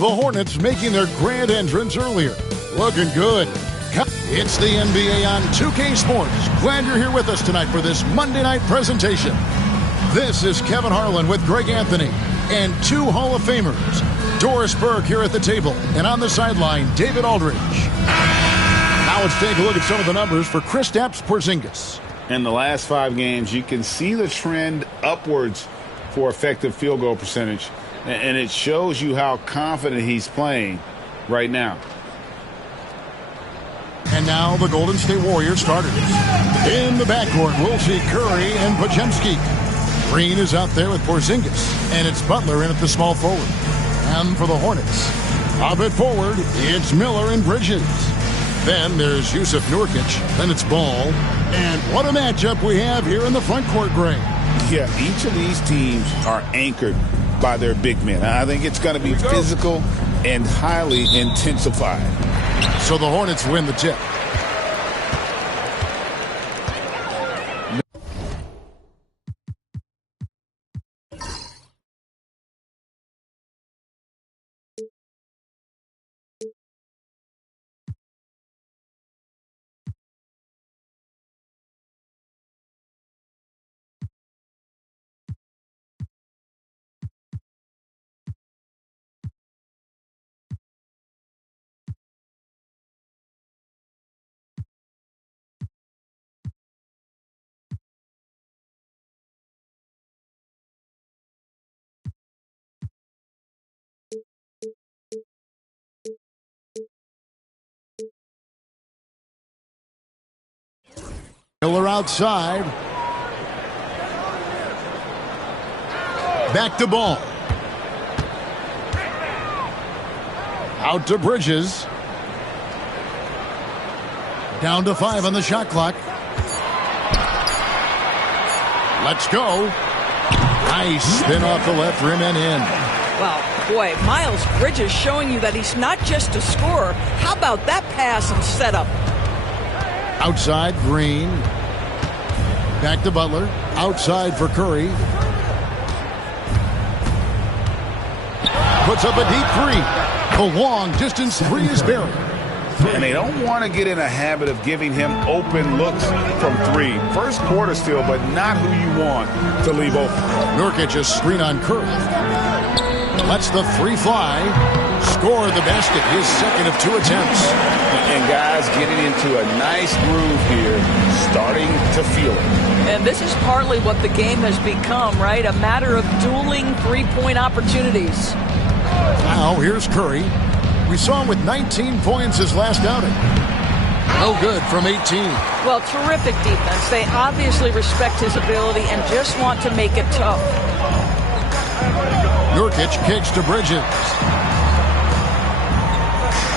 The Hornets making their grand entrance earlier. Looking good. It's the NBA on 2K Sports. Glad you're here with us tonight for this Monday night presentation. This is Kevin Harlan with Greg Anthony and two Hall of Famers. Doris Burke here at the table, and on the sideline, David Aldridge. Now let's take a look at some of the numbers for Kristaps Porzingis. In the last 5 games, you can see the trend upwards for effective field goal percentage, and it shows you how confident he's playing right now. And now the Golden State Warriors starters. In the backcourt, we'll see Curry and Podziemski. Green is out there with Porzingis, and it's Butler in at the small forward. And for the Hornets, a bit forward, it's Miller and Bridges. Then there's Yusuf Nurkic, then it's Ball. And what a matchup we have here in the front court, Greg. Yeah, each of these teams are anchored by their big men. I think it's going to be physical and highly intensified. So the Hornets win the tip. Miller outside. Back to Ball. Out to Bridges. Down to 5 on the shot clock. Let's go. Nice spin off the left rim and in. Well, boy, Miles Bridges showing you that he's not just a scorer. How about that pass and setup? Outside, Green. Back to Butler. Outside for Curry. Puts up a deep three. The long distance three is buried. And they don't want to get in a habit of giving him open looks from 3. First quarter still, but not who you want to leave open. Nurkic a screen on Curry. Lets the 3 fly. Score the basket, his second of 2 attempts. And guys getting into a nice groove here, starting to feel it. And this is partly what the game has become, right? A matter of dueling three-point opportunities. Now here's Curry. We saw him with 19 points his last outing. No good from 18. Well, terrific defense. They obviously respect his ability and just want to make it tough. Nurkic kicks to Bridges.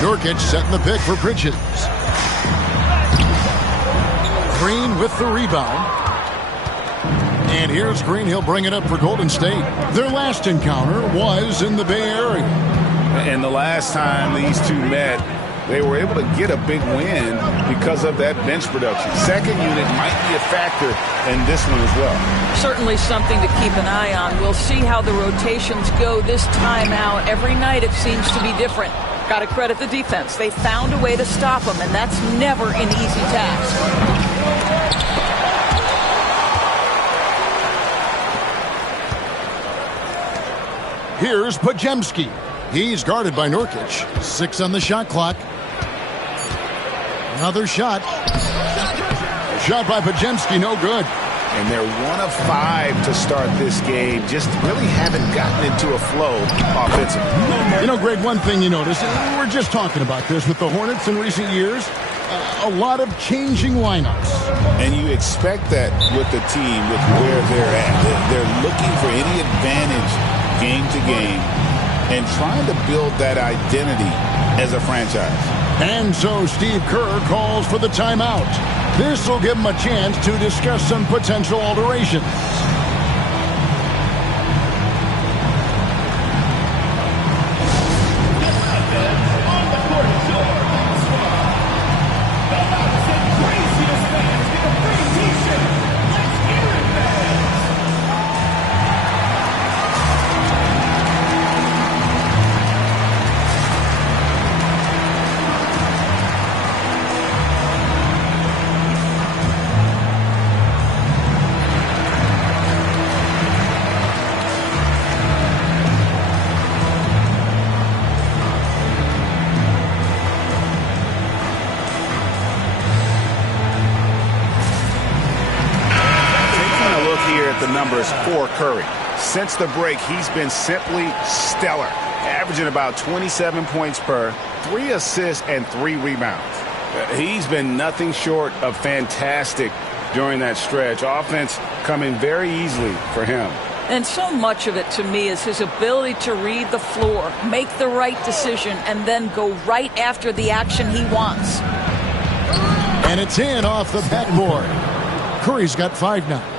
Nurkic setting the pick for Bridges. Green with the rebound. And here's Green. He'll bring it up for Golden State. Their last encounter was in the Bay Area. And the last time these two met, they were able to get a big win because of that bench production. Second unit might be a factor in this one as well. Certainly something to keep an eye on. We'll see how the rotations go this time out. Every night it seems to be different. Got to credit the defense. They found a way to stop them, and that's never an easy task. Here's Podziemski. He's guarded by Nurkic. 6 on the shot clock. Another shot. Shot by Podziemski, no good. And they're 1 of 5 to start this game. Just really haven't gotten into a flow offensively. You know, Greg, one thing you notice, we're just talking about this with the Hornets in recent years, a lot of changing lineups. And you expect that with the team, with where they're at. They're looking for any advantage game to game and trying to build that identity as a franchise. And so Steve Kerr calls for the timeout. This will give him a chance to discuss some potential alterations. the numbers for Curry. Since the break, he's been simply stellar, averaging about 27 points per, 3 assists, and 3 rebounds. He's been nothing short of fantastic during that stretch. Offense coming very easily for him. And so much of it, to me, is his ability to read the floor, make the right decision, and then go right after the action he wants. And it's in off the backboard. Curry's got 5 now.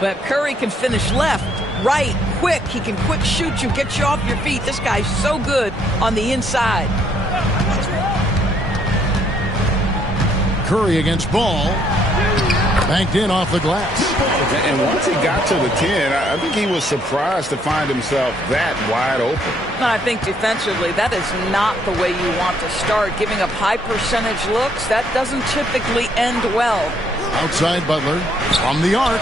But Curry can finish left, right, quick. He can quick shoot you, get you off your feet. This guy's so good on the inside. Curry against Ball. Banked in off the glass. And once he got to the 10, I think he was surprised to find himself that wide open. I think defensively, that is not the way you want to start. Giving up high percentage looks, that doesn't typically end well. Outside Butler from the arc.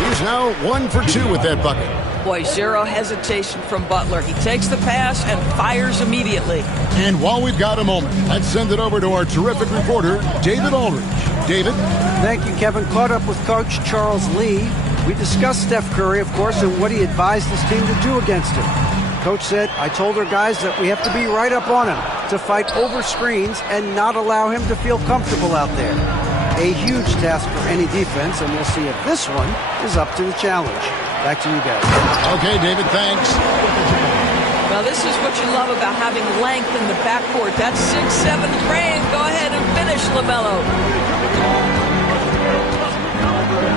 He's now 1 for 2 with that bucket. Boy, zero hesitation from Butler. He takes the pass and fires immediately. And while we've got a moment, let's send it over to our terrific reporter, David Aldridge. David? Thank you, Kevin. Caught up with Coach Charles Lee. We discussed Steph Curry, of course, and what he advised his team to do against him. Coach said, I told our guys that we have to be right up on him, to fight over screens and not allow him to feel comfortable out there. A huge task for any defense, and we'll see if this one is up to the challenge. Back to you guys. Okay, David, thanks. Well, this is what you love about having length in the backcourt. That's 6'7" frame. Go ahead and finish, LaMelo.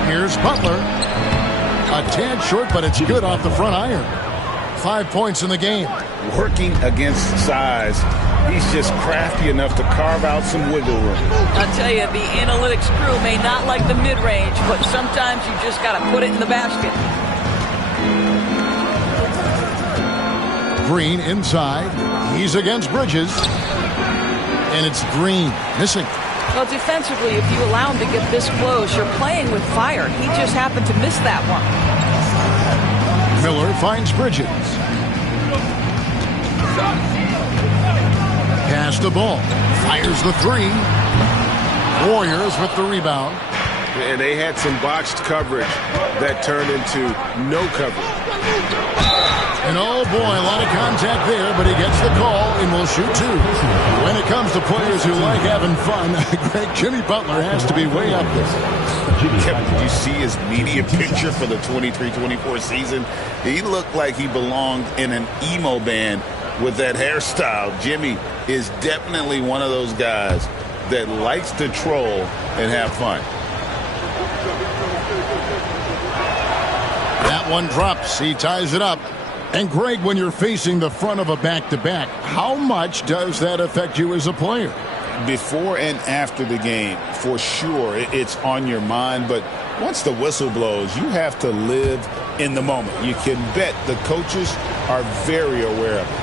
Here's Butler. A tad short, but it's good off the front iron. 5 points in the game. Working against size, he's just crafty enough to carve out some wiggle room. I tell you, the analytics crew may not like the mid-range, but sometimes you just got to put it in the basket. Green inside. He's against Bridges. And it's Green missing. Well, defensively, if you allow him to get this close, you're playing with fire. He just happened to miss that one. Miller finds Bridges. Pass the ball. Fires the 3. Warriors with the rebound. And they had some botched coverage that turned into no coverage. And oh boy, a lot of contact there, but he gets the call and will shoot 2. When it comes to players who like having fun, Jimmy Butler has to be way up there. Kevin, did you see his media picture for the 23-24 season? He looked like he belonged in an emo band with that hairstyle. Jimmy is definitely one of those guys that likes to troll and have fun. That one drops. He ties it up. And Greg, when you're facing the front of a back-to-back, how much does that affect you as a player? Before and after the game, for sure, it's on your mind. But once the whistle blows, you have to live in the moment. You can bet the coaches are very aware of it.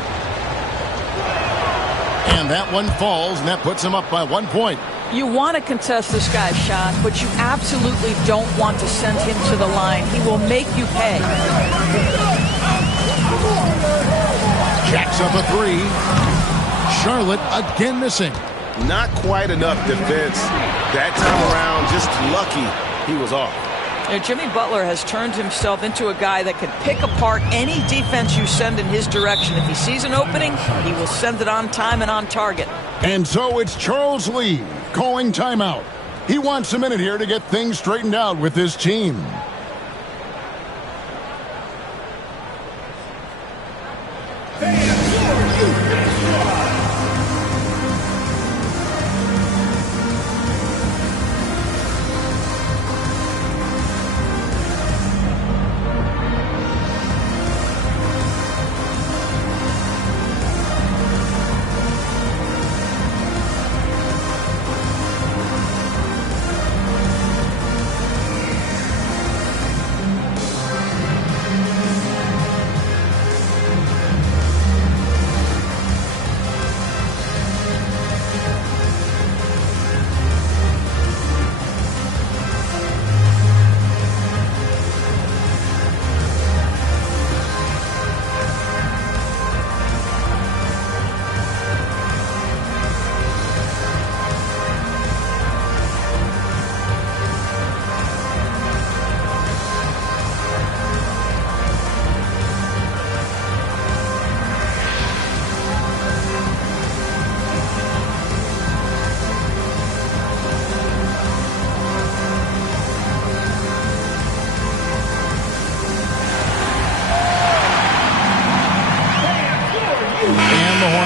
And that one falls, and that puts him up by 1 point. You want to contest this guy's shot, but you absolutely don't want to send him to the line. He will make you pay. Jacks up a 3. Charlotte again missing. Not quite enough defense. That time around, just lucky he was off. Jimmy Butler has turned himself into a guy that can pick apart any defense you send in his direction. If he sees an opening, he will send it on time and on target. And so it's Charles Lee calling timeout. He wants a minute here to get things straightened out with his team.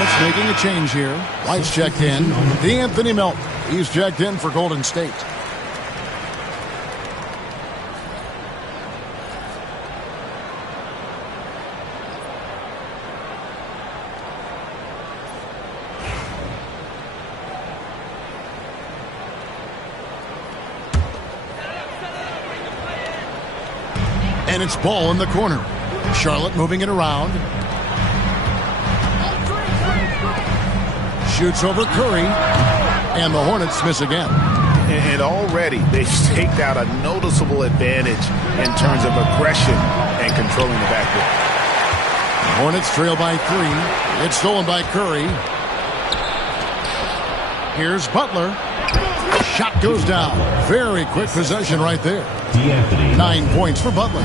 Hornets making a change here. White's checked in. D'Anthony Melton. He's checked in for Golden State. And it's Ball in the corner. Charlotte moving it around. Shoots over Curry. And the Hornets miss again. And already they've staked out a noticeable advantage in terms of aggression and controlling the backcourt. Hornets trail by 3. It's stolen by Curry. Here's Butler. Shot goes down. Very quick possession right there. 9 points for Butler.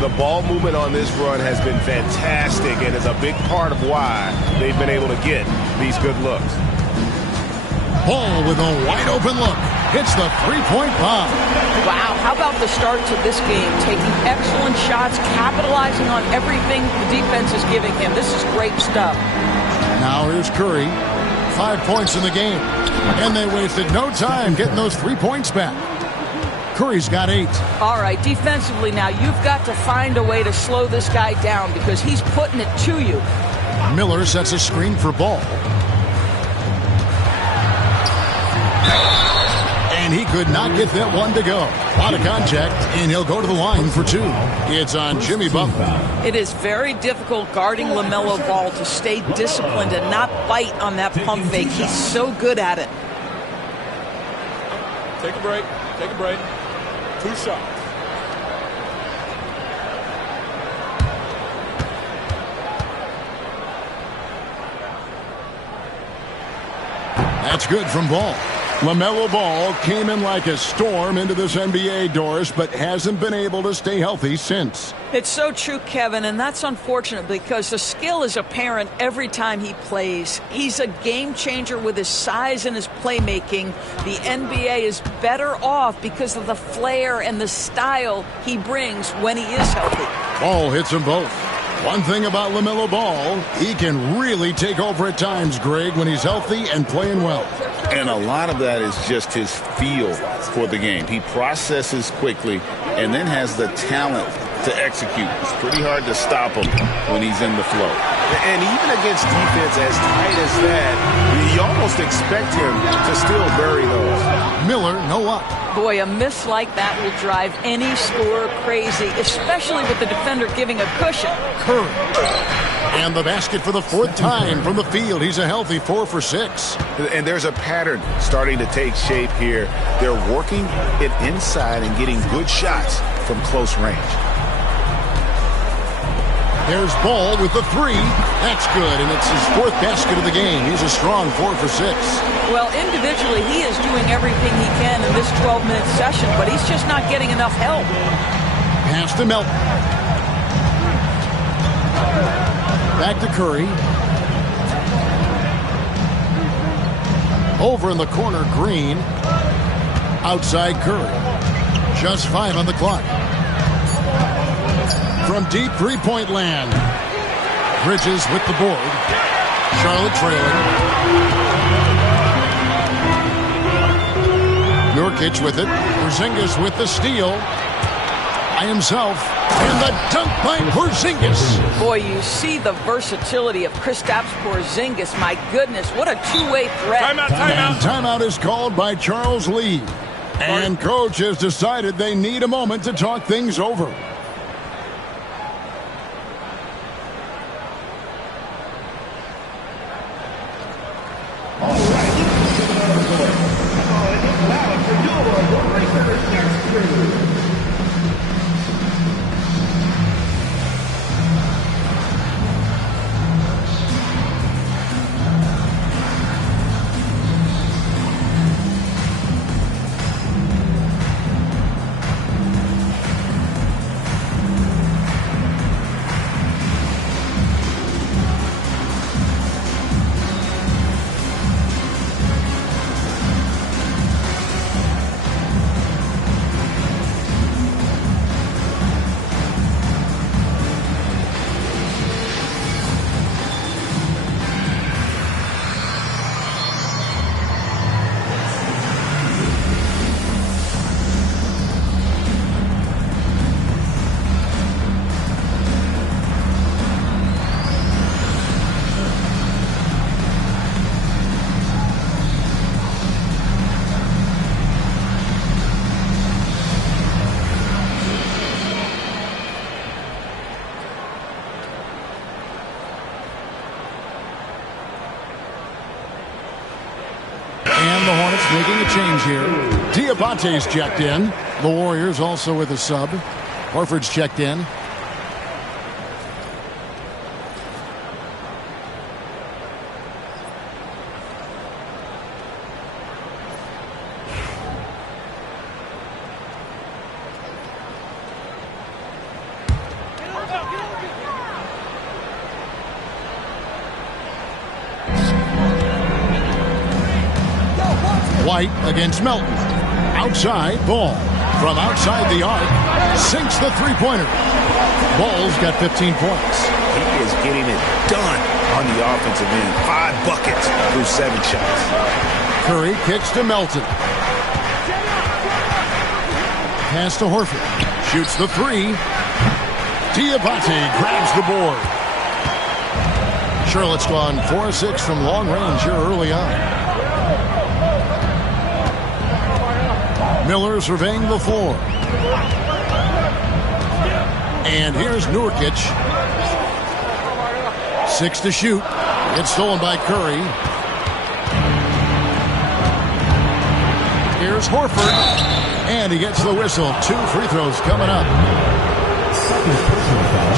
The ball movement on this run has been fantastic and is a big part of why they've been able to get these good looks. Ball with a wide open look. Hits the three-point bomb. Wow, how about the start to this game? Taking excellent shots, capitalizing on everything the defense is giving him. This is great stuff. Now here's Curry. 5 points in the game. And they wasted no time getting those 3 points back. Curry's got 8. All right, defensively now, you've got to find a way to slow this guy down because he's putting it to you. Miller sets a screen for Ball. And he could not get that one to go. A lot of contact, and he'll go to the line for 2. It's on Jimmy Butler. It is very difficult guarding LaMelo Ball to stay disciplined and not bite on that pump fake. He's so good at it. Take a break. Take a break. 2 shots. That's good from Ball. LaMelo Ball came in like a storm into this NBA, Doris, but hasn't been able to stay healthy since. It's so true, Kevin, and that's unfortunate because the skill is apparent every time he plays. He's a game changer with his size and his playmaking. The NBA is better off because of the flair and the style he brings when he is healthy. Ball hits them both. One thing about LaMelo Ball, he can really take over at times, Greg, when he's healthy and playing well. And a lot of that is just his feel for the game. He processes quickly and then has the talent to execute. It's pretty hard to stop him when he's in the flow. And even against defense as tight as that, you almost expect him to still bury those. Miller, no luck. Boy, a miss like that will drive any scorer crazy, especially with the defender giving a cushion. Curry. And the basket for the 4th time from the field. He's a healthy 4 for 6. And there's a pattern starting to take shape here. They're working it inside and getting good shots from close range. There's Ball with the 3. That's good, and it's his 4th basket of the game. He's a strong 4 for 6. Well, individually, he is doing everything he can in this 12-minute session, but he's just not getting enough help. Pass to Melton. Back to Curry. Over in the corner, Green. Outside Curry. Just 5 on the clock. From deep three-point land. Bridges with the board. Charlotte trailing. Nurkic with it. Porzingis with the steal. By himself. And the dunk by Porzingis. Boy, you see the versatility of Kristaps Porzingis. My goodness, what a two-way threat. Timeout, timeout. Timeout is called by Charles Lee. And coach has decided they need a moment to talk things over. from the Hornets making a change here. Diabate's checked in. The Warriors also with a sub. Horford's checked in. White against Melton. Outside, Ball. From outside the arc, sinks the three-pointer. Ball's got 15 points. He is getting it done on the offensive end. 5 buckets through 7 shots. Curry kicks to Melton. Pass to Horford. Shoots the three. Diabate grabs the board. Charlotte's gone 4-6 from long range here early on. Miller surveying the floor. And here's Nurkic. 6 to shoot. It's stolen by Curry. Here's Horford. And he gets the whistle. 2 free throws coming up.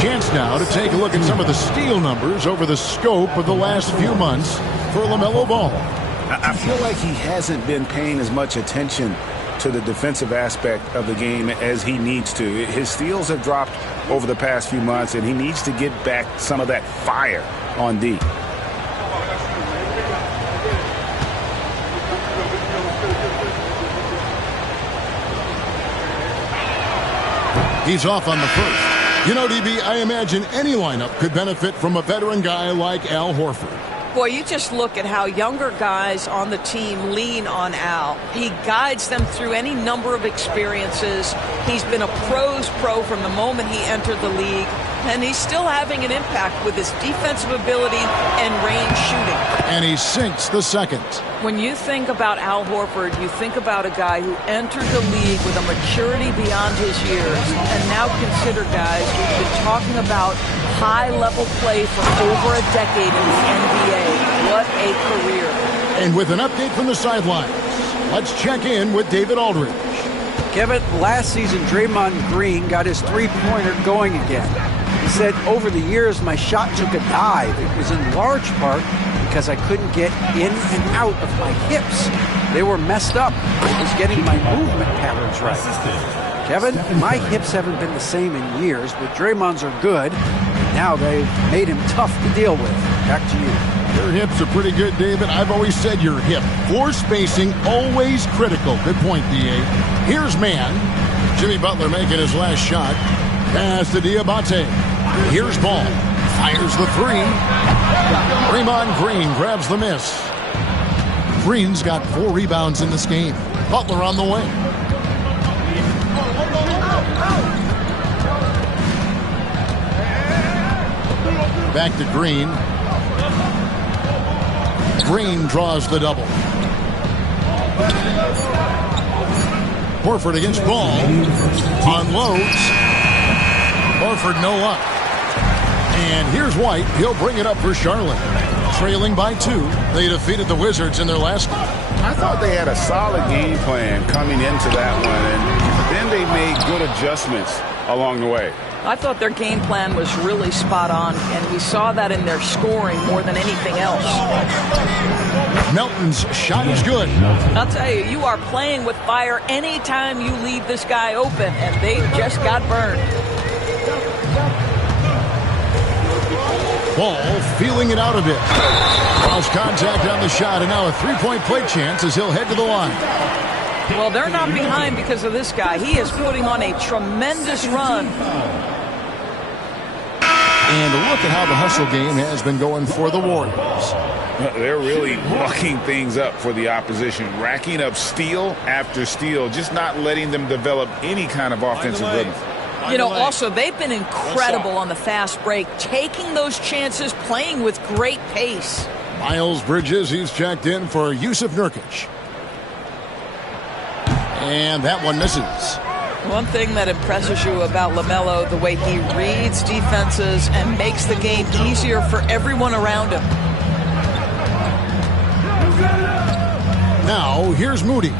Chance now to take a look at some of the steal numbers over the scope of the last few months for LaMelo Ball. I feel like he hasn't been paying as much attention to the defensive aspect of the game as he needs to. His steals have dropped over the past few months, and he needs to get back some of that fire on D. He's off on the first. You know, DB, I imagine any lineup could benefit from a veteran guy like Al Horford. Boy, you just look at how younger guys on the team lean on Al. He guides them through any number of experiences. He's been a pro's pro from the moment he entered the league, and he's still having an impact with his defensive ability and range shooting. And he sinks the second. When you think about Al Horford, you think about a guy who entered the league with a maturity beyond his years, and now consider guys who've been talking about high-level play for over a decade in the NBA. What a career. And with an update from the sidelines, let's check in with David Aldridge. Kevin, last season, Draymond Green got his three-pointer going again. He said, over the years, my shot took a dive. It was in large part because I couldn't get in and out of my hips. They were messed up. I was getting my movement patterns right. Kevin, my hips haven't been the same in years, but Draymond's are good. Now they've made him tough to deal with. Back to you. Your hips are pretty good, David. I've always said your hip. Floor spacing, always critical. Good point, D.A. Here's man. Jimmy Butler making his last shot. Pass to Diabate. Here's Ball. Fires the three. Draymond Green grabs the miss. Green's got 4 rebounds in this game. Butler on the way. Back to Green. Green draws the double. Horford against Ball. Unloads. Horford no luck. And here's White. He'll bring it up for Charlotte. Trailing by 2. They defeated the Wizards in their last game. I thought they had a solid game plan coming into that one, and then they made good adjustments along the way. I thought their game plan was really spot on, and we saw that in their scoring more than anything else. Melton's shot is good. I'll tell you, you are playing with fire anytime you leave this guy open, and they just got burned. Ball feeling it out a bit. Cross contact on the shot, and now a three-point play chance as he'll head to the line. Well, they're not behind because of this guy. He is putting on a tremendous run. And look at how the hustle game has been going for the Warriors. They're really mucking things up for the opposition, racking up steal after steal, just not letting them develop any kind of offensive rhythm. You know, also, they've been incredible on the fast break, taking those chances, playing with great pace. Miles Bridges, he's checked in for Yusuf Nurkic. And that one misses. One thing that impresses you about LaMelo, the way he reads defenses and makes the game easier for everyone around him. Now, here's Moody.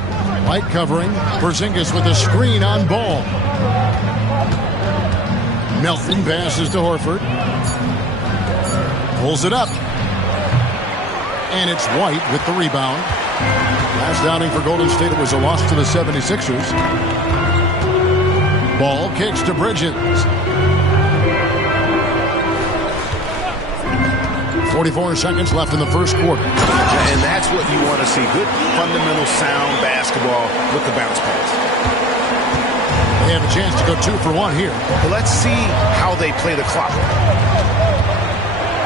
Light covering. Porzingis with a screen on Ball. Melton passes to Horford. Pulls it up. And it's White with the rebound. Last outing for Golden State, it was a loss to the 76ers. Ball kicks to Bridges. 44 seconds left in the first quarter. And that's what you want to see. Good, fundamental, sound basketball with the bounce pass. They have a chance to go 2 for 1 here. But let's see how they play the clock.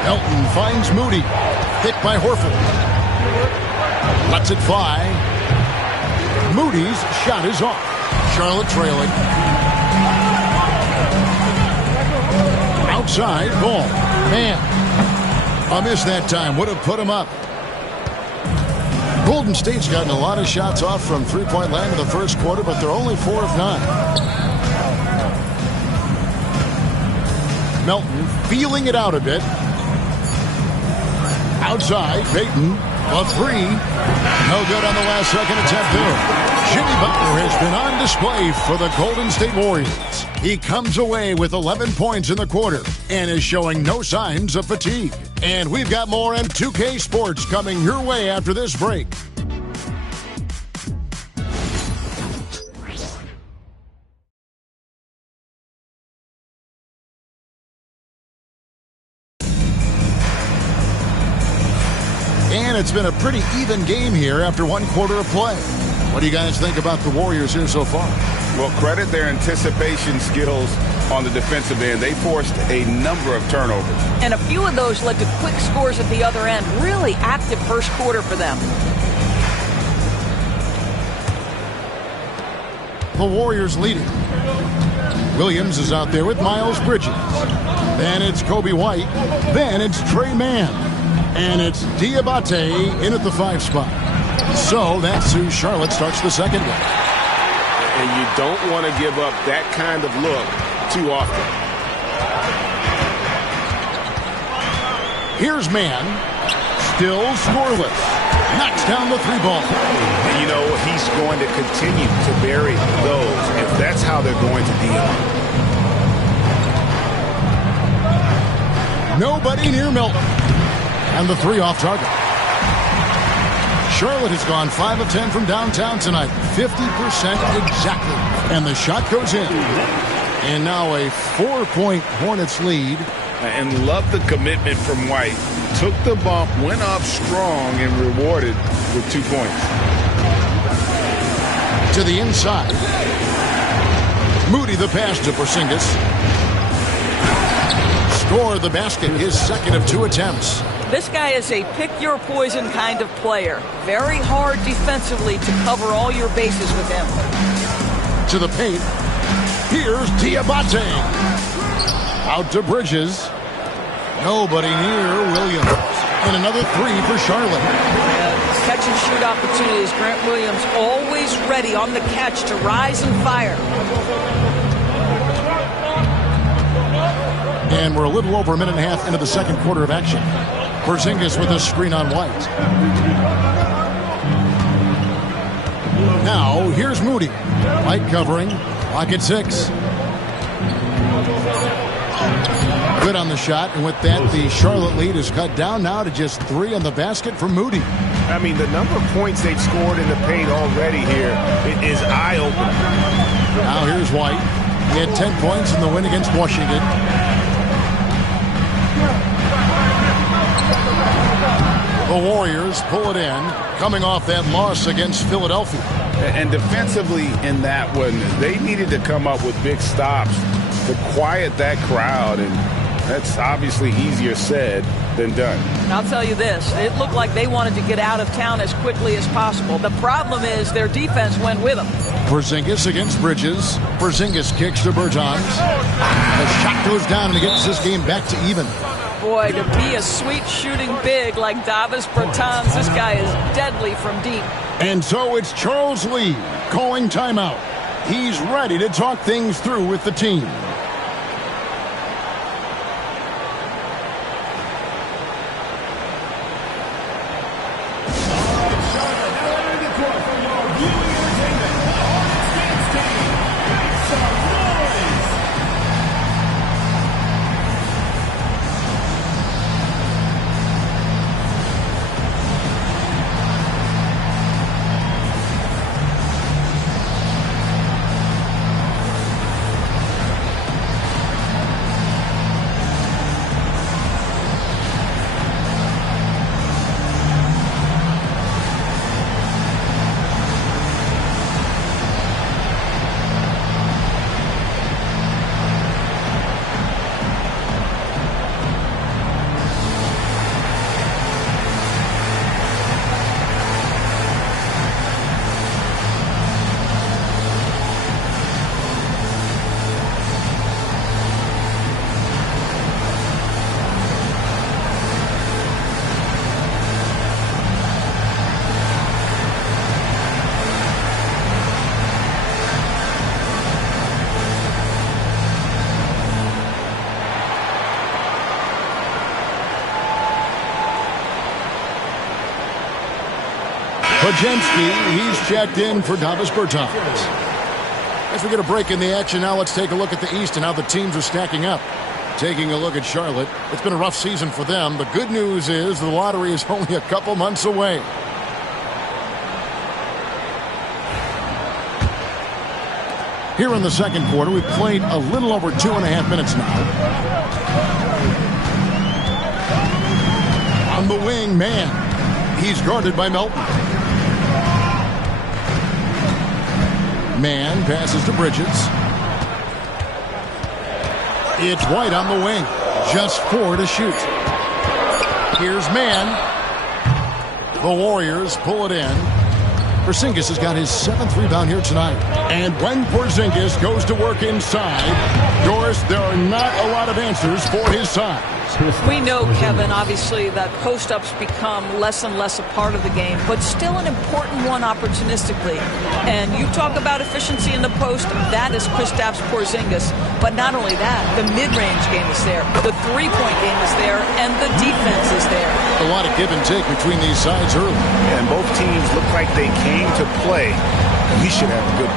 Melton finds Moody. Hit by Horford. Lets it fly. Moody's shot is off. Charlotte trailing. Outside, Ball. Man, a miss that time. Would have put him up. Golden State's gotten a lot of shots off from three-point land in the first quarter, but they're only 4 of 9. Melton feeling it out a bit. Outside, Payton, a 3. No good on the last second attempt there. Jimmy Butler has been on display for the Golden State Warriors. He comes away with 11 points in the quarter and is showing no signs of fatigue. And we've got more M2K Sports coming your way after this break. And it's been a pretty even game here after 1 quarter of play. What do you guys think about the Warriors here so far? Well, credit their anticipation skills on the defensive end. They forced a number of turnovers. And a few of those led to quick scores at the other end. Really active first quarter for them. The Warriors leading. Williams is out there with Miles Bridges. Then it's Kobe White. Then it's Trey Mann. And it's Diabate in at the 5 spot. So that's who Charlotte starts the second with. And you don't want to give up that kind of look too often. Here's Mann. Still scoreless. Knocks down the 3 ball. And you know, he's going to continue to bury those if that's how they're going to deal. Nobody near Melton. And the 3 off target. Charlotte has gone 5 of 10 from downtown tonight. 50% exactly. And the shot goes in. And now a 4-point Hornets lead. And love the commitment from White. Took the bump, went up strong, and rewarded with 2 points. To the inside. Moody the pass to Porzingis. Scored the basket, his second of 2 attempts. This guy is a pick-your-poison kind of player. Very hard defensively to cover all your bases with him. To the paint. Here's Diabate. Out to Bridges. Nobody near Williams. And another 3 for Charlotte. Catch-and-shoot opportunities. Grant Williams always ready on the catch to rise and fire. And we're a little over a minute and a half into the second quarter of action. Porzingis with a screen on White. Now, here's Moody. White covering. Clock at 6. Good on the shot, and with that, the Charlotte lead is cut down now to just 3 on the basket for Moody. I mean, the number of points they've scored in the paint already here, it is eye-opening. Now here's White. He had 10 points in the win against Washington. The Warriors pull it in, coming off that loss against Philadelphia. And defensively in that one, they needed to come up with big stops to quiet that crowd, and that's obviously easier said than done. I'll tell you this, it looked like they wanted to get out of town as quickly as possible. The problem is their defense went with them. Porzingis against Bridges. Porzingis kicks to Bertans. The shot goes down and he gets this game back to even. Boy, to be a sweet shooting big like Davis Bertans, this guy is deadly from deep. And so it's Charles Lee calling timeout. He's ready to talk things through with the team. Pajemski, he's checked in for Davis Bertans. As we get a break in the action now, let's take a look at the East and how the teams are stacking up. Taking a look at Charlotte, it's been a rough season for them. The good news is the lottery is only a couple months away. Here in the second quarter, we've played a little over 2.5 minutes now. On the wing, man. He's guarded by Melton. Man passes to Bridges. It's White on the wing. Just 4 to shoot. Here's Man. The Warriors pull it in. Porzingis has got his 7th rebound here tonight. And when Porzingis goes to work inside, Doris, there are not a lot of answers for his size. We know, Kevin, obviously that post-ups become less and less a part of the game, but still an important one opportunistically. And you talk about efficiency in the post, that is Kristaps Porzingis. But not only that, the mid-range game is there, the three-point game is there, and the defense is there. A lot of give and take between these sides early. And both teams look like they came to play. We should have a good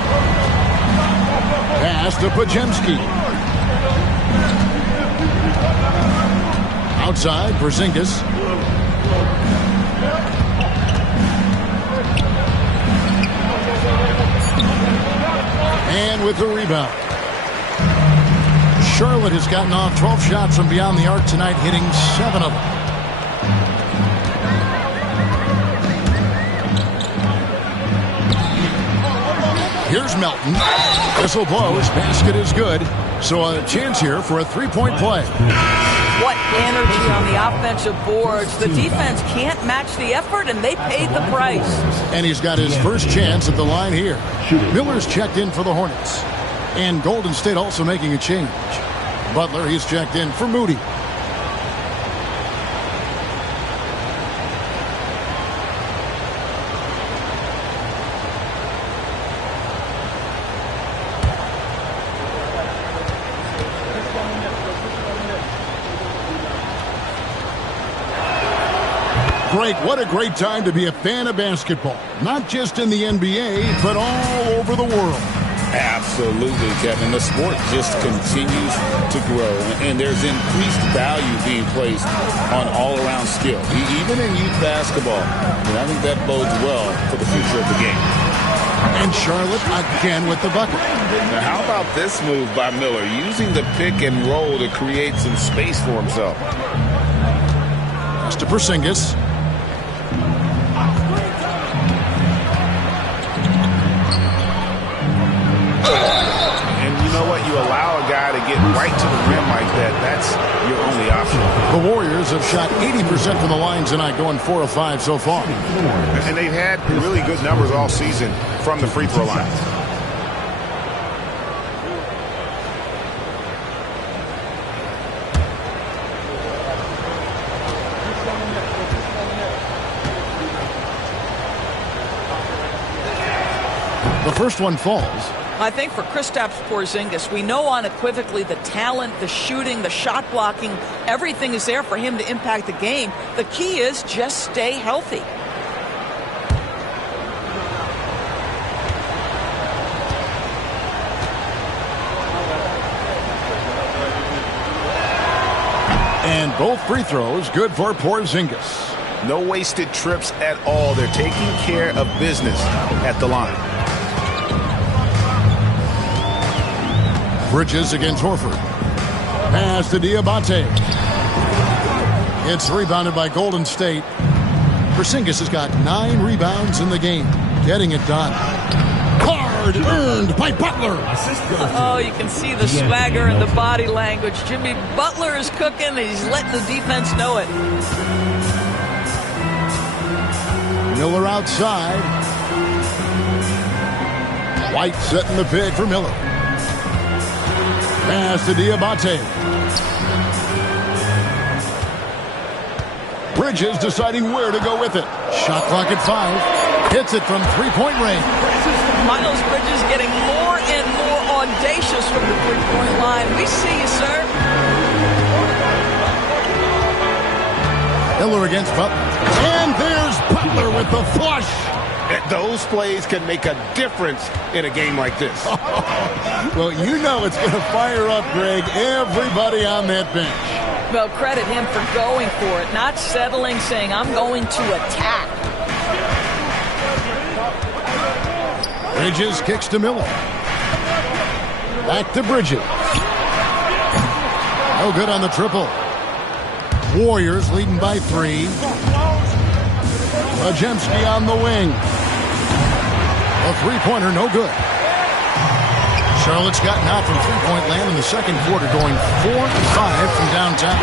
pass to Pajemski. Outside, Porzingis. And with the rebound. Charlotte has gotten off 12 shots from beyond the arc tonight, hitting 7 of them. Here's Melton. Whistle blows. Basket is good. So a chance here for a three-point play. What energy on the offensive boards. The defense can't match the effort, and they paid the price. And he's got his first chance at the line here. Miller's checked in for the Hornets. And Golden State also making a change. Butler, he's checked in for Moody. Great, what a great time to be a fan of basketball. Not just in the NBA, but all over the world. Absolutely, Kevin. The sport just continues to grow, and there's increased value being placed on all-around skill, even in youth basketball. And I think that bodes well for the future of the game. And Charlotte again with the bucket. Now, how about this move by Miller, using the pick and roll to create some space for himself? Pass to Porzingis. You allow a guy to get right to the rim like that, that's your only option. The Warriors have shot 80% from the line tonight, going 4 of 5 so far. And they've had really good numbers all season from the free throw line. The first one falls. I think for Kristaps Porzingis, we know unequivocally the talent, the shooting, the shot blocking, everything is there for him to impact the game. The key is just stay healthy. And both free throws good for Porzingis. No wasted trips at all. They're taking care of business at the line. Bridges against Horford. Pass to Diabate. It's rebounded by Golden State. Porzingis has got 9 rebounds in the game. Getting it done. Hard earned by Butler. Oh, you can see the swagger and the body language. Jimmy Butler is cooking. He's letting the defense know it. Miller outside. White setting the pick for Miller. Pass to Diabate. Bridges deciding where to go with it. Shot clock at 5. Hits it from three-point range. Miles Bridges getting more and more audacious from the three-point line. We see you, sir. Miller against Butler. And there's Butler with the flush. Those plays can make a difference in a game like this. Well, you know it's going to fire up, Greg, everybody on that bench. Well, credit him for going for it, not settling, saying, I'm going to attack. Bridges kicks to Miller. Back to Bridges. No good on the triple. Warriors leading by 3. Pajemski on the wing. A three-pointer, no good. Charlotte's gotten out from three-point land in the second quarter, going 4 of 5 from downtown.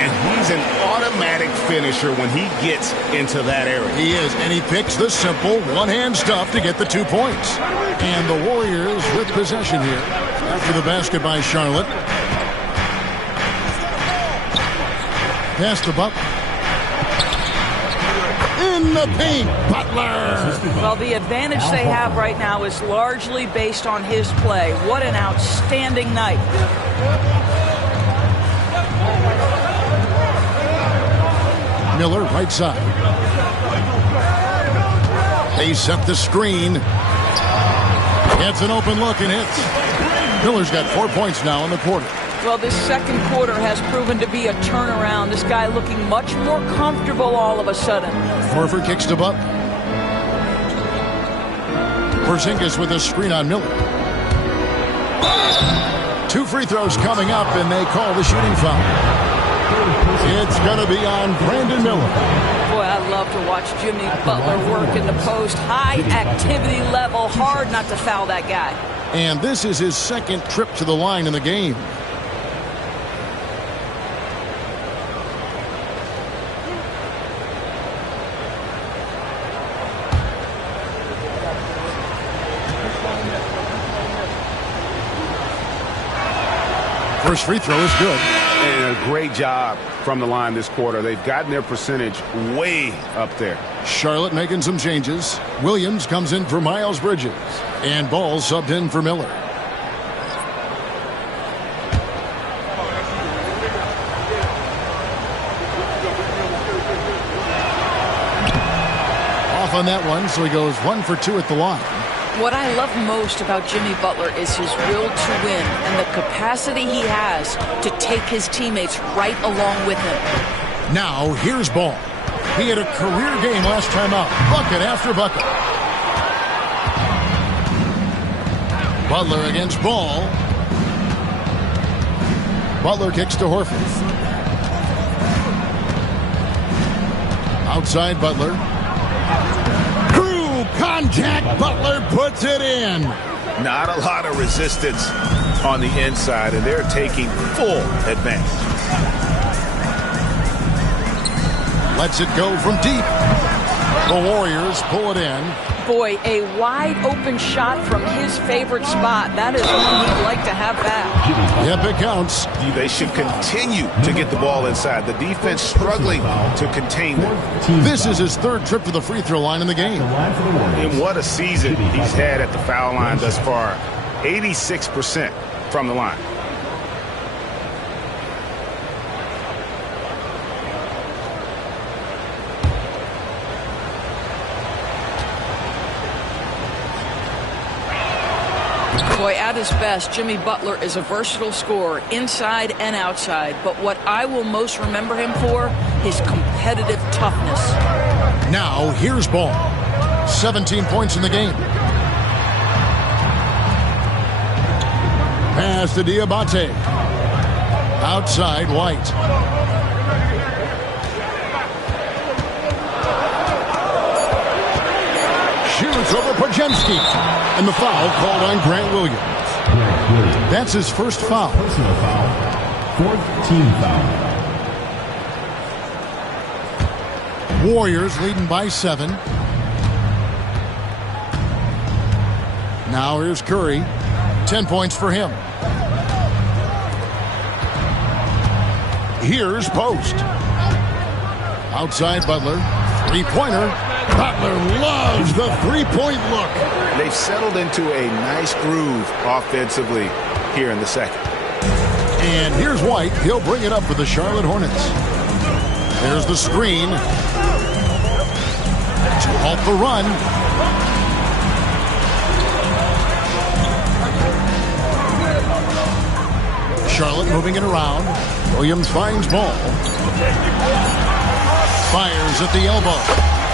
And he's an automatic finisher when he gets into that area. He is, and he picks the simple one-hand stuff to get the 2 points. And the Warriors with possession here after the basket by Charlotte. Pass to Butler. In the paint, Butler. Well, the advantage they have right now is largely based on his play. What an outstanding night. Miller, right side. They set the screen. Gets an open look and hits. Miller's got 4 points now in the quarter. Well, this second quarter has proven to be a turnaround. This guy looking much more comfortable all of a sudden. Horford kicks to Butler. Porzingis with a screen on Miller. 2 free throws coming up, and they call the shooting foul. It's going to be on Brandon Miller. Boy, I love to watch Jimmy Butler work in the post. High activity level. Hard not to foul that guy. And this is his second trip to the line in the game. First free throw is good. And a great job from the line this quarter. They've gotten their percentage way up there. Charlotte making some changes. Williams comes in for Miles Bridges. And Ball subbed in for Miller. Off on that one, so he goes 1 for 2 at the line. What I love most about Jimmy Butler is his will to win and the capacity he has to take his teammates right along with him. Now, here's Ball. He had a career game last time out. Bucket after bucket. Butler against Ball. Butler kicks to Horford. Outside Butler. Contact, Butler puts it in. Not a lot of resistance on the inside, and they're taking full advantage. Lets it go from deep. The Warriors pull it in. Boy, a wide open shot from his favorite spot. That is one he'd like to have back. Yep, it counts. They should continue to get the ball inside. The defense struggling to contain them. This is his third trip to the free throw line in the game. And what a season he's had at the foul line thus far. 86% from the line. Boy, at his best, Jimmy Butler is a versatile scorer, inside and outside. But what I will most remember him for, his competitive toughness. Now, here's Ball. 17 points in the game. Pass to Diabate. Outside, White. Shoots over Pajemski. And the foul called on Grant Williams. That's his first foul. Personal foul. 4th team foul. Warriors leading by 7. Now here's Curry. 10 points for him. Here's Post. Outside Butler. Three-pointer. Butler loves the three-point look. They've settled into a nice groove offensively here in the second. And here's White. He'll bring it up for the Charlotte Hornets. There's the screen. to halt the run. Charlotte moving it around. Williams finds ball. Fires at the elbow.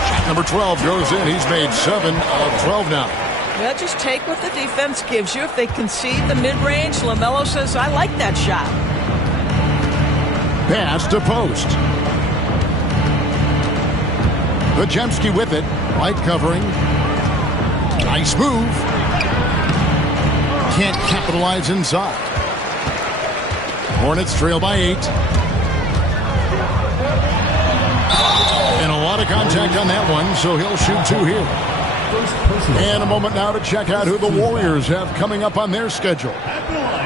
Shot number 12 goes in. He's made 7 of 12 now. Well, just take what the defense gives you. If they concede the mid-range, LaMelo says, I like that shot. Pass to post. Bajemski with it. Light covering. Nice move. Can't capitalize inside. Hornets trail by 8. And a lot of contact on that one, so he'll shoot 2 here. And a moment now to check out who the Warriors have coming up on their schedule.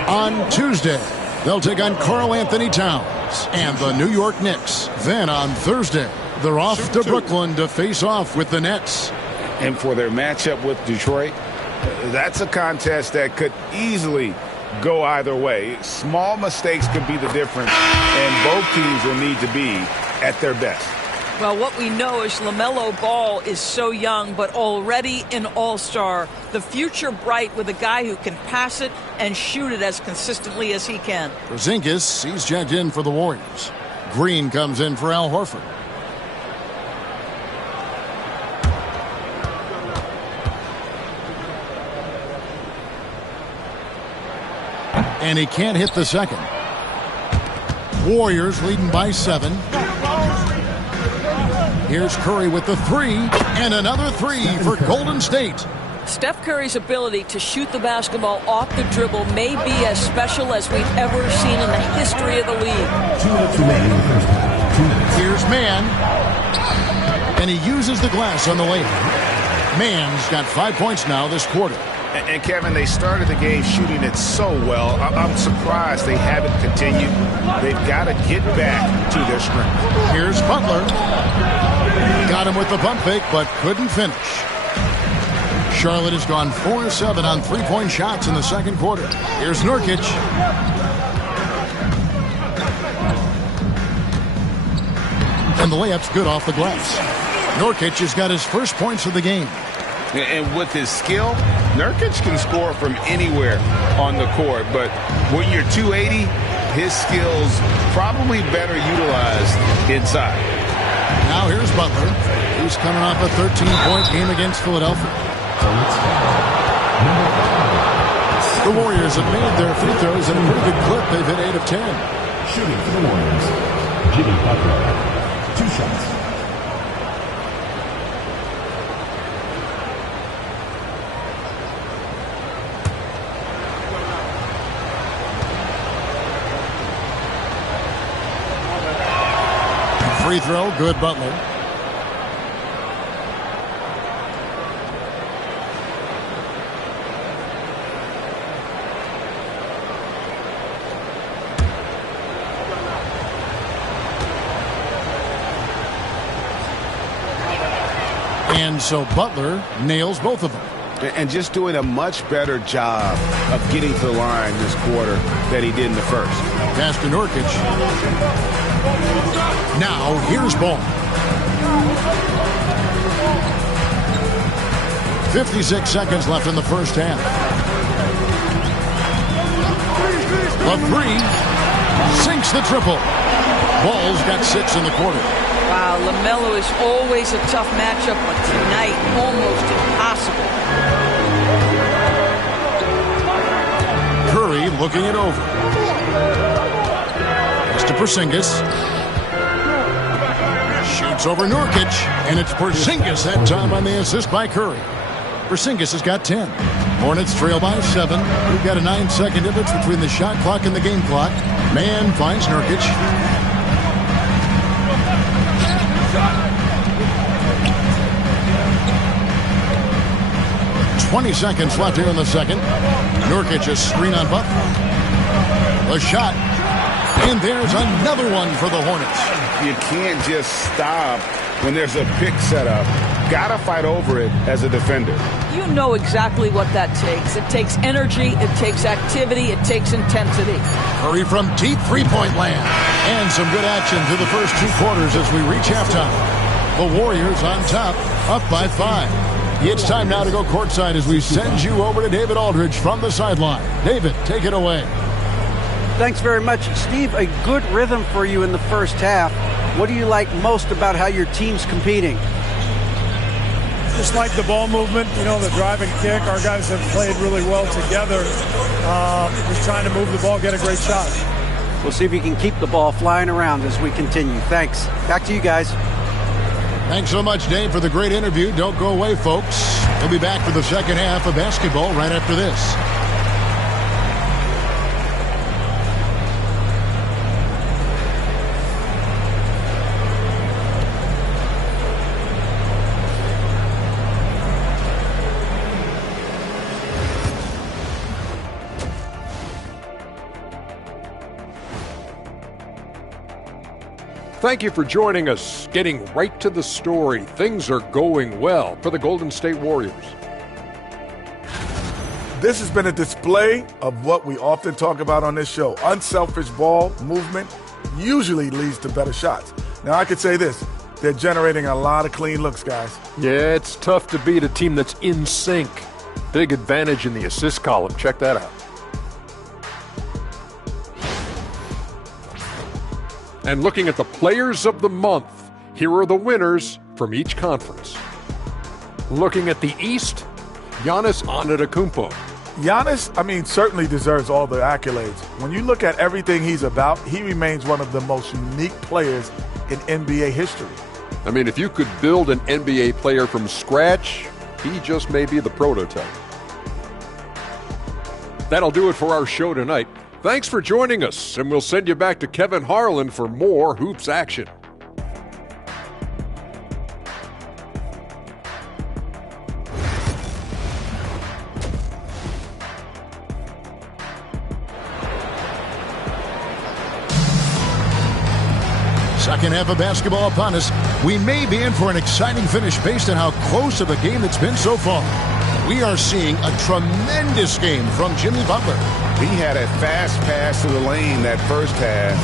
On Tuesday, they'll take on Karl Anthony Towns and the New York Knicks. Then on Thursday, they're off to Brooklyn to face off with the Nets. And for their matchup with Detroit, that's a contest that could easily go either way. Small mistakes could be the difference, and both teams will need to be at their best. Well, what we know is LaMelo Ball is so young, but already an all-star. The future bright with a guy who can pass it and shoot it as consistently as he can. Porzingis, he's checked in for the Warriors. Green comes in for Al Horford. And he can't hit the second. Warriors leading by 7. Here's Curry with the 3, and another 3 for Golden State. Steph Curry's ability to shoot the basketball off the dribble may be as special as we've ever seen in the history of the league. 2 minutes remaining in the first half. 2 minutes. Here's Mann, and he uses the glass on the layup. Mann's got 5 points now this quarter. And Kevin, they started the game shooting it so well. I'm surprised they haven't continued. They've got to get back to their strength. Here's Butler. Got him with the pump fake, but couldn't finish. Charlotte has gone 4-7 on 3-point shots in the second quarter. Here's Nurkic. And the layup's good off the glass. Nurkic has got his first points of the game. And with his skill, Nurkic can score from anywhere on the court. But when you're 280, his skills probably better utilized inside. Now here's Butler. He's coming off a 13-point game against Philadelphia. The Warriors have made their free throws at a pretty good clip. They've hit 8 of 10. Shooting for the Warriors, Jimmy Butler. 2 shots. Free throw, good Butler. And so Butler nails both of them. And just doing a much better job of getting to the line this quarter than he did in the first. Pass to Nurkic. Now here's Ball. 56 seconds left in the first half. The 3 sinks the triple. Ball's got 6 in the quarter. Wow, LaMelo is always a tough matchup, but tonight almost impossible. Curry looking it over. Pass to Porzingis. Shoots over Nurkic, and it's Porzingis that time on the assist by Curry. Porzingis has got 10. Hornets trail by 7. We've got a 9-second difference between the shot clock and the game clock. Mann finds Nurkic. 20 seconds left here in the second. Nurkic a screen on Butler. A shot. And there's another one for the Hornets. You can't just stop when there's a pick set up. Gotta fight over it as a defender. You know exactly what that takes. It takes energy, it takes activity, it takes intensity. Curry from deep three-point land. And some good action through the first 2 quarters as we reach halftime. The Warriors on top, up by 5. It's time now to go courtside as we send you over to David Aldridge from the sideline. David, take it away. Thanks very much. Steve, a good rhythm for you in the first half. What do you like most about how your team's competing? Just like the ball movement, the drive and kick. Our guys have played really well together. Just trying to move the ball, get a great shot. We'll see if you can keep the ball flying around as we continue. Thanks. Back to you guys. Thanks so much, Dave, for the great interview. Don't go away, folks. We'll be back for the second half of basketball right after this. Thank you for joining us. Getting right to the story. Things are going well for the Golden State Warriors. This has been a display of what we often talk about on this show. Unselfish ball movement usually leads to better shots. Now, I could say this. They're generating a lot of clean looks, guys. Yeah, it's tough to beat a team that's in sync. Big advantage in the assist column. Check that out. And looking at the players of the month, here are the winners from each conference. Looking at the East, Giannis Antetokounmpo. Giannis, certainly deserves all the accolades. When you look at everything he's about, he remains one of the most unique players in NBA history. If you could build an NBA player from scratch, he just may be the prototype. That'll do it for our show tonight. Thanks for joining us, and we'll send you back to Kevin Harlan for more Hoops action. Second half of basketball upon us. We may be in for an exciting finish based on how close of a game it's been so far. We are seeing a tremendous game from Jimmy Butler. He had a fast pass to the lane that first half.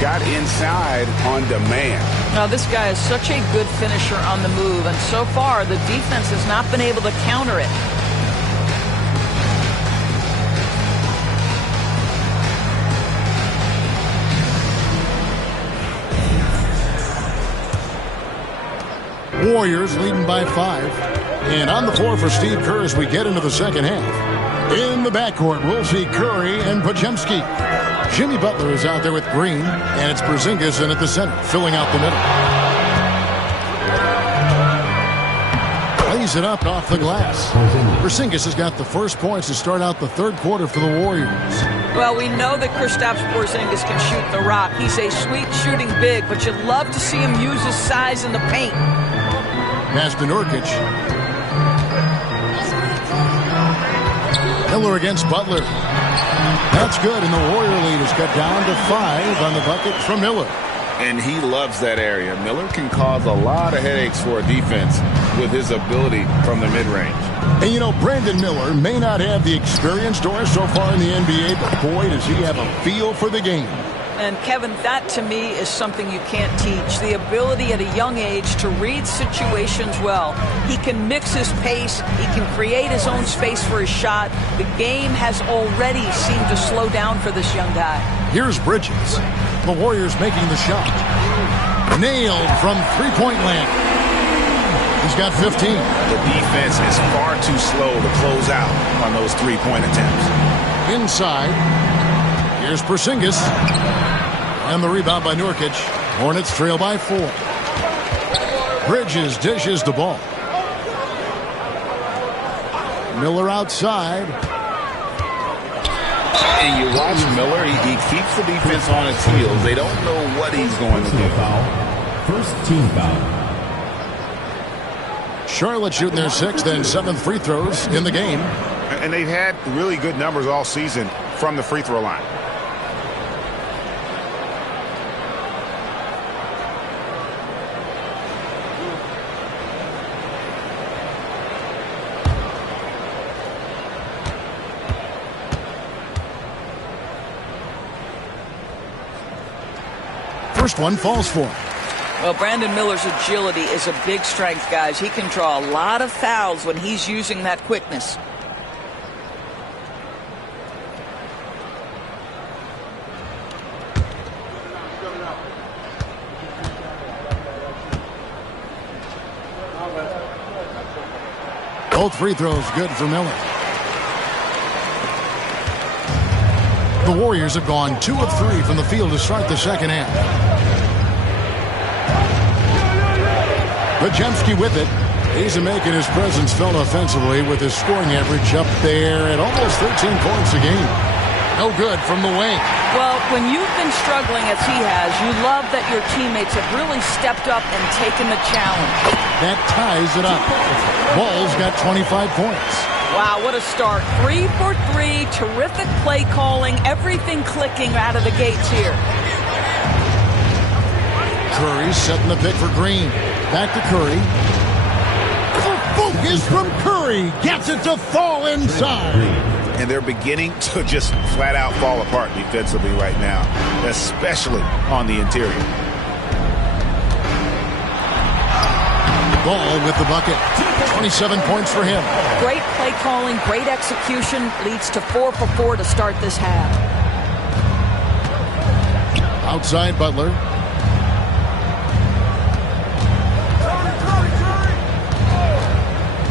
Got inside on demand. Now, this guy is such a good finisher on the move, and so far the defense has not been able to counter it. Warriors leading by 5. And on the floor for Steve Kerr as we get into the second half. In the backcourt, we'll see Curry and Podziemski. Jimmy Butler is out there with Green, and it's Porzingis in at the center, filling out the middle. Lays it up off the glass. Porzingis has got the first points to start out the third quarter for the Warriors. Well, we know that Kristaps Porzingis can shoot the rock. He's a sweet shooting big, but you'd love to see him use his size in the paint. Pass to Nurkic. Miller against Butler. That's good, and the Warrior lead is cut down to 5 on the bucket from Miller. And he loves that area. Miller can cause a lot of headaches for a defense with his ability from the mid-range. And Brandon Miller may not have the experience, Doris, so far in the NBA, but boy, does he have a feel for the game. And Kevin, that to me is something you can't teach. The ability at a young age to read situations well. He can mix his pace. He can create his own space for his shot. The game has already seemed to slow down for this young guy. Here's Bridges. The Warriors making the shot. Nailed from three-point land. He's got 15. The defense is far too slow to close out on those three-point attempts. Inside. Here's Porzingis. And the rebound by Nurkic. Hornets trail by 4. Bridges dishes the ball. Miller outside. And you watch Miller, he keeps the defense on its heels. They don't know what he's going to do. First team foul. Charlotte shooting their 6th and 7th free throws in the game. And they've had really good numbers all season from the free throw line. First one falls for him. Well, Brandon Miller's agility is a big strength, guys. He can draw a lot of fouls when he's using that quickness. Both free throws good for Miller. The Warriors have gone 2 of 3 from the field to start the second half. Podziemski with it. He's making his presence felt offensively with his scoring average up there at almost 13 points a game. No good from the wing. Well, when you've been struggling as he has, you love that your teammates have really stepped up and taken the challenge. That ties it up. Ball's got 25 points. Wow, what a start. 3 for 3, terrific play calling, everything clicking out of the gates here. Curry setting the pick for Green. Back to Curry. The focus from Curry gets it to fall inside. And they're beginning to just flat out fall apart defensively right now, especially on the interior. Ball with the bucket. 27 points for him. Great play calling, great execution, leads to 4 for 4 to start this half. Outside Butler.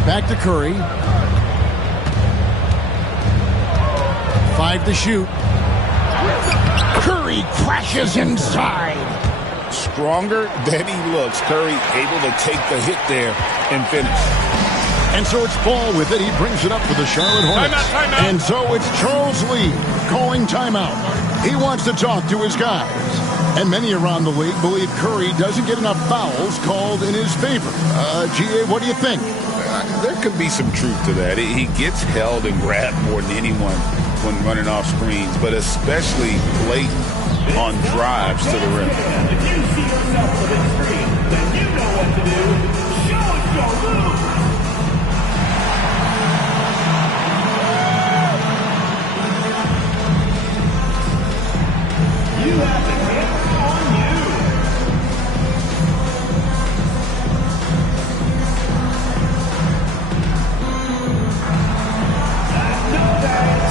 Back to Curry. 5 to shoot. Curry crashes inside. Stronger than he looks. Curry able to take the hit there and finish. And so it's Ball with it. He brings it up for the Charlotte Hornets. Timeout. And so it's Charles Lee calling timeout. He wants to talk to his guys. And many around the league believe Curry doesn't get enough fouls called in his favor. G.A., what do you think? There could be some truth to that. He gets held and grabbed more than anyone when running off screens, but especially late on drives to the rim. If you see yourself with a screen, then you know what to do. Show us your move. You have the camera on you. No thanks.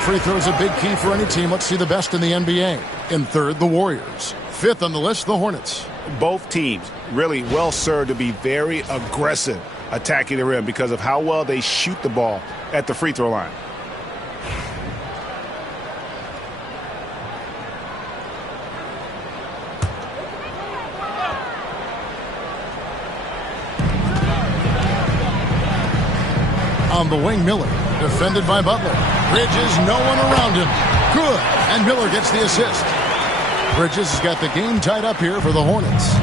Free throws a big key for any team. Let's see the best in the NBA. In third, the Warriors. Fifth on the list, the Hornets. Both teams really well served to be very aggressive attacking the rim because of how well they shoot the ball at the free throw line. On the wing, Miller. Defended by Butler. Bridges, no one around him. Good. And Miller gets the assist. Bridges has got the game tied up here for the Hornets.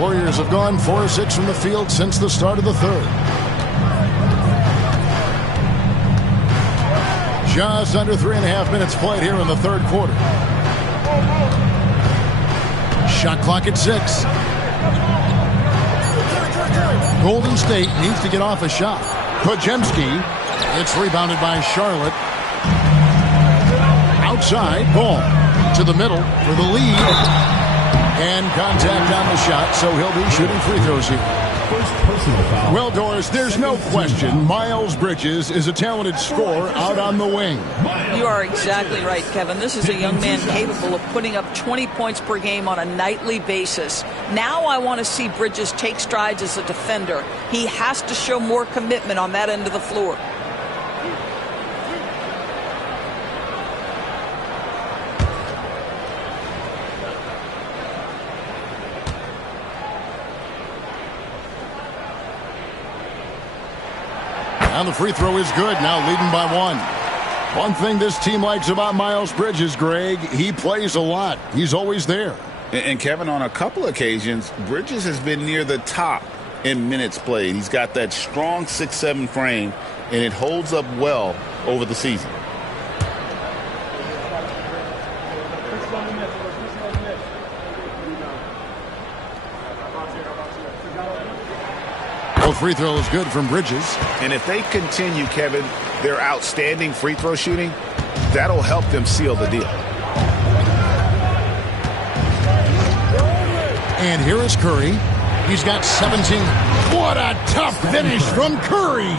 Warriors have gone 4-6 from the field since the start of the third. Just under 3.5 minutes played here in the third quarter. Shot clock at 6. Golden State needs to get off a shot. Podziemski. It's rebounded by Charlotte. Outside, Ball to the middle for the lead. And contact on the shot, so he'll be shooting free throws here. Well, Doris, there's no question Miles Bridges is a talented scorer out on the wing. You are exactly right, Kevin. This is a young man capable of putting up 20 points per game on a nightly basis. Now I want to see Bridges take strides as a defender. He has to show more commitment on that end of the floor. And the free throw is good, now leading by 1. One thing this team likes about Miles Bridges, Greg, he plays a lot. He's always there. And Kevin, on a couple occasions, Bridges has been near the top in minutes played. He's got that strong 6'7" frame, and it holds up well over the season. Both free throws good from Bridges. And if they continue, Kevin, their outstanding free throw shooting, that'll help them seal the deal. And here is Curry. He's got 17. What a tough finish from Curry.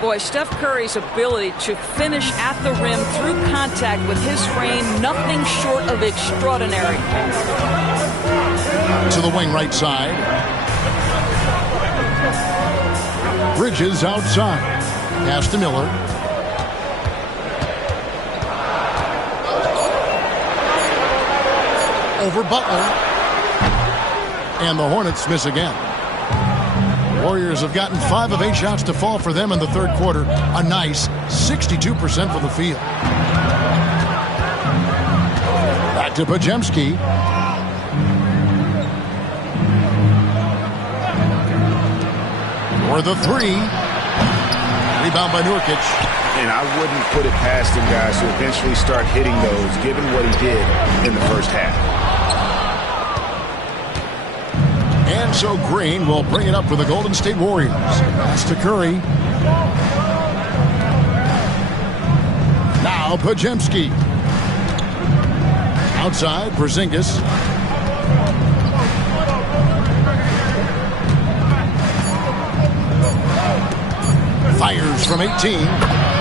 Boy, Steph Curry's ability to finish at the rim through contact with his frame, nothing short of extraordinary. To the wing right side. Bridges outside. Pass to Miller. Over Butler. And the Hornets miss again. Warriors have gotten 5 of 8 shots to fall for them in the third quarter. A nice 62% from the field. Back to Pajemski. For the 3. Rebound by Nurkic. And I wouldn't put it past him, guys, to eventually start hitting those, given what he did in the first half. And so Green will bring it up for the Golden State Warriors. Pass to Curry. Now Pajemski. Outside, Porzingis. Fires from 18.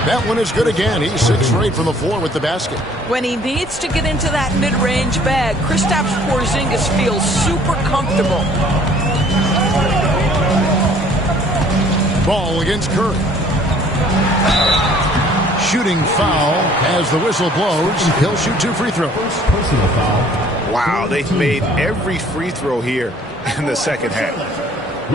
That one is good again. He's 6 for 8 from the floor with the basket. When he needs to get into that mid-range bag, Kristaps Porzingis feels super comfortable. Ball against Curry. Shooting foul as the whistle blows. He'll shoot 2 free throws. Personal foul. Wow, they've made every free throw here in the second half.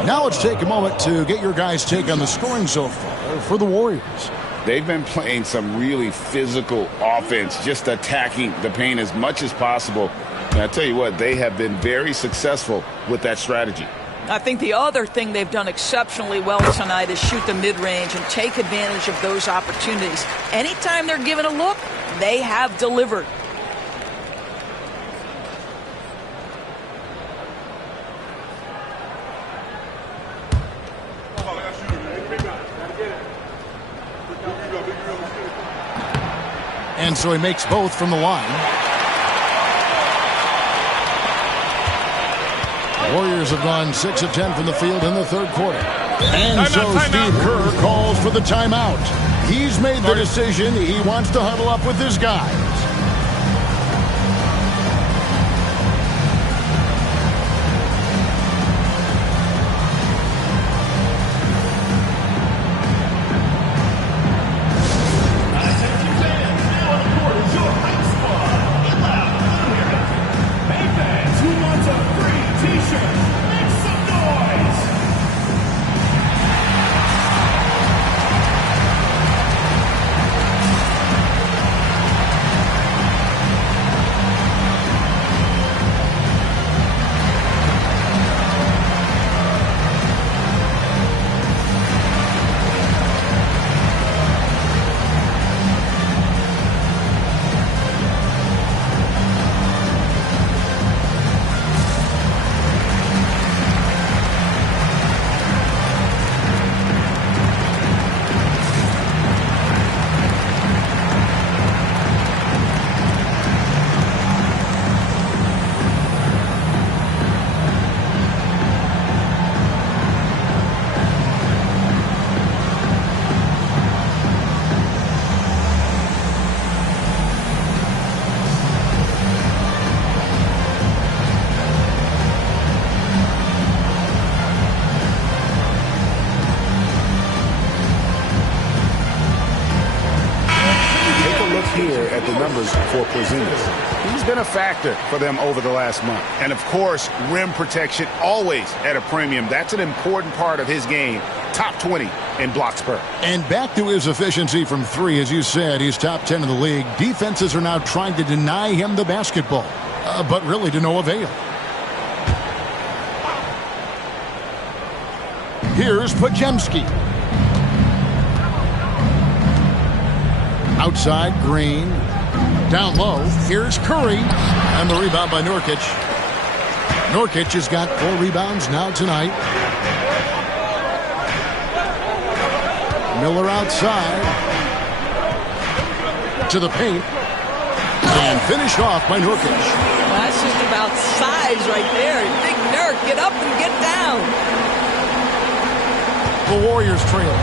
Now let's take a moment to get your guys' take on the scoring so far for the Warriors. They've been playing some really physical offense, just attacking the paint as much as possible. And I tell you what, they have been very successful with that strategy. I think the other thing they've done exceptionally well tonight is shoot the mid-range and take advantage of those opportunities. Anytime they're given a look, they have delivered. And so he makes both from the line. The Warriors have gone 6 of 10 from the field in the third quarter. And so Steve Kerr calls for the timeout. He's made the decision. He wants to huddle up with his guys. For Porzingis. He's been a factor for them over the last month. And, of course, rim protection always at a premium. That's an important part of his game top 20 in blocks per. And back to his efficiency from three. As you said, he's top 10 in the league. Defenses are now trying to deny him the basketball, but really to no avail. Here's Podziemski. Outside, Green. Down low, here's Curry. And the rebound by Nurkic. Nurkic has got 4 rebounds now tonight. Miller outside. To the paint. And finished off by Nurkic. That's just about size right there. Big Nurk, get up and get down. The Warriors trail.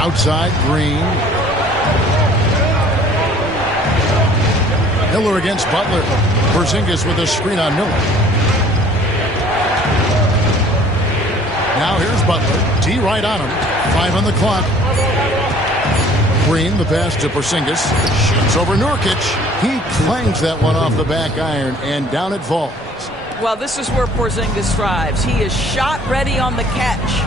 Outside, Green. Miller against Butler. Porzingis with a screen on Miller. Now here's Butler. D right on him. 5 on the clock. Green, the pass to Porzingis. Shoots over Nurkic. He clangs that one off the back iron, and down it falls. Well, this is where Porzingis thrives. He is shot ready on the catch.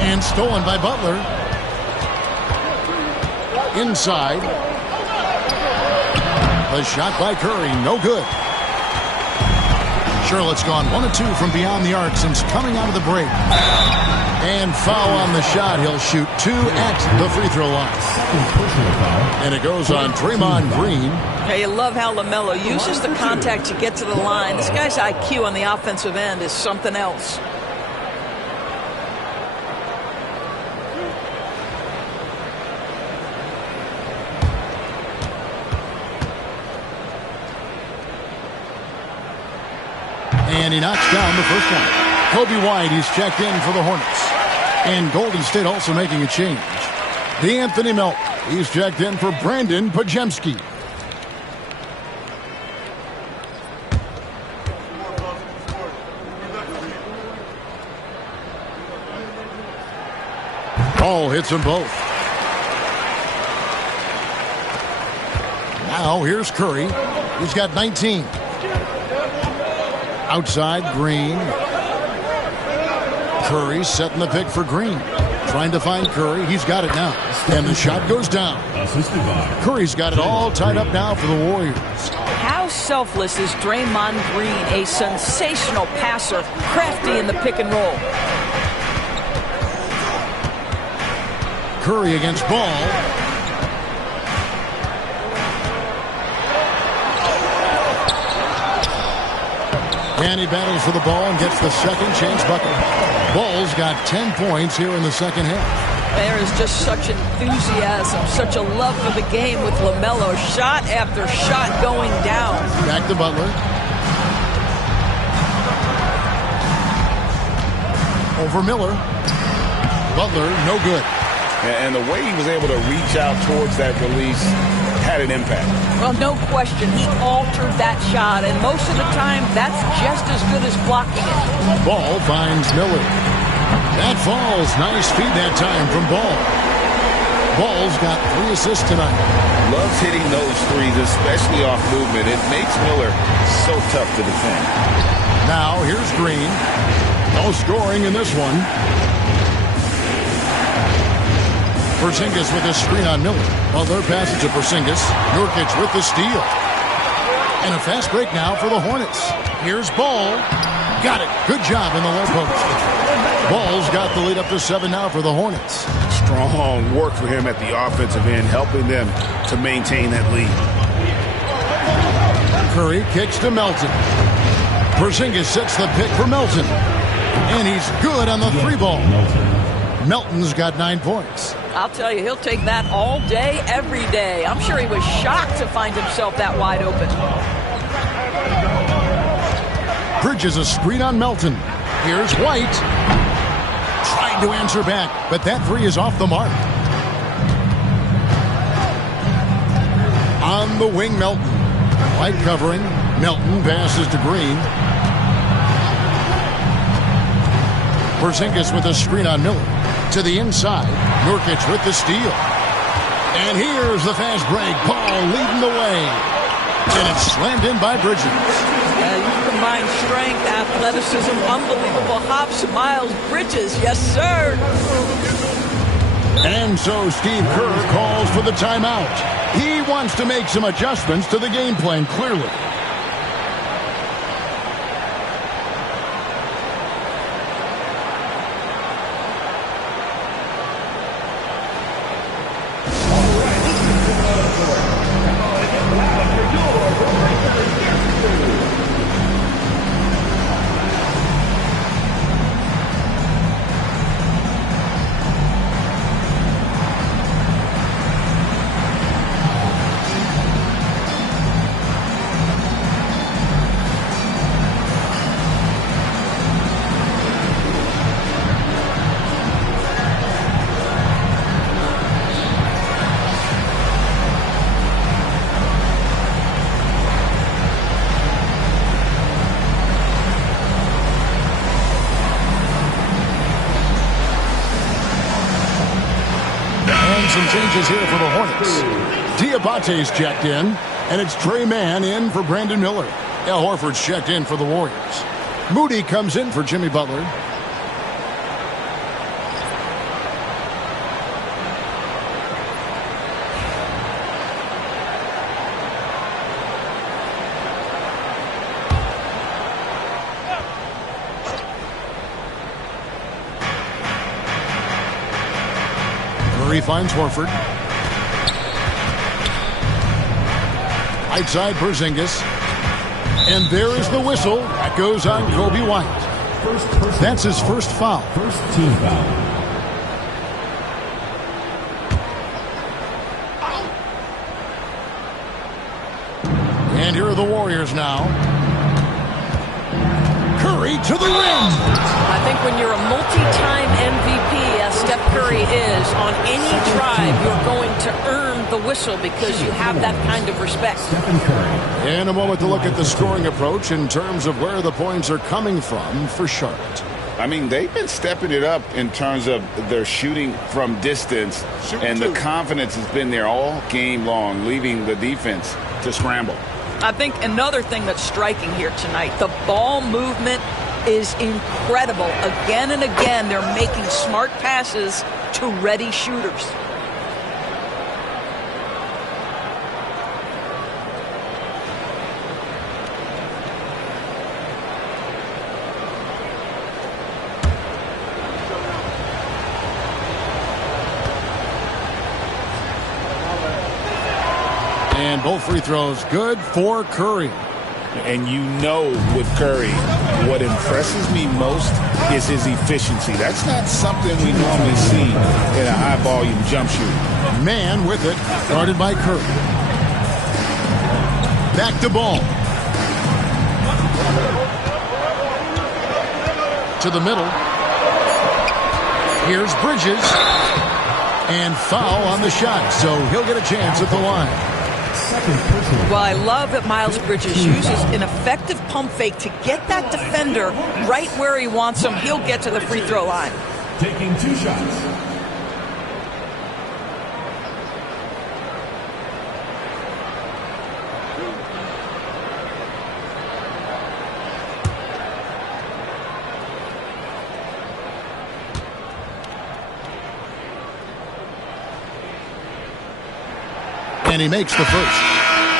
And stolen by Butler. Inside. The shot by Curry, no good. Charlotte's gone 1 of 2 from beyond the arc since coming out of the break. And foul on the shot. He'll shoot 2 at the free throw line. And it goes on Draymond Green. Hey, you love how LaMelo uses the contact to get to the line. This guy's IQ on the offensive end is something else. And he knocks down the first one. Kobe White, he's checked in for the Hornets. And Golden State also making a change. DeAnthony Melton, he's checked in for Brandon Podziemski. Ball hits them both. Now here's Curry. He's got 19. Outside, Green. Curry setting the pick for Green. Trying to find Curry. He's got it now. And the shot goes down. Curry's got it all tied up now for the Warriors. How selfless is Draymond Green? A sensational passer, crafty in the pick and roll. Curry against Ball. And he battles for the ball and gets the second chance bucket. Ball's got 10 points here in the second half. There is just such enthusiasm, such a love for the game with LaMelo. Shot after shot going down. Back to Butler. Over Miller. Butler, no good. And the way he was able to reach out towards that release had an impact. Well, no question. He altered that shot, and most of the time, that's just as good as blocking it. Ball finds Miller. That falls. Nice feed that time from Ball. Ball's got 3 assists tonight. Loves hitting those threes, especially off movement. It makes Miller so tough to defend. Now, here's Green. No scoring in this one. Porzingis with a screen on Miller. Butler passes to Porzingis. Nurkic with the steal. And a fast break now for the Hornets. Here's Ball. Got it. Good job in the low post. Ball's got the lead up to 7 now for the Hornets. Strong work for him at the offensive end, helping them to maintain that lead. Curry kicks to Melton. Porzingis sets the pick for Melton. And he's good on the 3 ball. Melton's got 9 points. I'll tell you, he'll take that all day, every day. I'm sure he was shocked to find himself that wide open. Bridges a screen on Melton. Here's White. Tried to answer back, but that 3 is off the mark. On the wing, Melton. White covering. Melton passes to Green. Porzingis with a screen on Miller. To the inside. Nurkic with the steal. And here's the fast break. Ball leading the way. And it's slammed in by Bridges. You combine strength, athleticism, unbelievable hops. Miles Bridges, yes, sir. And so Steve Kerr calls for the timeout. He wants to make some adjustments to the game plan, clearly. Some changes here for the Hornets. Diabate's checked in, and it's Trey Mann in for Brandon Miller. Al Horford's checked in for the Warriors. Moody comes in for Jimmy Butler. Curry finds Horford. Right side Porzingis. And there is the whistle. That goes on Kobe White. That's his first foul. First team foul. And here are the Warriors now. Curry to the rim. I think when you're a multi-time MVP, as Steph Curry is, on any drive, you're going to earn the whistle because you have that kind of respect. In a moment to look at the scoring approach in terms of where the points are coming from for Charlotte. I mean, they've been stepping it up in terms of their shooting from distance, and the confidence has been there all game long, leaving the defense to scramble. I think another thing that's striking here tonight, the ball movement is incredible. Again and again, they're making smart passes to ready shooters. And both free throws good for Curry. And you know with Curry, what impresses me most is his efficiency. That's not something we normally see in a high-volume jump shooter. Man with it, guarded by Curry. Back to ball. To the middle. Here's Bridges. And foul on the shot, so he'll get a chance at the line. Well, I love that Miles Bridges uses an effective pump fake to get that defender right where he wants him. He'll get to the free throw line. Taking 2 shots. And he makes the first.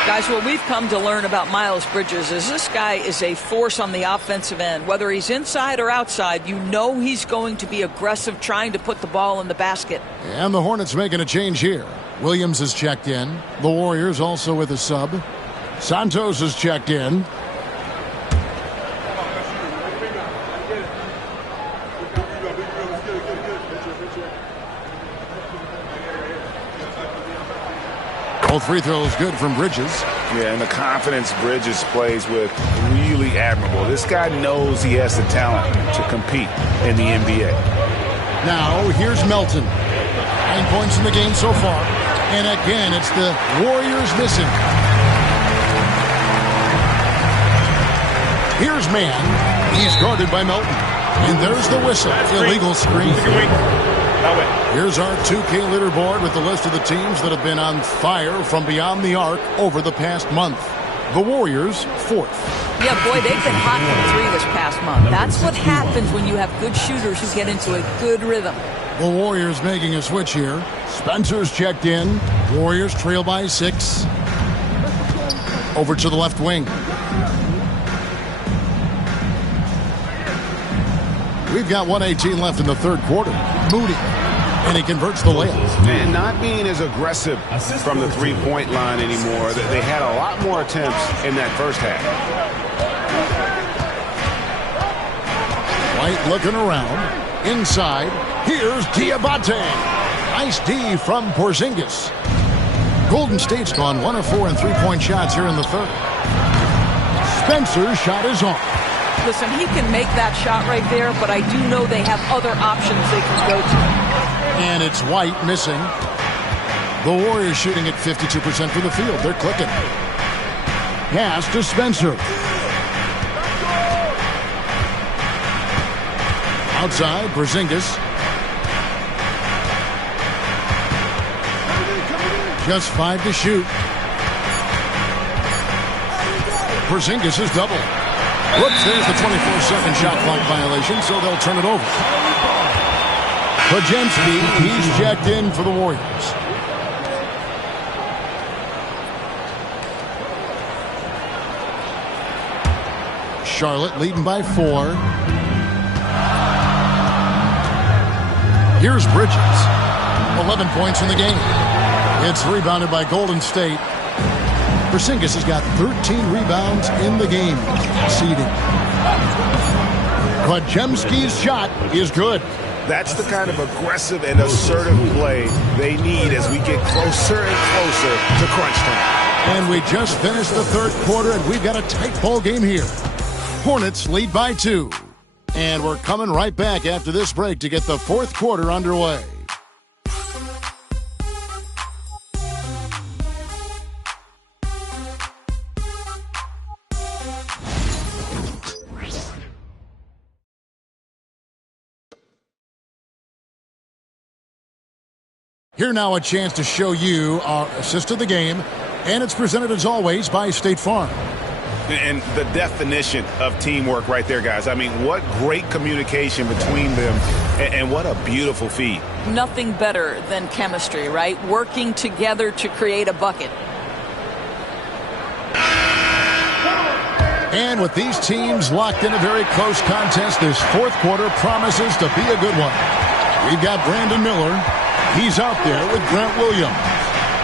Guys, what we've come to learn about Miles Bridges is this guy is a force on the offensive end. Whether he's inside or outside, you know he's going to be aggressive trying to put the ball in the basket. And the Hornets making a change here. Williams is checked in. The Warriors also with a sub. Santos is checked in. Both free throws good from Bridges. Yeah, and the confidence Bridges plays with, really admirable. This guy knows he has the talent to compete in the NBA. Now, here's Melton. 9 points in the game so far. And again, it's the Warriors missing. Here's Mann. He's guarded by Melton. And there's the whistle. Illegal screen. Here's our 2K leaderboard with the list of the teams that have been on fire from beyond the arc over the past month. The Warriors, 4th. Yeah, boy, they've been hot from 3 this past month. That's what happens when you have good shooters who get into a good rhythm. The Warriors making a switch here. Spencer's checked in. Warriors trail by 6. Over to the left wing. We've got 1:18 left in the third quarter. Moody. And he converts the layup. And not being as aggressive from the three-point line anymore. They had a lot more attempts in that first half. White looking around. Inside. Here's Diabate. Nice D from Porzingis. Golden State's gone 1 of 4 in three-point shots here in the third. Spencer's shot is on. Listen, he can make that shot right there, but I do know they have other options they can go to. And it's White missing. The Warriors shooting at 52% from the field. They're clicking. Pass to Spencer. Outside, Porzingis. Just 5 to shoot. Porzingis is double. Whoops, there's the 24-second shot clock violation, so they'll turn it over. Podziemski, he's checked in for the Warriors. Charlotte leading by 4. Here's Bridges. 11 points in the game. It's rebounded by Golden State. Porzingis has got 13 rebounds in the game. Conceding. Podziemski's shot is good. That's the kind of aggressive and assertive play they need as we get closer and closer to crunch time. And we just finished the third quarter, and we've got a tight ball game here. Hornets lead by 2. And we're coming right back after this break to get the fourth quarter underway. Here now a chance to show you our assist of the game, and it's presented as always by State Farm. And the definition of teamwork right there, guys. I mean, what great communication between them, and what a beautiful feed. Nothing better than chemistry, right? Working together to create a bucket. And with these teams locked in a very close contest, this fourth quarter promises to be a good one. We've got Brandon Miller. He's out there with Grant Williams.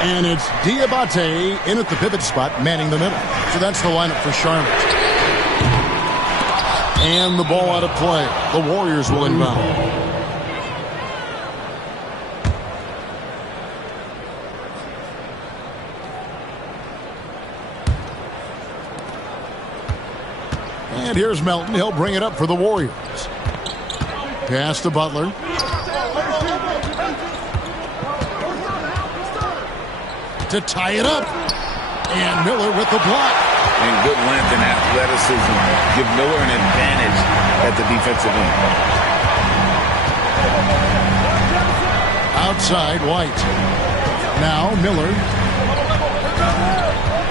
And it's Diabate in at the pivot spot, manning the middle. So that's the lineup for Charlotte. And the ball out of play. The Warriors will inbound. And here's Melton. He'll bring it up for the Warriors. Pass to Butler. To tie it up. And Miller with the block. And good length and athleticism give Miller an advantage at the defensive end. Outside, White. Now Miller.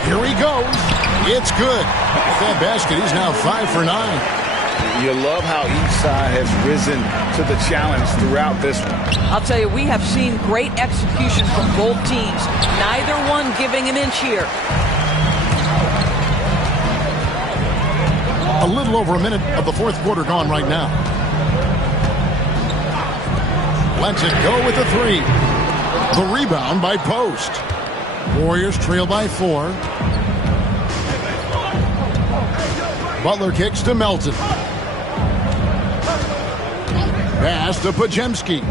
Here he goes. It's good. With that basket, he's now 5 for 9. You love how each side has risen to the challenge throughout this one. I'll tell you, we have seen great execution from both teams. Neither one giving an inch here. A little over a minute of the fourth quarter gone right now. Lets it go with the 3. The rebound by Post. Warriors trail by 4. Butler kicks to Melton. Pass to Podziemski.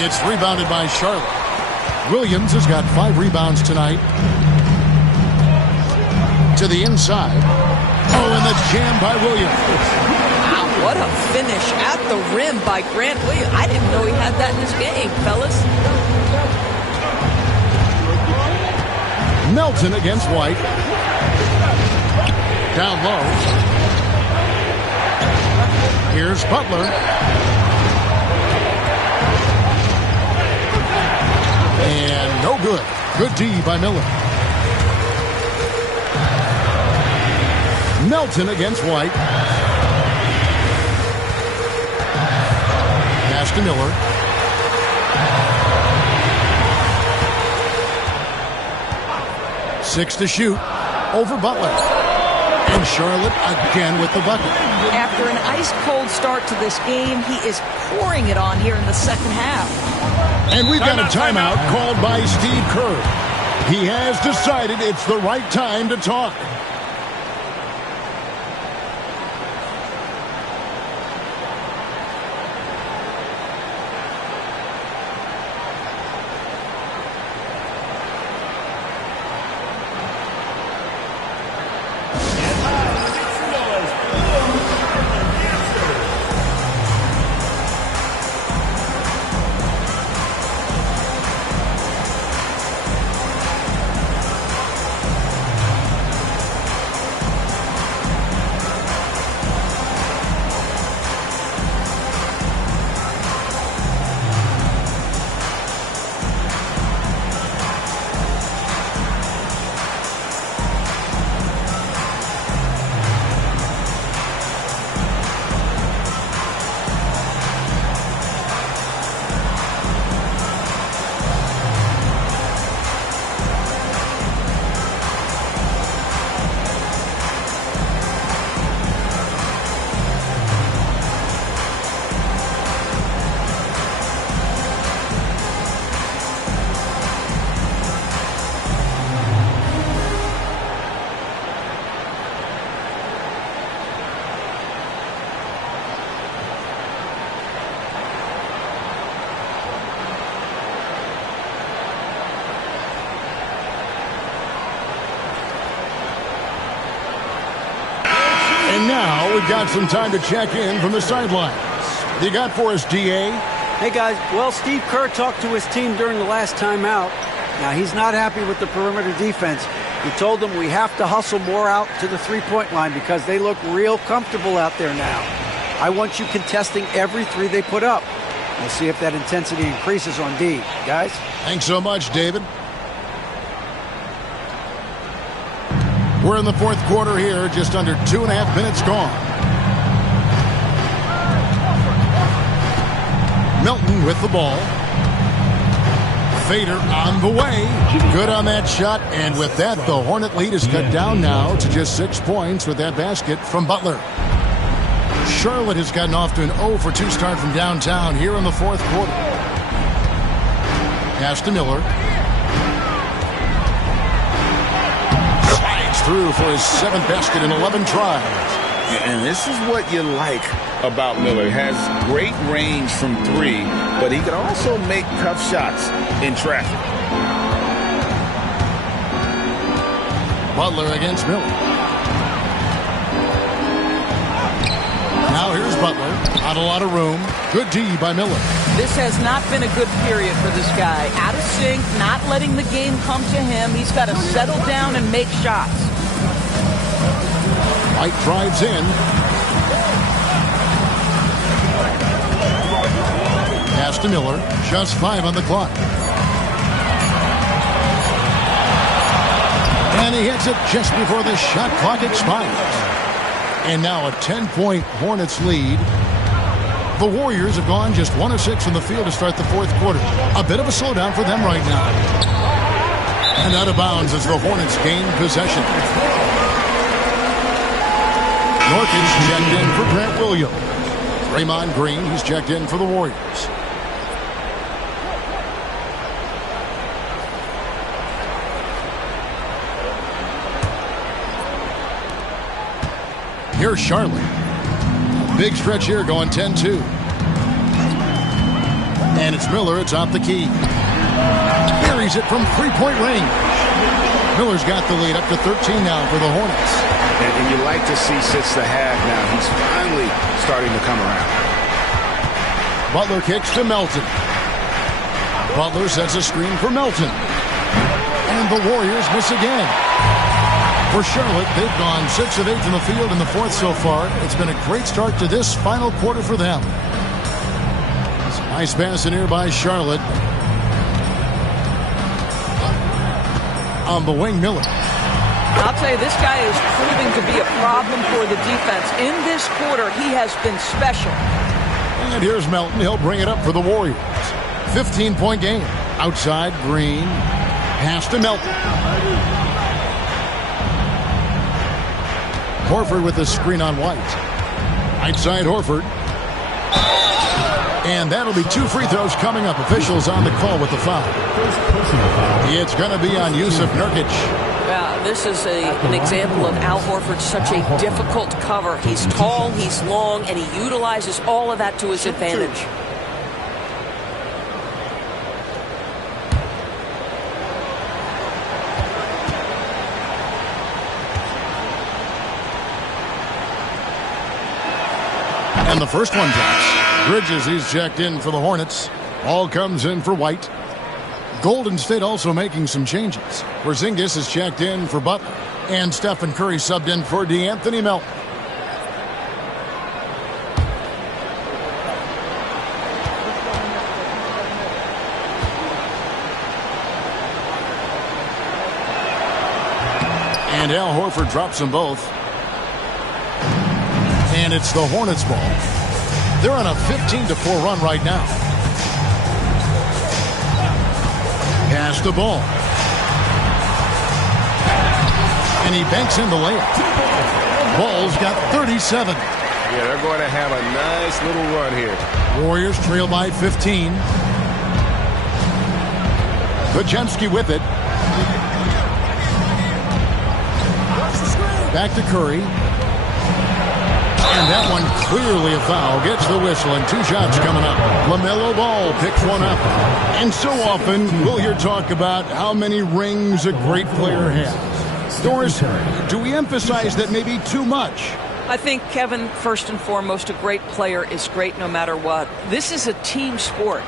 It's rebounded by Charlotte. Williams has got 5 rebounds tonight. To the inside. Oh, and the jam by Williams. Wow, what a finish at the rim by Grant Williams. I didn't know he had that in his game, fellas. Melton against White. Down low. Here's Butler. And no good. Good D by Miller. Melton against White. Pass to Miller. Six to shoot. Over Butler. And Charlotte again with the bucket. After an ice-cold start to this game, he is pouring it on here in the second half. And we've got a timeout called by Steve Kerr. He has decided it's the right time to talk. And now we've got some time to check in from the sidelines. You got for us, DA? Hey, guys. Well, Steve Kerr talked to his team during the last timeout. Now, he's not happy with the perimeter defense. He told them we have to hustle more out to the three-point line because they look real comfortable out there now. I want you contesting every three they put up. We'll see if that intensity increases on D. Guys? Thanks so much, David. We're in the fourth quarter here, just under 2.5 minutes gone. Melton with the ball. Fader on the way. Good on that shot, and with that, the Hornet lead is cut down now to just 6 points with that basket from Butler. Charlotte has gotten off to an 0-for-2 start from downtown here in the fourth quarter. Pass to Miller. Slides through for his 7th basket in 11 tries. And this is what you like about Miller. Has great range from three, but he can also make tough shots in traffic. Butler against Miller. Now here's Butler. Not a lot of room. Good D by Miller. This has not been a good period for this guy. Out of sync, not letting the game come to him. He's got to settle down and make shots. White drives in. Pass to Miller. Just 5 on the clock. And he hits it just before the shot clock expires. And now a 10-point Hornets lead. The Warriors have gone just 1 of 6 from the field to start the fourth quarter. A bit of a slowdown for them right now. And out of bounds as the Hornets gain possession. Norkic checked in for Grant Williams. Draymond Green, he's checked in for the Warriors. Here's Charlotte. Big stretch here going 10-2. And it's Miller atop the key. Buries it from three-point range. Miller's got the lead up to 13 now for the Hornets. And you like to see since the half now, he's finally starting to come around. Butler kicks to Melton. Butler sets a screen for Melton. And the Warriors miss again. For Charlotte, they've gone 6 of 8 from the field in the fourth so far. It's been a great start to this final quarter for them. It's a nice pass in here by Charlotte. On the wing, Miller. I'll tell you, this guy is proving to be a problem for the defense. In this quarter, he has been special. And here's Melton. He'll bring it up for the Warriors. 15-point game. Outside, Green. Pass to Melton. Horford with the screen on White. Right side, Horford. And that'll be 2 free throws coming up. Officials on the call with the foul. It's going to be on Yusuf Nurkic. This is an example of Al Horford, such a difficult cover. He's tall, he's long, and he utilizes all of that to his advantage. And the first one drops. Bridges, he's checked in for the Hornets. All comes in for White. Golden State also making some changes. Porzingis is checked in for Butler. And Stephen Curry subbed in for DeAnthony Melton. And Al Horford drops them both. And it's the Hornets ball. They're on a 15-4 run right now. Pass the ball. And he banks in the layup. Ball's got 37. Yeah, they're going to have a nice little run here. Warriors trail by 15. Podziemski with it. Back to Curry. And that one clearly a foul. Gets the whistle and 2 shots coming up. LaMelo Ball picks one up. And so often we'll hear talk about how many rings a great player has. Doris, do we emphasize that maybe too much? I think, Kevin, first and foremost, a great player is great no matter what. This is a team sport.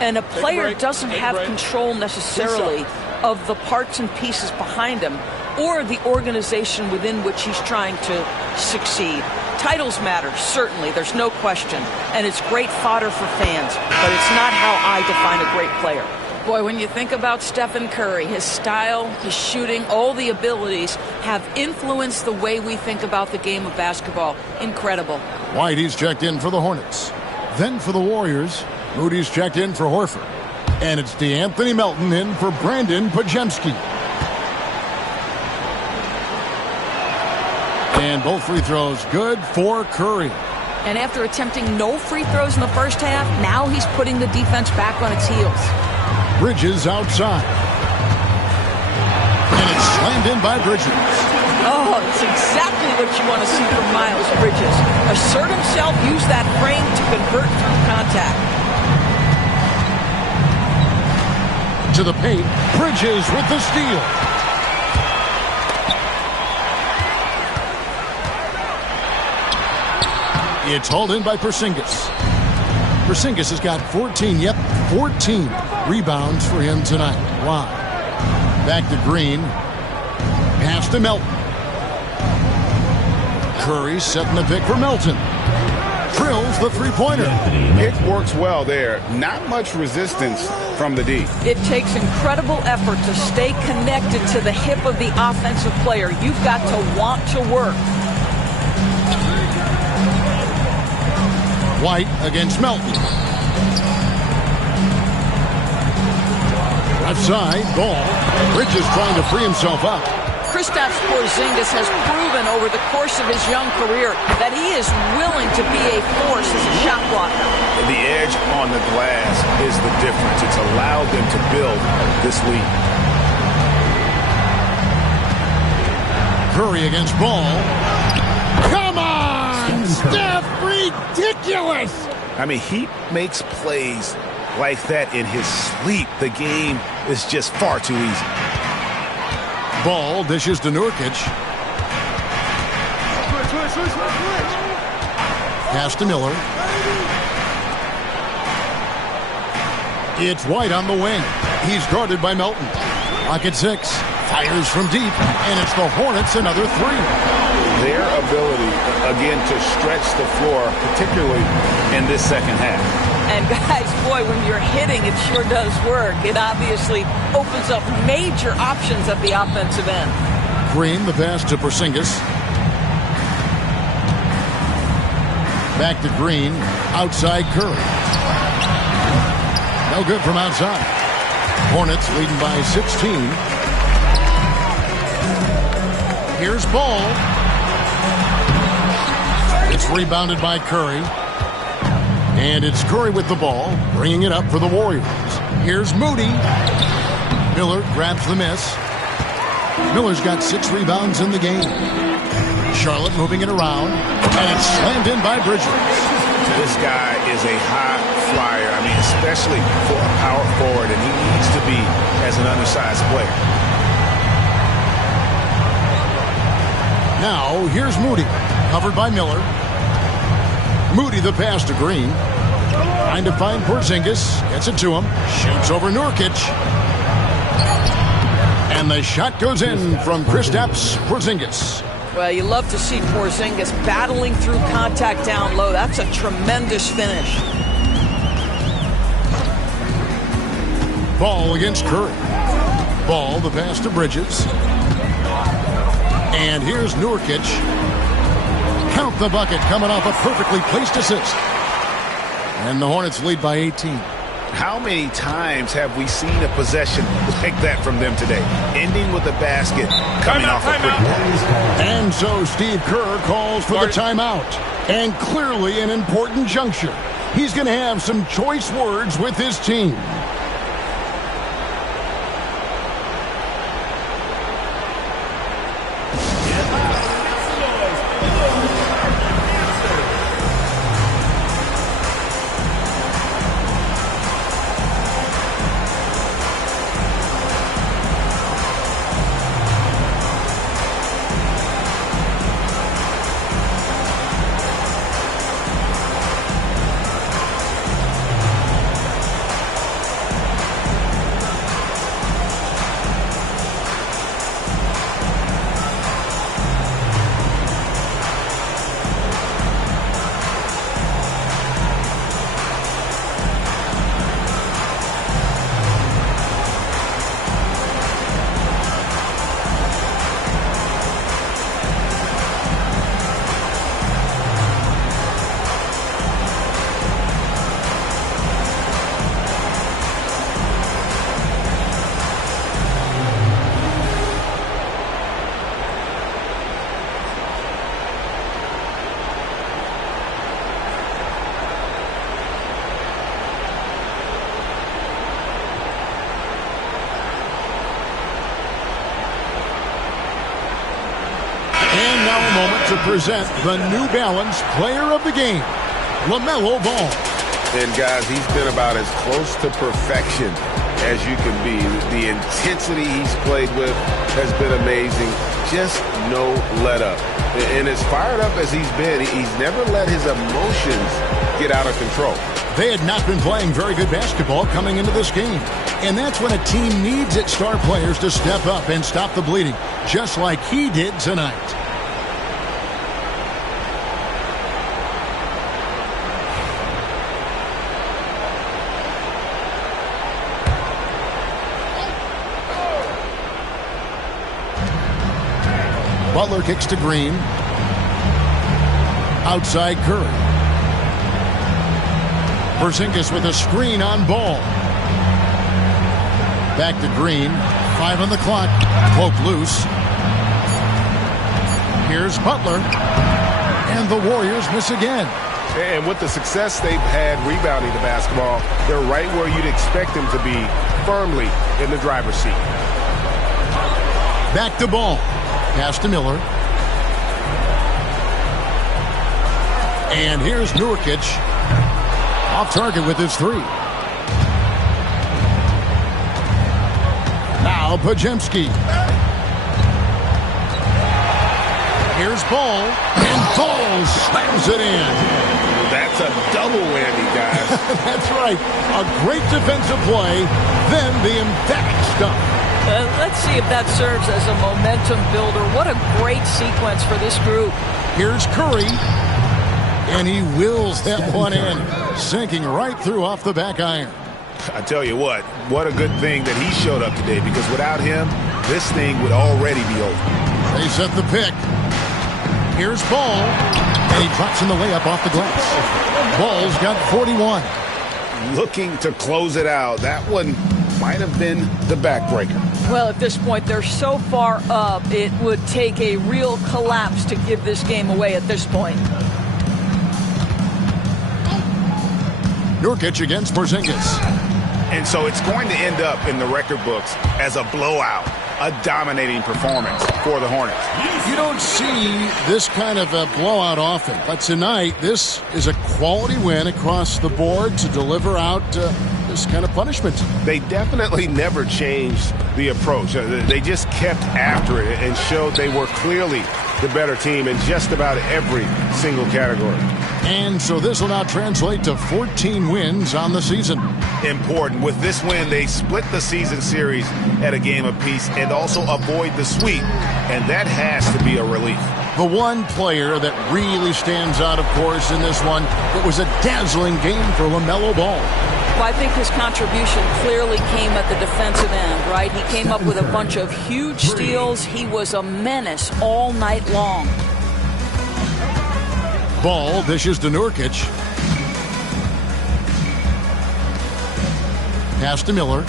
And a player doesn't have control necessarily of the parts and pieces behind him or the organization within which he's trying to succeed. Titles matter, certainly, there's no question, and it's great fodder for fans, but it's not how I define a great player. Boy, when you think about Stephen Curry, his style, his shooting, all the abilities have influenced the way we think about the game of basketball. Incredible. White, he's checked in for the Hornets. Then for the Warriors, Moody's checked in for Horford. And it's DeAnthony Melton in for Brandon Podziemski. And both free throws good for Curry. And after attempting no free throws in the first half, now he's putting the defense back on its heels. Bridges outside. And it's slammed in by Bridges. Oh, it's exactly what you want to see from Miles Bridges. Assert himself, use that frame to convert through contact. To the paint, Bridges with the steal. It's hauled in by Porzingis. Porzingis has got 14 rebounds for him tonight. Wow. Back to Green. Pass to Melton. Curry setting the pick for Melton. Drills the three-pointer. It works well there. Not much resistance from the D. It takes incredible effort to stay connected to the hip of the offensive player. You've got to want to work. White against Melton. Left side, Ball. Bridges trying to free himself up. Kristaps Porzingis has proven over the course of his young career that he is willing to be a force as a shot blocker. The edge on the glass is the difference. It's allowed them to build this lead. Curry against Ball. Come on, Steph! Ridiculous! I mean, he makes plays like that in his sleep. The game is just far too easy. Ball dishes to Nurkic. Pass to Miller. It's White on the wing. He's guarded by Melton. Lock at 6. Fires from deep. And it's the Hornets another 3. Their ability, again, to stretch the floor, particularly in this second half. And guys, boy, when you're hitting, it sure does work. It obviously opens up major options at the offensive end. Green, the pass to Porzingis. Back to Green, outside Curry. No good from outside. Hornets leading by 16. Here's Ball. It's rebounded by Curry. And it's Curry with the ball, bringing it up for the Warriors. Here's Moody. Miller grabs the miss. Miller's got 6 rebounds in the game. Charlotte moving it around, and it's slammed in by Bridges. This guy is a high flyer. I mean, especially for a power forward, and he needs to be as an undersized player. Now, here's Moody, covered by Miller. Moody the pass to Green. Trying to find Porzingis. Gets it to him. Shoots over Nurkic. And the shot goes in from Kristaps Porzingis. Well, you love to see Porzingis battling through contact down low. That's a tremendous finish. Ball against Curry. Ball, the pass to Bridges. And here's Nurkic. Count the bucket, coming off a perfectly placed assist. And the Hornets lead by 18. How many times have we seen a possession like that from them today? Ending with a basket, coming off a pretty. And so Steve Kerr calls for the timeout. And clearly an important juncture. He's going to have some choice words with his team. To present the New Balance Player of the Game, LaMelo Ball. And guys, he's been about as close to perfection as you can be. The intensity he's played with has been amazing. Just no let up. And as fired up as he's been, he's never let his emotions get out of control. They had not been playing very good basketball coming into this game. And that's when a team needs its star players to step up and stop the bleeding, just like he did tonight. Butler kicks to Green. Outside Curry. Porzingis with a screen on Ball. Back to Green. 5 on the clock. Poke loose. Here's Butler. And the Warriors miss again. And with the success they've had rebounding the basketball, they're right where you'd expect them to be, firmly in the driver's seat. Back to Ball. Pass to Miller. And here's Nurkic. Off target with his 3. Now Podziemski. Here's Ball. And Ball slams it in. That's a double whammy, guys. That's right. A great defensive play, then the emphatic stuff. Let's see if that serves as a momentum builder. What a great sequence for this group. Here's Curry. And he wills that one in, sinking right through off the back iron. I tell you what a good thing that he showed up today, because without him, this thing would already be over. They set the pick. Here's Ball. And he drops in the layup off the glass. Ball's got 41. Looking to close it out. That one might have been the backbreaker. Well, at this point, they're so far up, it would take a real collapse to give this game away at this point. Nurkic against Porzingis. And so it's going to end up in the record books as a blowout, a dominating performance for the Hornets. You don't see this kind of a blowout often, but tonight this is a quality win across the board to deliver out this kind of punishment. They definitely never changed the approach. They just kept after it and showed they were clearly the better team in just about every single category. And so this will now translate to 14 wins on the season. Important. With this win, they split the season series at a game apiece and also avoid the sweep, and that has to be a relief. The one player that really stands out, of course, in this one, it was a dazzling game for LaMelo Ball. Well, I think his contribution clearly came at the defensive end, right? He came up with a bunch of huge steals. He was a menace all night long. Ball dishes to Nurkic. Pass to Miller.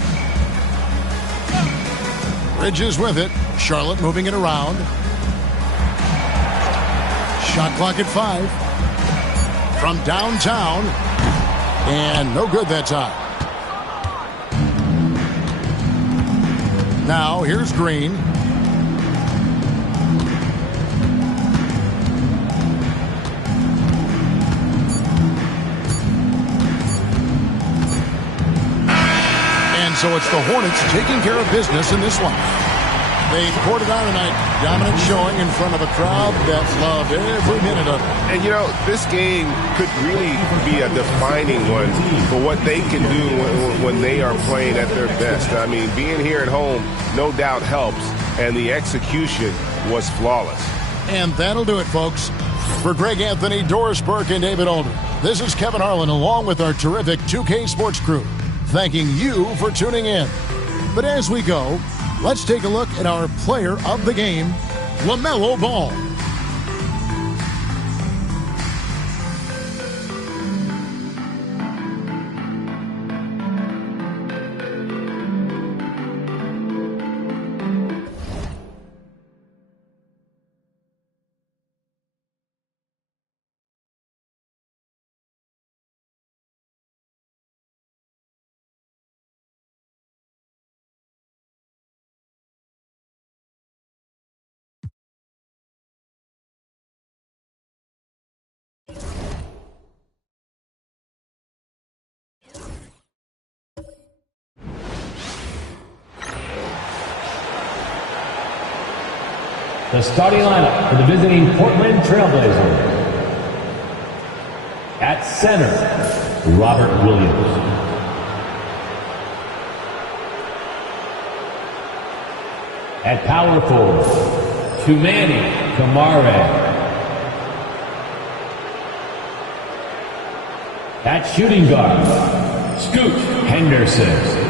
Bridges with it. Charlotte moving it around. Shot clock at 5. From downtown. And no good that time. Now here's Green. And so it's the Hornets taking care of business in this one. They poured it on tonight. Dominant showing in front of a crowd that loved every minute of it. And, you know, this game could really be a defining one for what they can do when they are playing at their best. I mean, being here at home no doubt helps, and the execution was flawless. And that'll do it, folks. For Greg Anthony, Doris Burke, and David Alder, this is Kevin Harlan along with our terrific 2K Sports crew, thanking you for tuning in. But as we go, let's take a look at our player of the game, LaMelo Ball. The starting lineup for the visiting Portland Trailblazers. At center, Robert Williams. At power forward, Tumani Kamara. At shooting guard, Scoot Henderson.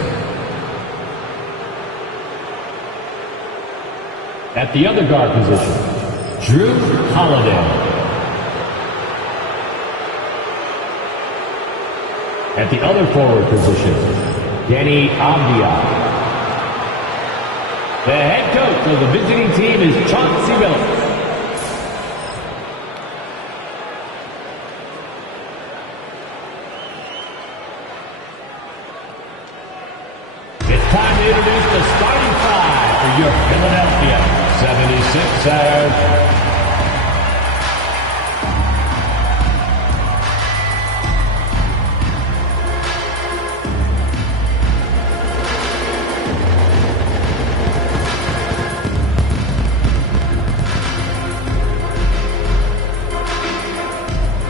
At the other guard position, Drew Holiday. At the other forward position, Danny Avdia. The head coach of the visiting team is Chauncey Billups. It's time to introduce the starting five for your Philadelphia 76ers.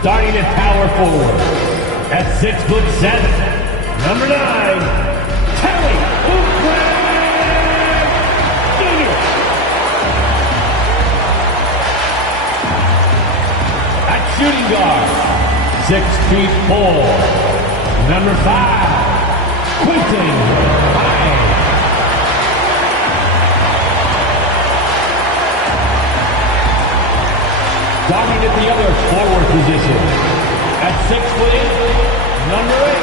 Starting at power forward, at 6'7", number 9, Terry Oubre Jr. At shooting guard, 6'4", number 5, Quentin Hines. Starting at the other forward position. At 6 feet, number 8,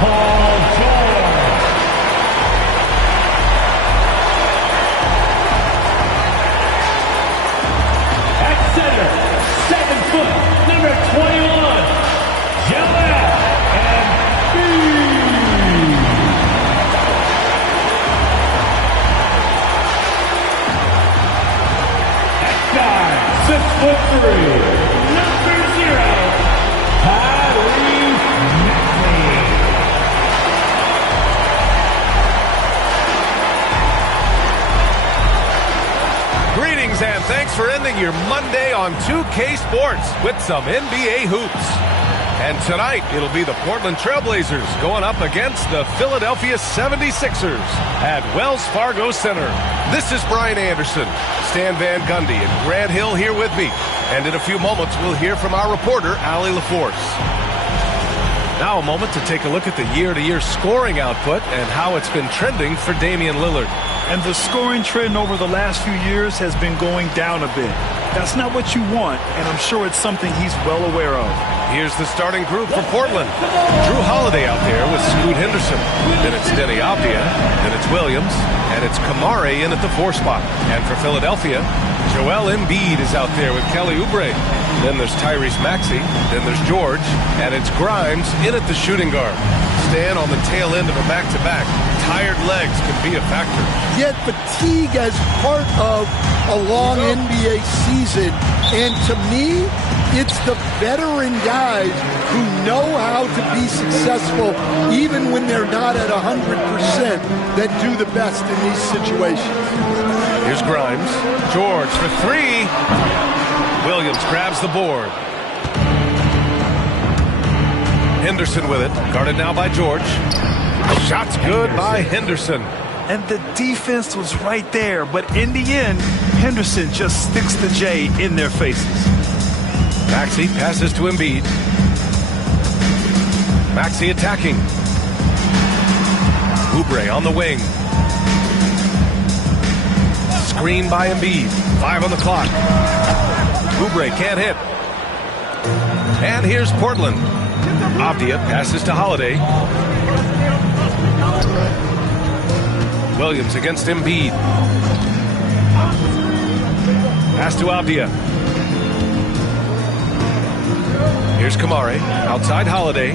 Paul George. At center, 7 foot, number 21, Joel Embiid. At guard, 6'3", number 0, Tyrese Maxey. Greetings and thanks for ending your Monday on 2K Sports with some NBA hoops. And tonight, it'll be the Portland Trail Blazers going up against the Philadelphia 76ers at Wells Fargo Center. This is Brian Anderson, Stan Van Gundy, and Grant Hill here with me. And in a few moments, we'll hear from our reporter, Allie LaForce. Now a moment to take a look at the year-to-year scoring output and how it's been trending for Damian Lillard. And the scoring trend over the last few years has been going down a bit. That's not what you want, and I'm sure it's something he's well aware of. Here's the starting group for Portland. Drew Holiday out there with Scoot Henderson. Then it's Denny Avdia. Then it's Williams. And it's Kamare in at the 4 spot. And for Philadelphia, Joel Embiid is out there with Kelly Oubre. Then there's Tyrese Maxey. Then there's George. And it's Grimes in at the shooting guard. Stan, on the tail end of a back-to-back, tired legs can be a factor. Yet fatigue as part of a long NBA season. And to me, it's the veteran guys who know how to be successful even when they're not at 100% that do the best in these situations. Here's Grimes. George for 3. Williams grabs the board. Henderson with it. Guarded now by George. Shot's good by Henderson. And the defense was right there, but in the end, Henderson just sticks the J in their faces. Maxey passes to Embiid. Maxey attacking. Oubre on the wing. Screen by Embiid. 5 on the clock. Oubre can't hit. And here's Portland. Avdia passes to Holiday. Williams against Embiid. Pass to Avdia. Here's Kamare. Outside Holiday.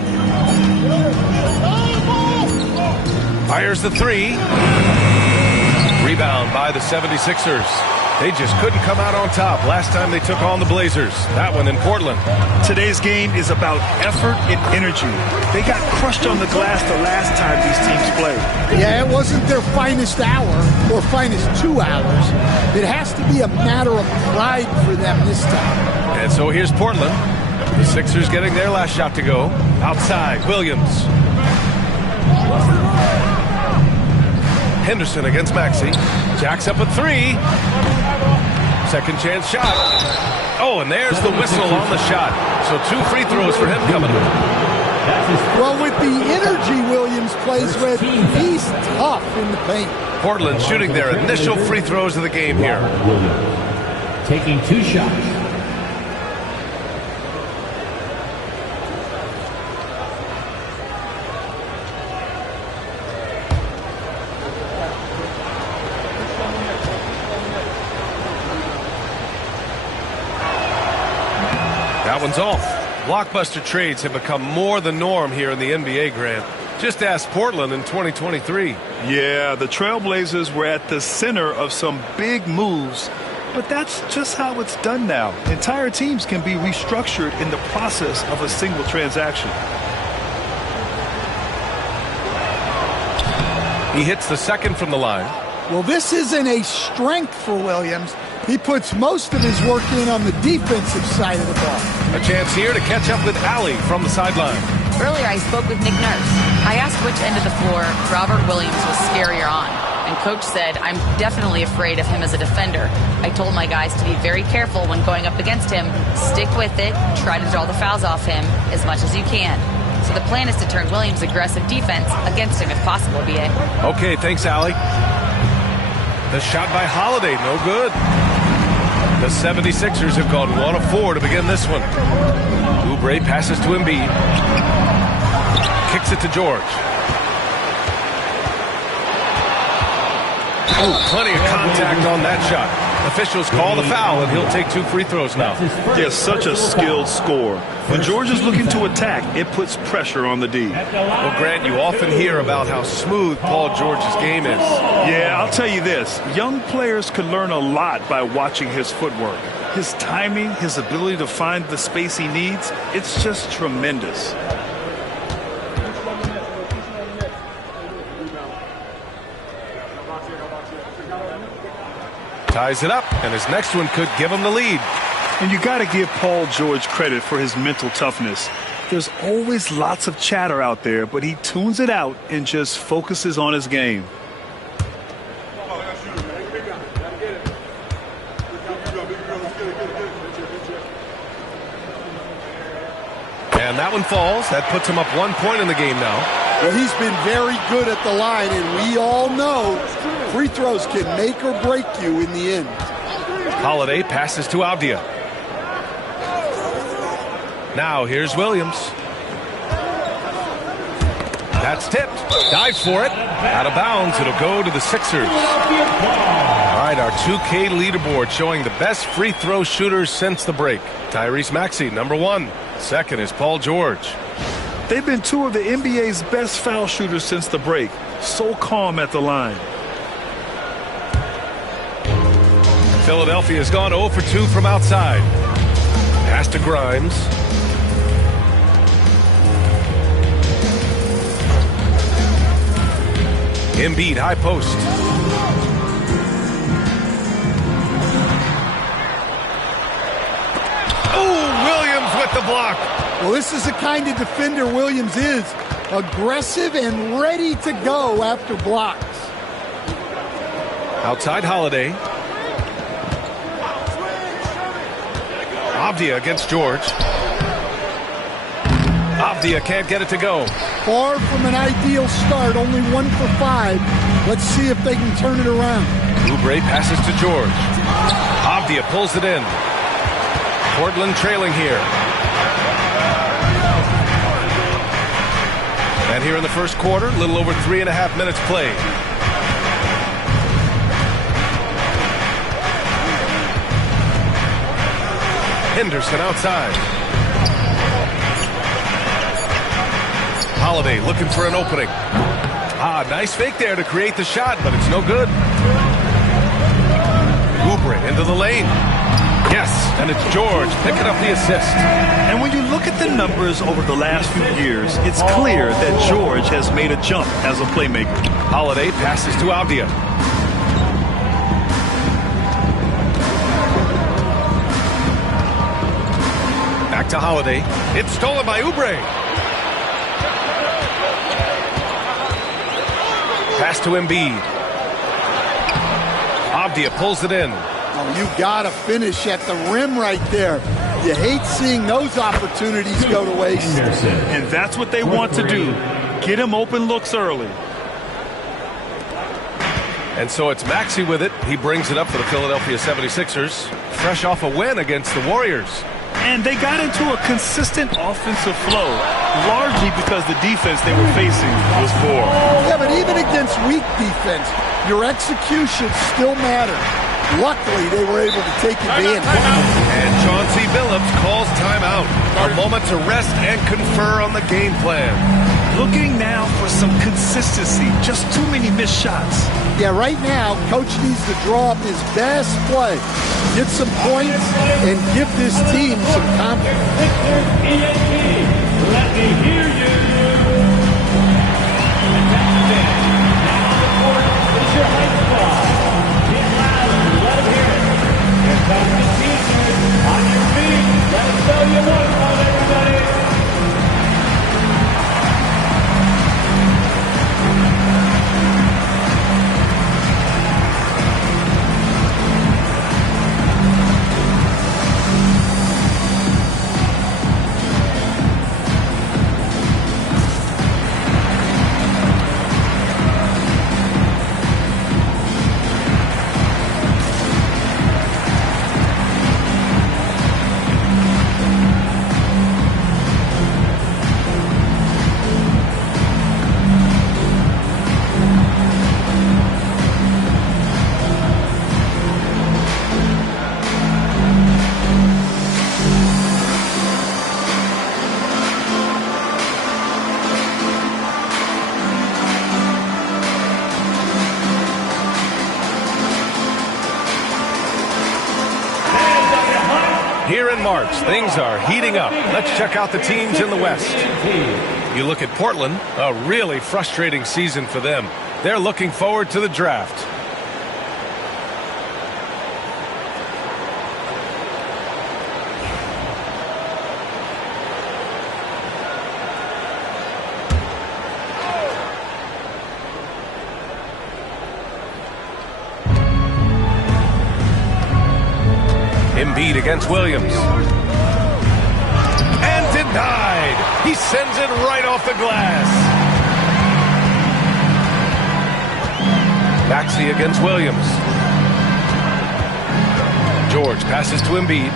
Fires the 3. Rebound by the 76ers. They just couldn't come out on top last time they took on the Blazers. That one in Portland. Today's game is about effort and energy. They got crushed on the glass the last time these teams played. Yeah, it wasn't their finest hour or finest 2 hours. It has to be a matter of pride for them this time. And so here's Portland. The Sixers getting their last shot to go. Outside, Williams. Henderson against Maxey. Jacks up a 3. Second chance shot. Oh, and there's the whistle on the shot. So 2 free throws for him coming up. Well, with the energy Williams plays with, he's tough in the paint. Portland shooting their initial free throws of the game here. Taking 2 shots. That one's off. Blockbuster trades have become more the norm here in the NBA, Grant. Just ask Portland in 2023. Yeah, the Trailblazers were at the center of some big moves, but that's just how it's done now. Entire teams can be restructured in the process of a single transaction. He hits the second from the line. Well, this isn't a strength for Williams. He puts most of his work in on the defensive side of the ball. A chance here to catch up with Allie from the sideline. Earlier, I spoke with Nick Nurse. I asked which end of the floor Robert Williams was scarier on. And Coach said, I'm definitely afraid of him as a defender. I told my guys to be very careful when going up against him. Stick with it. Try to draw the fouls off him as much as you can. So the plan is to turn Williams' aggressive defense against him if possible, B.A. Okay, thanks, Allie. The shot by Holiday, no good. The 76ers have gone 1 of 4 to begin this one. Oubre passes to Embiid. Kicks it to George. Oh, plenty of contact on that shot. Officials call the foul, and he'll take 2 free throws now. Yeah, such a skilled scorer. When George is looking to attack, it puts pressure on the D. Well, Grant, you often hear about how smooth Paul George's game is. Yeah, I'll tell you this. Young players can learn a lot by watching his footwork. His timing, his ability to find the space he needs, it's just tremendous. Ties it up, and his next one could give him the lead. And you got to give Paul George credit for his mental toughness. There's always lots of chatter out there, but he tunes it out and just focuses on his game. And that one falls. That puts him up 1 point in the game now. Well, he's been very good at the line, and we all know free throws can make or break you in the end. Holiday passes to Avdia. Now here's Williams. That's tipped. Dives for it. Out of bounds. It'll go to the Sixers. All right, our 2K leaderboard showing the best free throw shooters since the break. Tyrese Maxey, number 1. Second is Paul George. They've been 2 of the NBA's best foul shooters since the break. So calm at the line. Philadelphia has gone 0 for 2 from outside. Pass to Grimes. Embiid, high post. Oh, Williams with the block. Well, this is the kind of defender Williams is. Aggressive and ready to go after blocks. Outside Holiday. Avdia against George. Avdia can't get it to go. Far from an ideal start, only 1 for 5. Let's see if they can turn it around. Oubre passes to George. Avdia pulls it in. Portland trailing here. And here in the first quarter, a little over 3.5 minutes played. Henderson outside. Holiday looking for an opening. Nice fake there to create the shot, but it's no good. Oubre into the lane. Yes, and it's George picking up the assist. And when you look at the numbers over the last few years, it's clear that George has made a jump as a playmaker. Holiday passes to Avdia. Back to Holiday. It's stolen by Oubre. Pass to Embiid. Avdia pulls it in. Oh, you got to finish at the rim right there. You hate seeing those opportunities go to waste. And that's what they want to do. Get him open looks early. And so it's Maxey with it. He brings it up for the Philadelphia 76ers. Fresh off a win against the Warriors. And they got into a consistent offensive flow, largely because the defense they were facing was poor. Yeah, but even against weak defense, your execution still matters. Luckily, they were able to take advantage. And Chauncey Billups calls timeout. A moment to rest and confer on the game plan. Looking now for some consistency. Just too many missed shots. Yeah, right now, Coach needs to draw up his best play. Get some points and give this team some confidence. Let me hear you. Now the court is your high squad. Get loud. Let them hear it. Here comes the teachers. On your feet. Let us know you want one, everybody. March. Things are heating up. Let's check out the teams in the West. You look at Portland, a really frustrating season for them. They're looking forward to the draft. Embiid against Williams. And denied. He sends it right off the glass. Maxey against Williams. George passes to Embiid.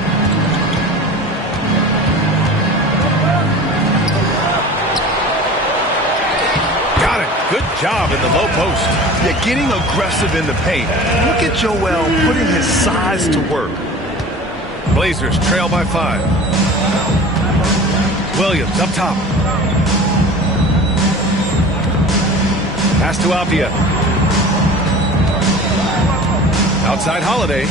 Got it. Good job in the low post. Yeah, getting aggressive in the paint. Look at Joel putting his size to work. Blazers trail by 5. Williams up top. Pass to Avdia. Outside Holiday.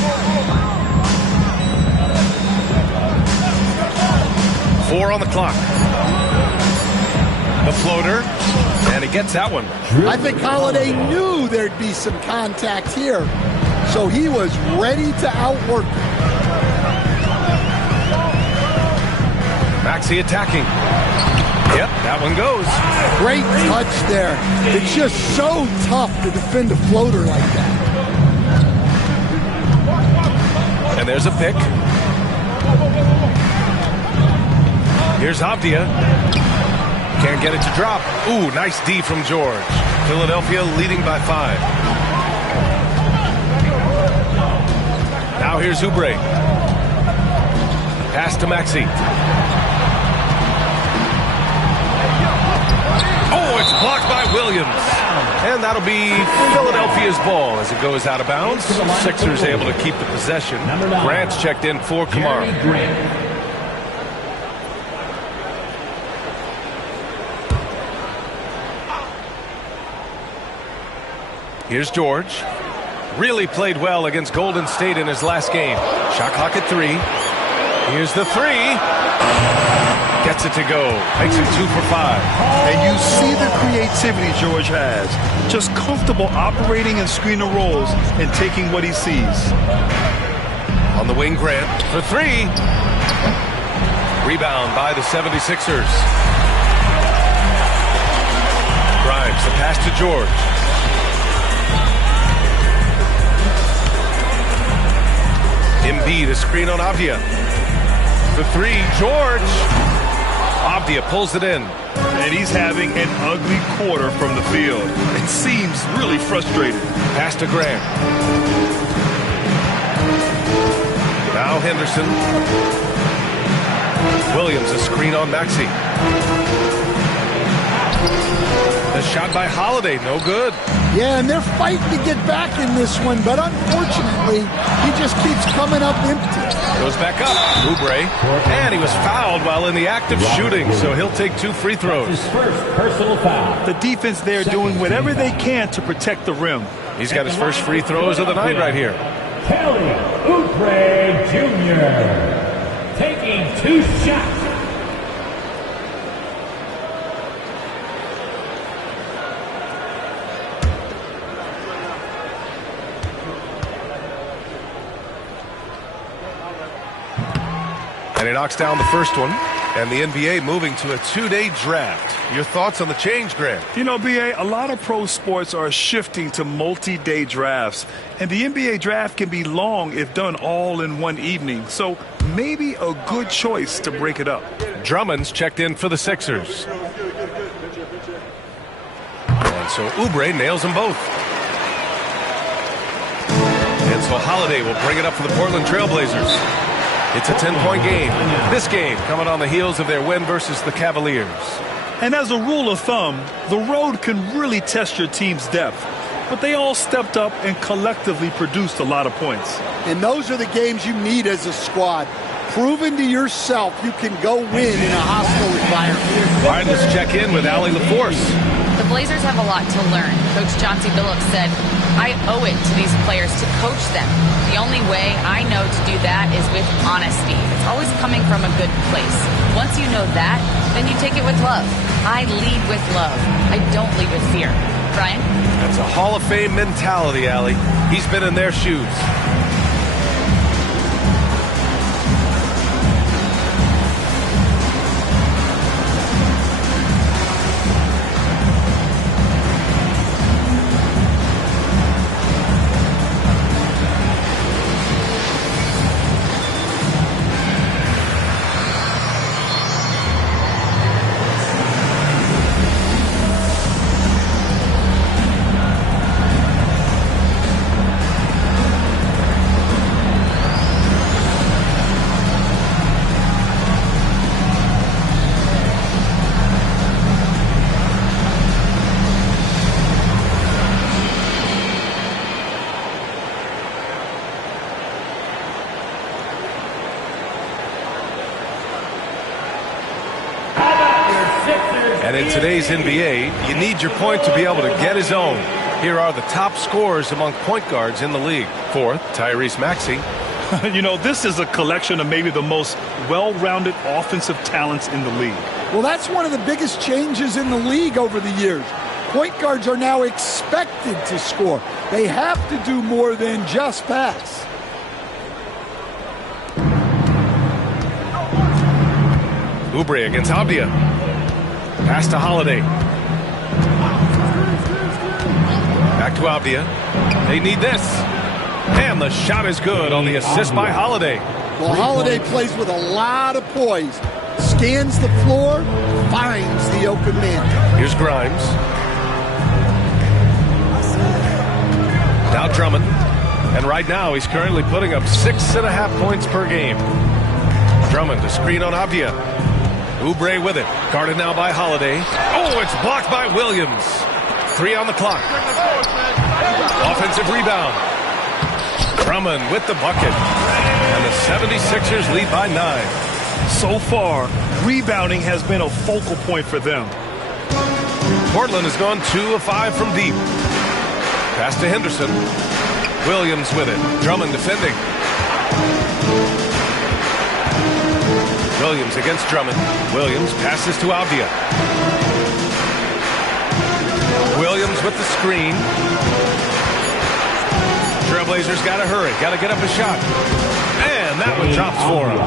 4 on the clock. The floater. And he gets that one. I think Holiday knew there'd be some contact here, so he was ready to outwork it. Maxey attacking. Yep, that one goes. Great touch there. It's just so tough to defend a floater like that. And there's a pick. Here's Avdia. Can't get it to drop. Ooh, nice D from George. Philadelphia leading by 5. Now here's Oubre. Pass to Maxey. Oh, it's blocked by Williams. And that'll be Philadelphia's ball as it goes out of bounds. Sixers able to keep the possession. Grant's checked in for Kamara. Here's George. Really played well against Golden State in his last game. Shot clock at 3. Here's the 3. Gets it to go. Makes it 2 for 5. And you see the creativity George has. Just comfortable operating in screen and rolls and taking what he sees. On the wing, Grant for 3. Rebound by the 76ers. Grimes, the pass to George. Embiid, a screen on Avdia. For 3, George. Avdia pulls it in. And he's having an ugly quarter from the field. It seems really frustrated. Pass to Grant. Now Henderson. Williams, a screen on Maxey. The shot by Holiday, no good. Yeah, and they're fighting to get back in this one, but unfortunately, he just keeps coming up empty. Goes back up. Oubre. And he was fouled while in the act of shooting, so he'll take 2 free throws. His first personal foul. The defense there doing whatever they can to protect the rim. He's got his first free throws of the night right here. Kelly Oubre Jr. taking 2 shots. And he knocks down the first one. And the NBA moving to a 2-day draft. Your thoughts on the change, Grant? You know, BA, a lot of pro sports are shifting to multi-day drafts. And the NBA draft can be long if done all in one evening. So maybe a good choice to break it up. Drummond's checked in for the Sixers. And so Oubre nails them both. And so Holiday will bring it up for the Portland Trailblazers. It's a 10-point game. This game coming on the heels of their win versus the Cavaliers. And as a rule of thumb, the road can really test your team's depth. But they all stepped up and collectively produced a lot of points. And those are the games you need as a squad. Proving to yourself you can go win in a hostile environment. All right, let's check in with Allie LaForce. The Blazers have a lot to learn. Coach Chauncey Billups said, I owe it to these players to coach them. The only way I know to do that is with honesty. It's always coming from a good place. Once you know that, then you take it with love. I lead with love. I don't lead with fear. Brian? That's a Hall of Fame mentality, Allie. He's been in their shoes. And in today's NBA, you need your point to be able to get his own. Here are the top scorers among point guards in the league. Fourth, Tyrese Maxey. You know, this is a collection of maybe the most well-rounded offensive talents in the league. Well, that's one of the biggest changes in the league over the years. Point guards are now expected to score. They have to do more than just pass. Oubre against Avdia. Pass to Holiday. Back to Avdia. They need this. And the shot is good on the assist by Holiday. Well, Holiday plays with a lot of poise. Scans the floor, finds the open man. Here's Grimes. Now Drummond. And right now he's currently putting up 6.5 points per game. Drummond to screen on Avdia. Oubre with it. Guarded now by Holiday. Oh, it's blocked by Williams. 3 on the clock. Offensive rebound. Drummond with the bucket. And the 76ers lead by 9. So far, rebounding has been a focal point for them. Portland has gone 2 of 5 from deep. Pass to Henderson. Williams with it. Drummond defending. Williams against Drummond. Williams passes to Avdia. Williams with the screen. Trailblazers got to hurry. Got to get up a shot. And that one drops for him.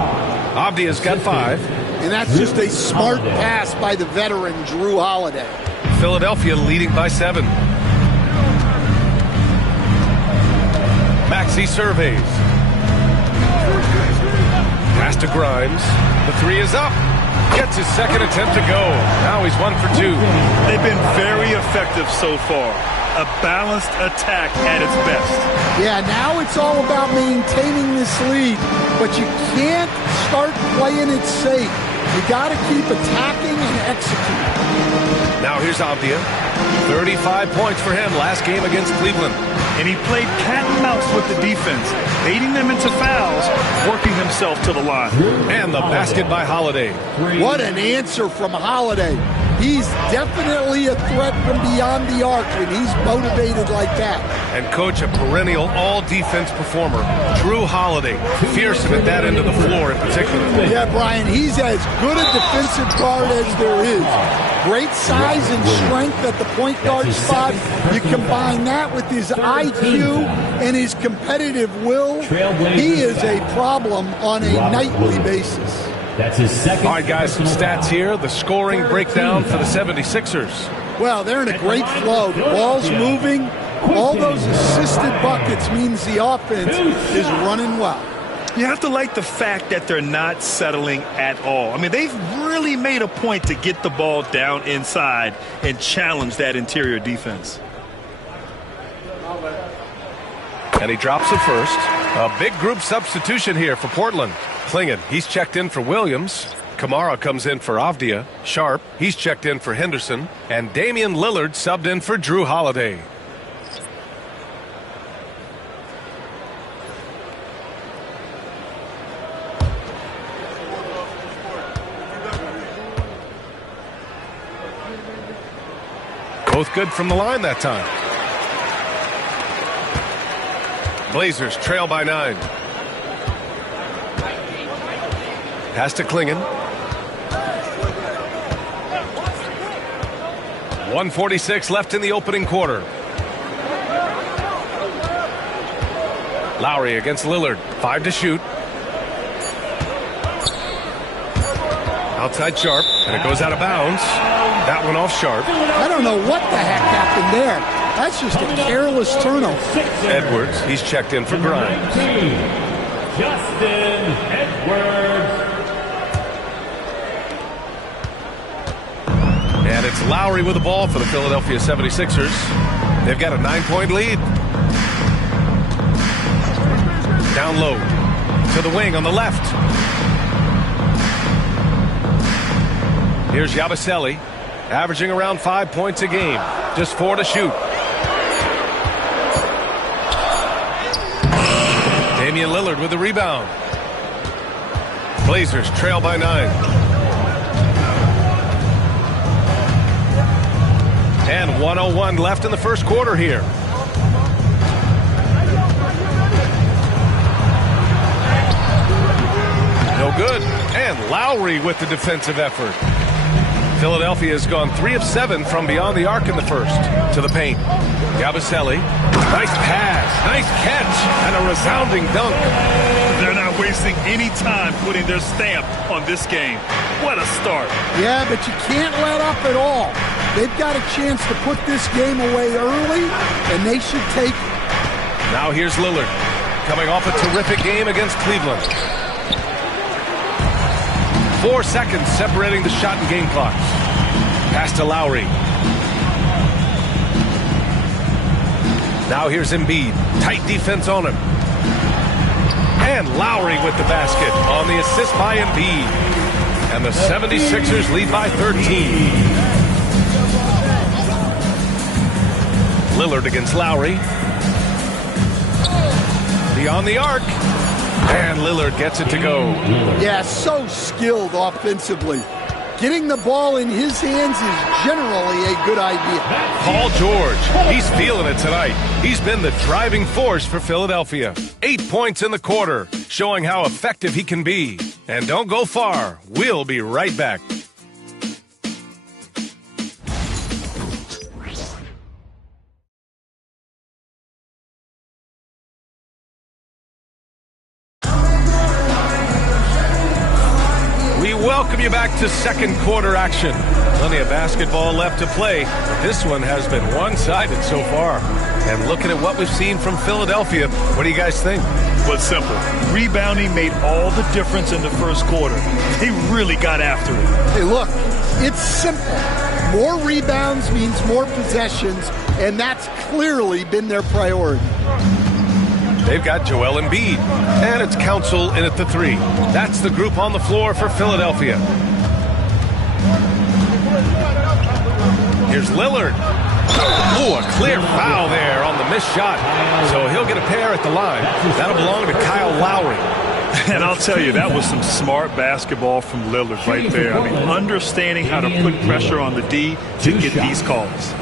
Avdia's got 5. And that's just a smart pass by the veteran Drew Holiday. Philadelphia leading by 7. Maxey surveys. Pass to Grimes. The 3 is up. Gets his second attempt to go. Now he's 1 for 2. They've been very effective so far. A balanced attack at its best. Yeah, now it's all about maintaining this lead, but you can't start playing it safe. You got to keep attacking and executing. Now here's Avdia. 35 points for him last game against Cleveland. And he played cat and mouse with the defense, baiting them into fouls, working himself to the line. And the basket by Holiday. What an answer from Holiday. He's definitely a threat from beyond the arc when he's motivated like that. And coach, a perennial all-defense performer, Drew Holiday. Fearsome at that end of the floor in particular. Yeah, Brian, he's as good a defensive guard as there is. Great size and strength at the point guard spot. You combine that with his IQ and his competitive will, he is a problem on a nightly basis. That's his second. All right, guys, some stats here. The scoring breakdown for the 76ers. Well, they're in a great flow. The ball's moving. All those assisted buckets means the offense is running well. You have to like the fact that they're not settling at all. I mean, they've really made a point to get the ball down inside and challenge that interior defense. And he drops it first. A big group substitution here for Portland. Klingon, he's checked in for Williams. Kamara comes in for Avdia. Sharp, he's checked in for Henderson. And Damian Lillard subbed in for Drew Holiday. Both good from the line that time. Blazers trail by 9. Pass to Klingen. 1:46 left in the opening quarter. Lowry against Lillard. 5 to shoot. Outside Sharp, and it goes out of bounds. That one off Sharp. I don't know what the heck happened there. That's just a careless turnover. Edwards, he's checked in for Grimes. Justin Edwards. And it's Lowry with the ball for the Philadelphia 76ers. They've got a 9-point lead. Down low to the wing on the left. Here's Yabusele, averaging around 5 points a game. Just 4 to shoot. Damian Lillard with the rebound. Blazers trail by 9. And 1:01 left in the first quarter here. No good. And Lowry with the defensive effort. Philadelphia has gone 3 of 7 from beyond the arc in the first. To the paint. Yabusele. Nice pass. Nice catch. And a resounding dunk. They're not wasting any time putting their stamp on this game. What a start. Yeah, but you can't let up at all. They've got a chance to put this game away early, and they should take it. Now here's Lillard, coming off a terrific game against Cleveland. 4 seconds separating the shot and game clocks. Pass to Lowry. Now here's Embiid. Tight defense on him. And Lowry with the basket on the assist by Embiid. And the 76ers lead by 13. Lillard against Lowry. Beyond the arc. And Lillard gets it to go. Yeah, so skilled offensively. Getting the ball in his hands is generally a good idea. Paul George, he's feeling it tonight. He's been the driving force for Philadelphia. 8 points in the quarter, showing how effective he can be. And don't go far. We'll be right back. Welcome you back to second quarter action. Plenty of basketball left to play, but this one has been one-sided so far. And looking at what we've seen from Philadelphia, what do you guys think? Well, it's simple. Rebounding made all the difference in the first quarter. They really got after it. Hey, look, it's simple. More rebounds means more possessions, and that's clearly been their priority. They've got Joel Embiid, and it's Council in at the 3. That's the group on the floor for Philadelphia. Here's Lillard. Ooh, a clear foul there on the missed shot. So he'll get a pair at the line. That'll belong to Kyle Lowry. And I'll tell you, that was some smart basketball from Lillard right there. I mean, understanding how to put pressure on the D to get these calls.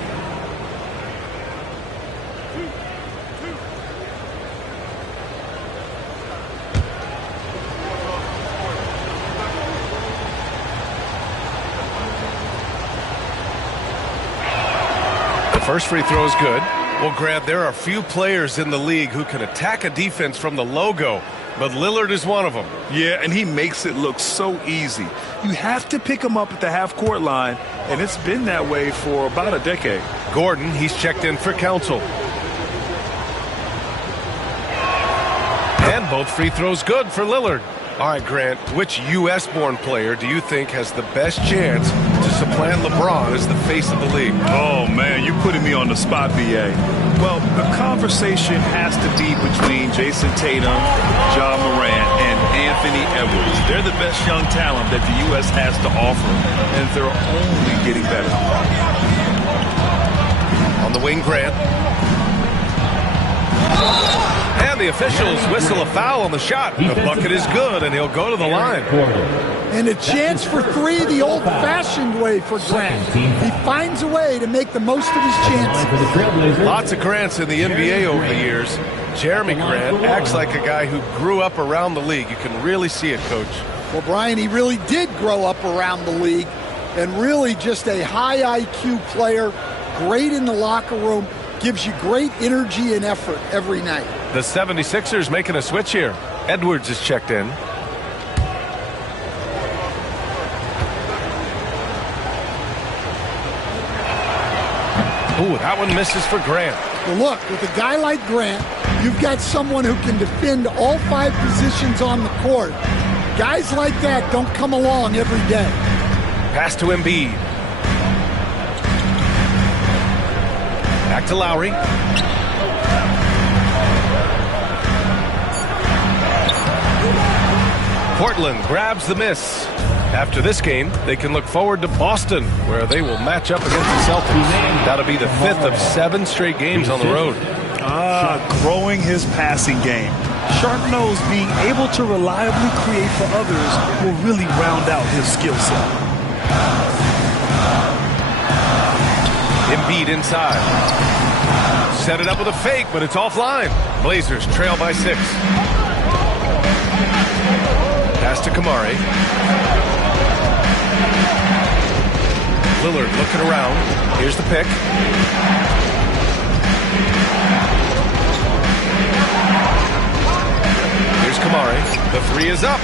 First free throw is good. Well, Grant, there are few players in the league who can attack a defense from the logo, but Lillard is one of them. Yeah, and he makes it look so easy. You have to pick him up at the half-court line, and it's been that way for about a decade. Gordon, he's checked in for Council. And both free throws good for Lillard. All right, Grant, which U.S.-born player do you think has the best chance to supplant LeBron as the face of the league? Oh, man, you're putting me on the spot, B.A. Well, the conversation has to be between Jason Tatum, Ja Morant, and Anthony Edwards. They're the best young talent that the U.S. has to offer, and they're only getting better. On the wing, Grant. And the officials whistle a foul on the shot. The bucket is good, and he'll go to the line. And a chance for 3 the old-fashioned way for Grant. He finds a way to make the most of his chances. Lots of Grants in the NBA over the years. Jeremy Grant acts like a guy who grew up around the league. You can really see it, Coach. Well, Brian, he really did grow up around the league and really just a high IQ player, great in the locker room, gives you great energy and effort every night. The 76ers making a switch here. Edwards is checked in. Ooh, that one misses for Grant. Well, look, with a guy like Grant, you've got someone who can defend all 5 positions on the court. Guys like that don't come along every day. Pass to Embiid. Back to Lowry. Portland grabs the miss. After this game, they can look forward to Boston, where they will match up against the Celtics. That'll be the 5th of 7 straight games on the road. Growing his passing game. Sharp knows being able to reliably create for others will really round out his skill set. Embiid inside. Set it up with a fake, but it's offline. Blazers trail by 6. Pass to Kamari. Lillard looking around. Here's the pick. Here's Kamari. The 3 is up.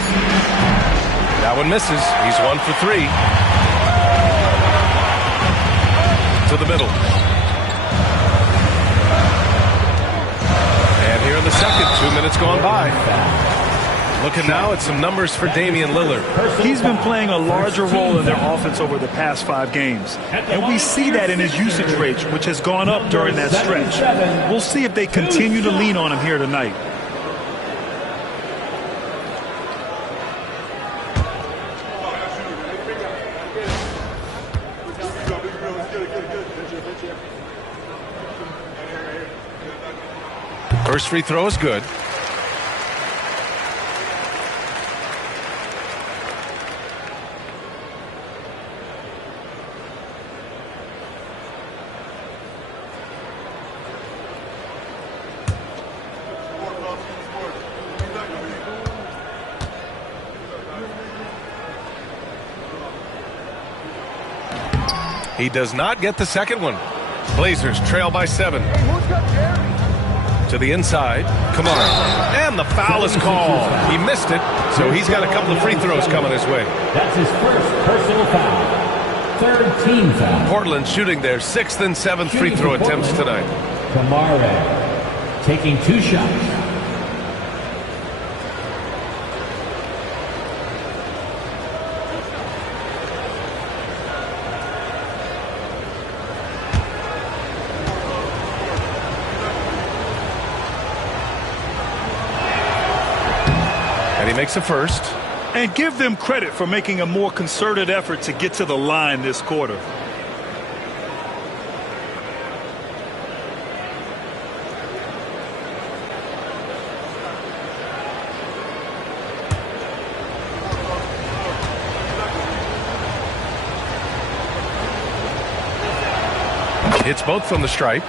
That one misses. He's 1 for 3. To the middle. And here in the second, 2 minutes gone by. Looking now at some numbers for Damian Lillard. He's been playing a larger role in their offense over the past 5 games. And we see that in his usage rate, which has gone up during that stretch. We'll see if they continue to lean on him here tonight. First free throw is good. He does not get the second one. Blazers trail by 7. To the inside. Come on. And the foul is called. He missed it, so he's got a couple of free throws coming his way. That's his first personal foul. 3rd team foul. Portland shooting their 6th and 7th free throw attempts tonight. Kamari taking 2 shots. Makes a first. And give them credit for making a more concerted effort to get to the line this quarter. Hits both from the stripe.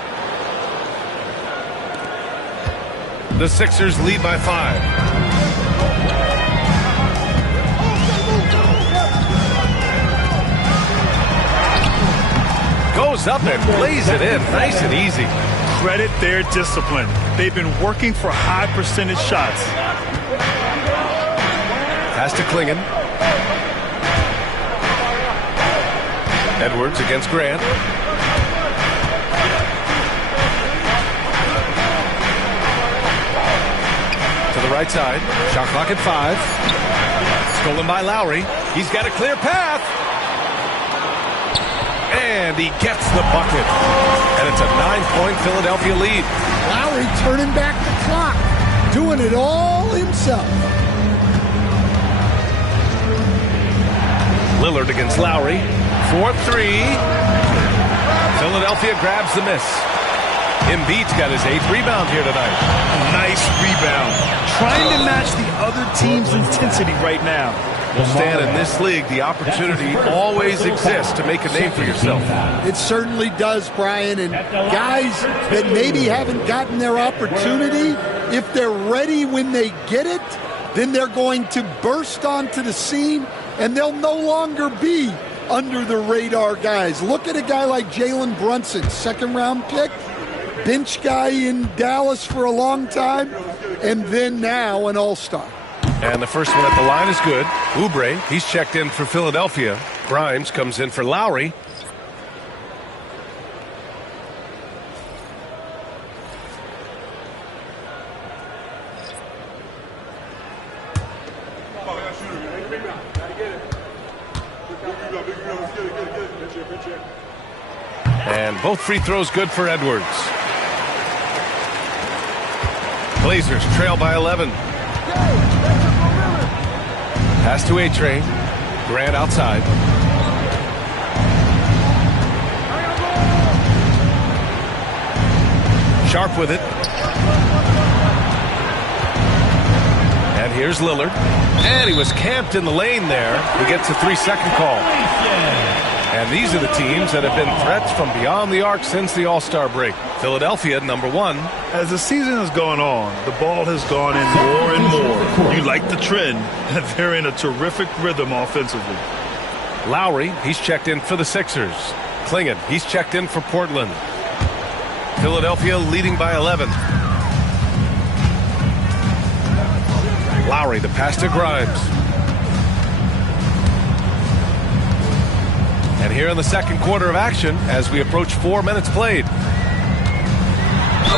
The Sixers lead by 5. Goes up and lays it in nice and easy. Credit their discipline. They've been working for high percentage shots. Pass to Klingon. Edwards against Grant. To the right side. Shot clock at 5. Stolen by Lowry. He's got a clear path. And he gets the bucket. And it's a 9-point Philadelphia lead. Lowry turning back the clock. Doing it all himself. Lillard against Lowry. 4-3. Philadelphia grabs the miss. Embiid's got his 8th rebound here tonight. Nice rebound. Trying to match the other team's intensity right now. Well, Stan, in this league, the opportunity always exists to make a name for yourself. It certainly does, Brian. And guys that maybe haven't gotten their opportunity, if they're ready when they get it, then they're going to burst onto the scene, and they'll no longer be under the radar guys. Look at a guy like Jalen Brunson, second-round pick, bench guy in Dallas for a long time, and then now an all-star. And the first one at the line is good. Oubre, he's checked in for Philadelphia. Grimes comes in for Lowry. And both free throws good for Edwards. Blazers trail by 11. Pass to A-Train. Grant outside. Sharp with it. And here's Lillard. And he was camped in the lane there. He gets a 3-second call. And these are the teams that have been threats from beyond the arc since the All-Star break. Philadelphia, number 1. As the season has gone on, the ball has gone in more and more. You like the trend. They're in a terrific rhythm offensively. Lowry, he's checked in for the Sixers. Klingon, he's checked in for Portland. Philadelphia leading by 11. Lowry, the pass to Grimes. And here in the second quarter of action, as we approach 4 minutes played.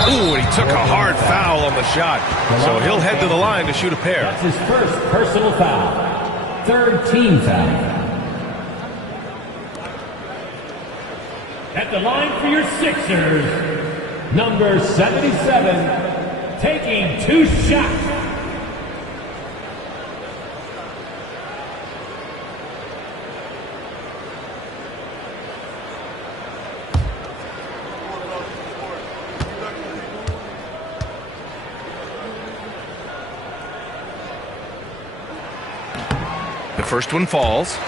Ooh, and he took a hard foul on the shot. So he'll head to the line to shoot a pair. That's his first personal foul. Third team foul. At the line for your Sixers, number 77, taking 2 shots. The first one falls.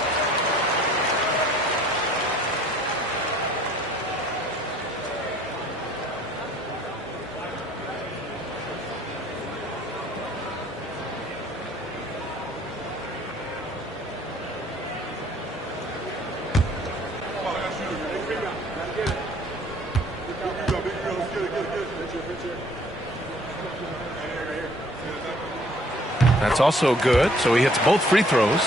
That's also good, so he hits both free throws.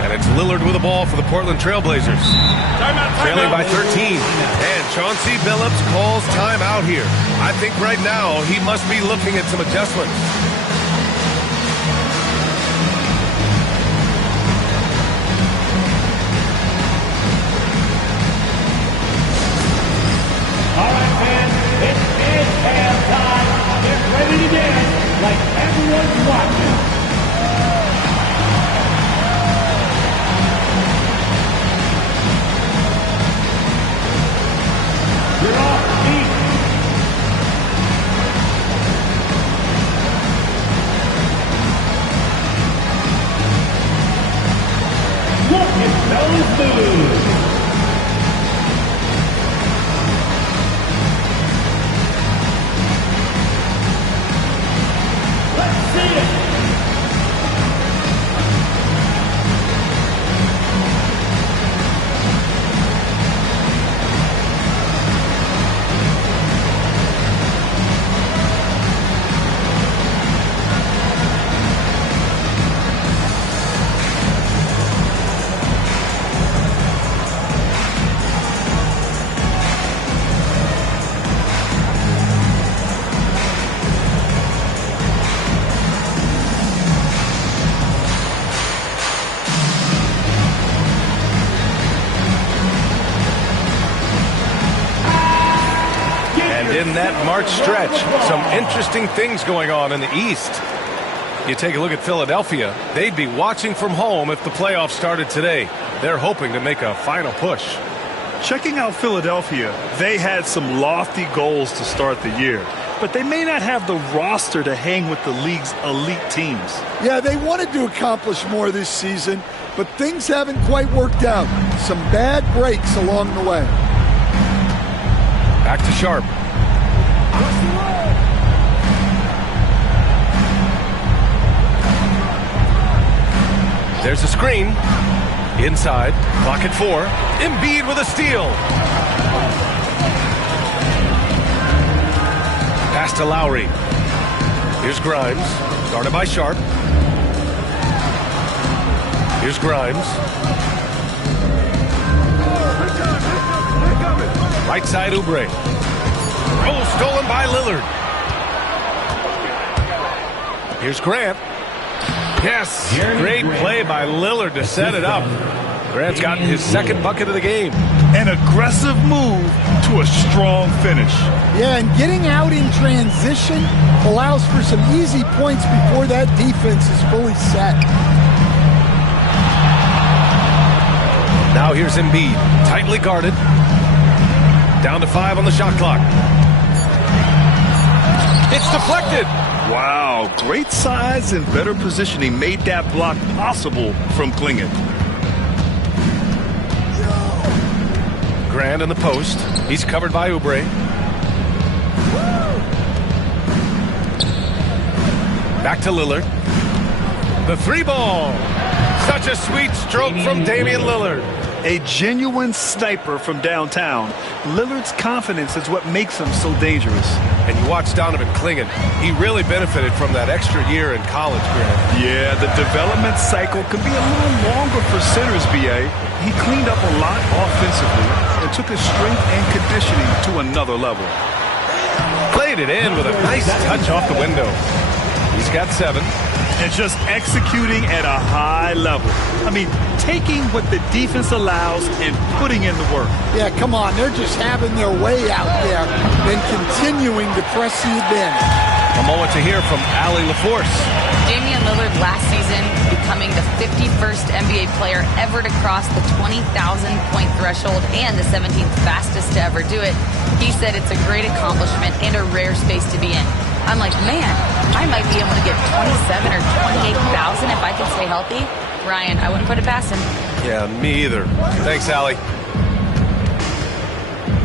And it's Lillard with the ball for the Portland Trailblazers. Trailing by 13. And Chauncey Billups calls timeout here. I think right now he must be looking at some adjustments. All right, fans, it is halftime. Get ready to dance like everyone's watching. You're off beat. Look at those moves. Let's see it. In that March stretch, some interesting things going on in the East. You take a look at Philadelphia, they'd be watching from home if the playoffs started today. They're hoping to make a final push. Checking out Philadelphia, they had some lofty goals to start the year. but they may not have the roster to hang with the league's elite teams. Yeah, they wanted to accomplish more this season, but things haven't quite worked out. Some bad breaks along the way. Back to Sharp. There's a screen. Inside. Clock at 4. Embiid with a steal. Pass to Lowry. Here's Grimes. Guarded by Sharp. Here's Grimes. Right side, Oubre. Oh, stolen by Lillard. Here's Grant. Yes, great play by Lillard to set it up. Grant's gotten his second bucket of the game. An aggressive move to a strong finish. Yeah, and getting out in transition allows for some easy points before that defense is fully set. Now here's Embiid, tightly guarded. Down to 5 on the shot clock. It's deflected. Wow, great size and better positioning made that block possible from Klingon. Grant in the post. He's covered by Oubre. Back to Lillard. The 3-ball. Such a sweet stroke from Damian Lillard. A genuine sniper from downtown. Lillard's confidence is what makes him so dangerous. And you watch Donovan Klingon. He really benefited from that extra year in college, Grant. Yeah, the development cycle can be a little longer for centers, B.A. He cleaned up a lot offensively and took his strength and conditioning to another level. Played it in with a nice touch off the window. He's got 7. And just executing at a high level. I mean, taking what the defense allows and putting in the work. Yeah, come on. They're just having their way out there and continuing to press the advantage. A moment to hear from Allie LaForce. Damian Lillard last season becoming the 51st NBA player ever to cross the 20,000-point threshold and the 17th fastest to ever do it. He said it's a great accomplishment and a rare space to be in. I'm like, man, I might be able to get 27 or 28,000 if I can stay healthy. Ryan, I wouldn't put it past him. Yeah, me either. Thanks, Allie.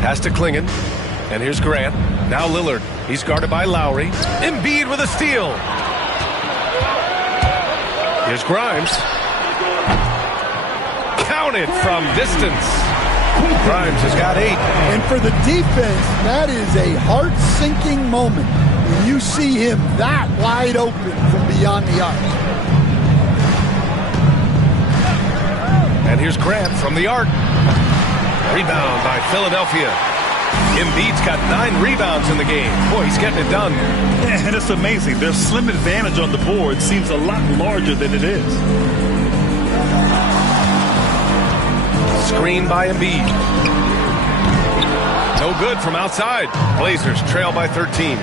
Pass to Klingon. And here's Grant. Now Lillard. He's guarded by Lowry. Embiid with a steal. Here's Grimes. Counted from distance. Grimes has got 8. And for the defense, that is a heart-sinking moment when you see him that wide open from beyond the arc. And here's Grant from the arc. Rebound by Philadelphia. Embiid's got 9 rebounds in the game. Boy, he's getting it done. Yeah, and it's amazing. Their slim advantage on the board seems a lot larger than it is. Screen by Embiid. No good from outside. Blazers trail by 13.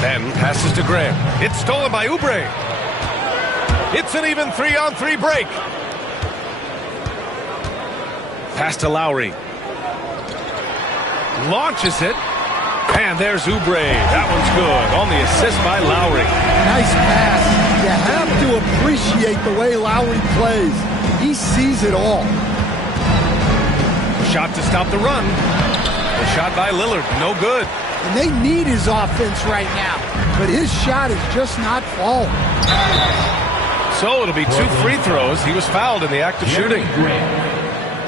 Then passes to Grant. It's stolen by Oubre. It's an even 3-on-3 break. Pass to Lowry. Launches it. And there's Oubre. That one's good. On the assist by Lowry. Nice pass. You have to appreciate the way Lowry plays. He sees it all. Shot to stop the run. The shot by Lillard. No good. And they need his offense right now. But his shot is just not falling. So it'll be 2 free throws. He was fouled in the act of shooting.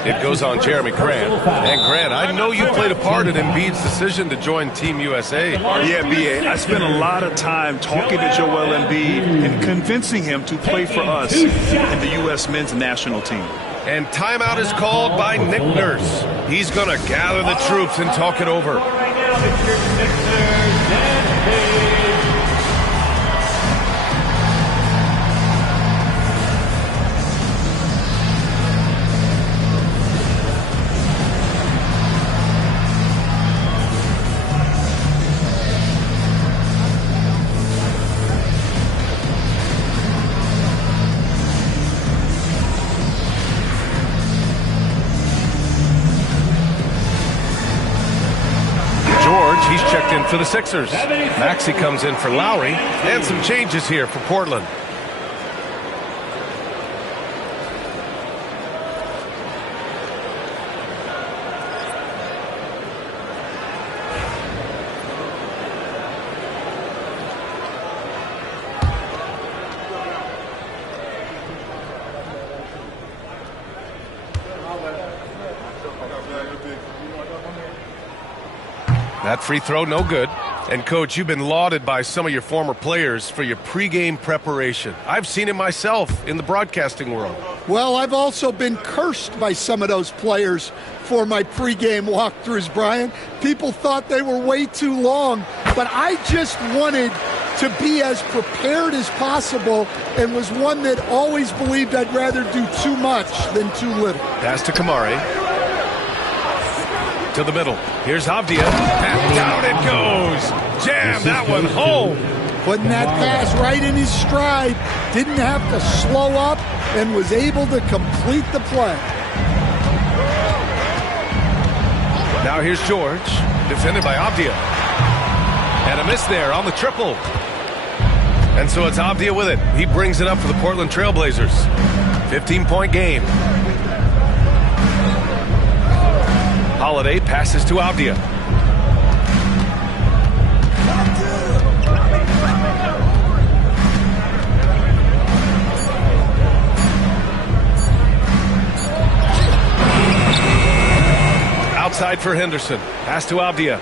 It goes on Jeremy Grant. And Grant, I know you played a part in Embiid's decision to join Team USA. Yeah, B.A., I spent a lot of time talking to Joel Embiid and convincing him to play for us in the U.S. men's national team. And timeout is called by Nick Nurse. He's going to gather the troops and talk it over. Right now, it's your Sixers and Page. He's checked in for the Sixers. Maxey comes in for Lowry. And some changes here for Portland. That free throw, no good. And, Coach, you've been lauded by some of your former players for your pregame preparation. I've seen it myself in the broadcasting world. Well, I've also been cursed by some of those players for my pregame walkthroughs, Brian. People thought they were way too long, but I just wanted to be as prepared as possible and was one that always believed I'd rather do too much than too little. Pass to Kamari. To the middle. Here's Avdia. And down it goes. Jam that one home. Putting that pass right in his stride. Didn't have to slow up and was able to complete the play. Now here's George. Defended by Avdia. And a miss there on the triple. And so it's Avdia with it. He brings it up for the Portland Trailblazers. 15-point game. Holiday passes to Avdia. Outside for Henderson. Pass to Avdia.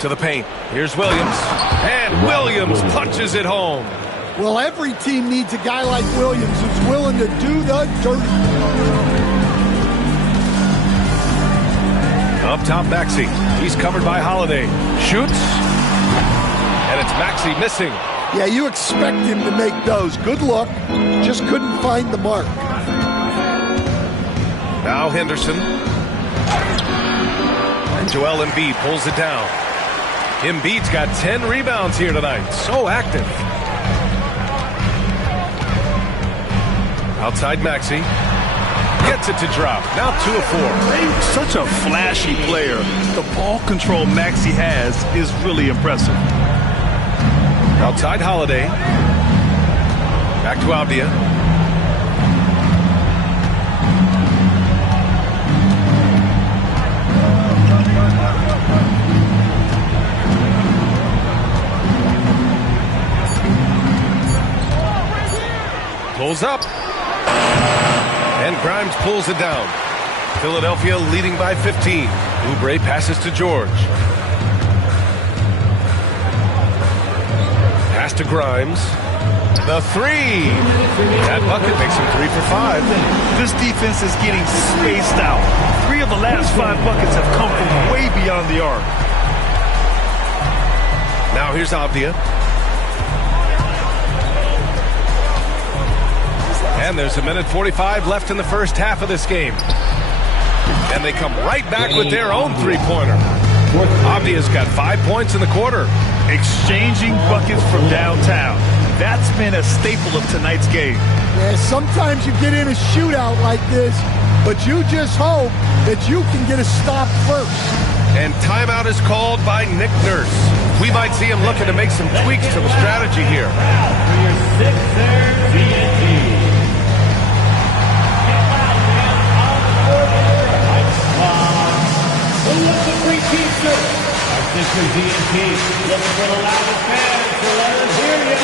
To the paint. Here's Williams. And Williams punches it home. Well, every team needs a guy like Williams who's willing to do the dirty. Up top, Maxey. He's covered by Holiday. Shoots. And it's Maxey missing. Yeah, you expect him to make those. Good luck. Just couldn't find the mark. Now Henderson. And Joel Embiid pulls it down. Embiid's got 10 rebounds here tonight. So active. Outside Maxey. Gets it to drop. Now 2 of 4. Such a flashy player. The ball control Maxey has is really impressive. Outside Holiday. Back to Avdia. Pulls up. And Grimes pulls it down. Philadelphia leading by 15. Oubre passes to George. Pass to Grimes. The three. That bucket makes him 3 for 5. This defense is getting spaced out. 3 of the last 5 buckets have come from way beyond the arc. Now here's Avdia. And there's 1:45 left in the first half of this game. And they come right back with their own three-pointer. Avdia's got 5 points in the quarter. Exchanging buckets from downtown. That's been a staple of tonight's game. Yeah, sometimes you get in a shootout like this, but you just hope that you can get a stop first. And timeout is called by Nick Nurse. We might see him looking to make some tweaks to the strategy here. For your Sixers, TNT. Our Sixers DNP looking for the loudest fans to let us hear you.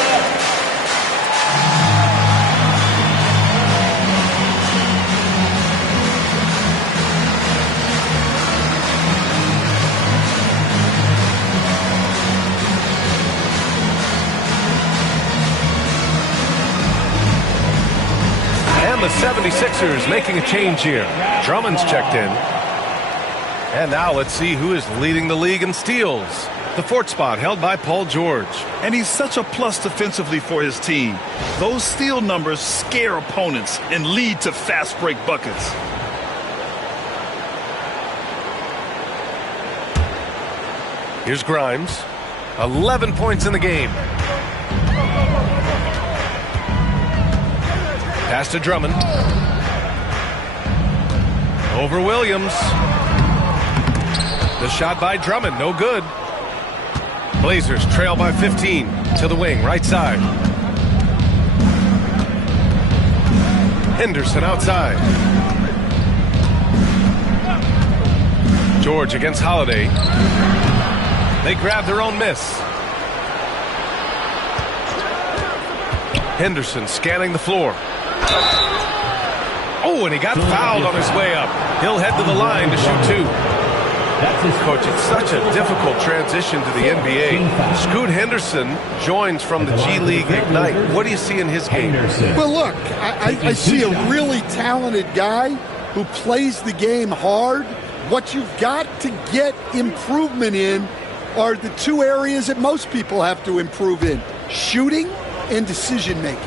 And the 76ers making a change here. Drummond's checked in. And now let's see who is leading the league in steals. The 4th spot held by Paul George. And he's such a plus defensively for his team. Those steal numbers scare opponents and lead to fast break buckets. Here's Grimes. 11 points in the game. Pass to Drummond. Over Williams. The shot by Drummond, no good. Blazers trail by 15 to the wing, right side. Henderson outside. George against Holiday. They grab their own miss. Henderson scanning the floor. Oh, and he got fouled on his way up. He'll head to the line to shoot two. Coach, it's such a difficult transition to the NBA. Scoot Henderson joins from the G League Ignite. What do you see in his game? Well, look, I see a really talented guy who plays the game hard. What you've got to get improvement in are the two areas that most people have to improve in: shooting and decision-making.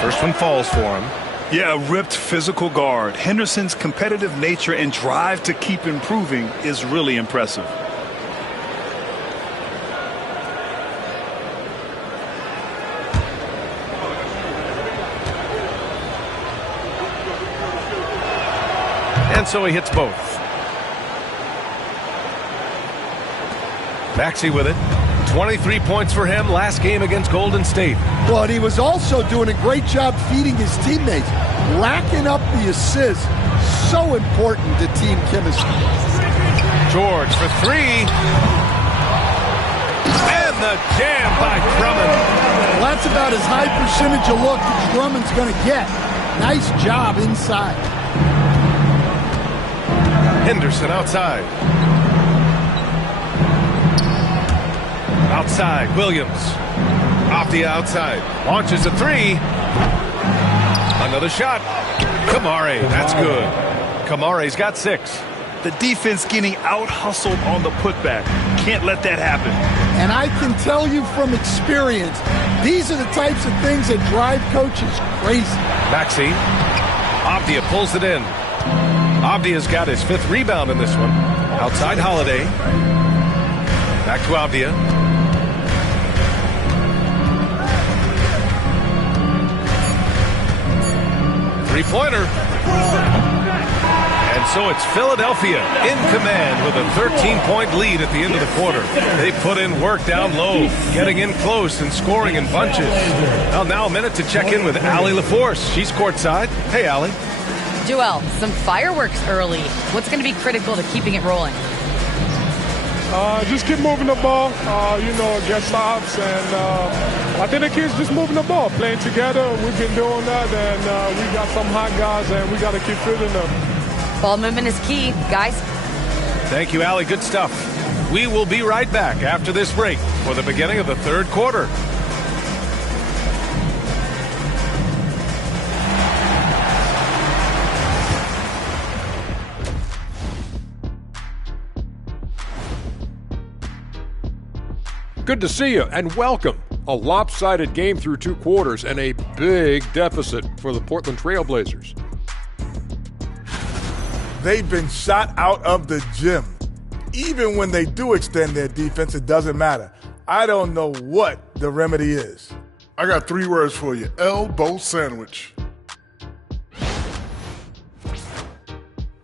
First one falls for him. Yeah, a ripped physical guard. Henderson's competitive nature and drive to keep improving is really impressive. And so he hits both. Maxey with it. 23 points for him last game against Golden State. Well, and he was also doing a great job feeding his teammates, racking up the assists. So important to team chemistry. George for three. And the jam by Drummond. Well, that's about as high percentage of look as Drummond's going to get. Nice job inside. Henderson outside. Outside, Williams. Off the outside. Launches a three. Another shot. Kamare, that's good. Kamare's got 6. The defense getting out-hustled on the putback. Can't let that happen. And I can tell you from experience, these are the types of things that drive coaches crazy. Maxey. Avdia pulls it in. Avdia's got his 5th rebound in this one. Outside Holiday. Back to Avdia. Three-pointer. And so it's Philadelphia in command with a 13-point lead at the end of the quarter. They put in work down low, getting in close and scoring in bunches. Well, now a minute to check in with Allie LaForce. She's courtside. Hey, Allie. Joel, some fireworks early. What's going to be critical to keeping it rolling? Just keep moving the ball, get stops, and I think the kids just moving the ball, playing together. We've been doing that, and we got some hot guys, and we got to keep fitting them. Ball movement is key, guys. Thank you, Allie. Good stuff. We will be right back after this break for the beginning of the third quarter. Good to see you and welcome. A lopsided game through 2 quarters and a big deficit for the Portland Trail Blazers. They've been shot out of the gym. Even when they do extend their defense, it doesn't matter. I don't know what the remedy is. I got 3 words for you. Elbow sandwich.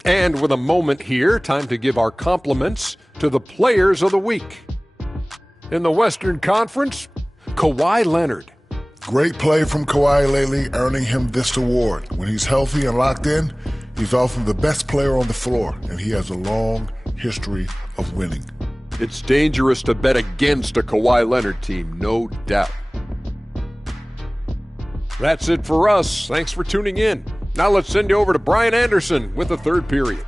And with a moment here, time to give our compliments to the players of the week. In the Western Conference, Kawhi Leonard. Great play from Kawhi lately, earning him this award. When he's healthy and locked in, he's often the best player on the floor, and he has a long history of winning. It's dangerous to bet against a Kawhi Leonard team, no doubt. That's it for us. Thanks for tuning in. Now let's send you over to Brian Anderson with the third period.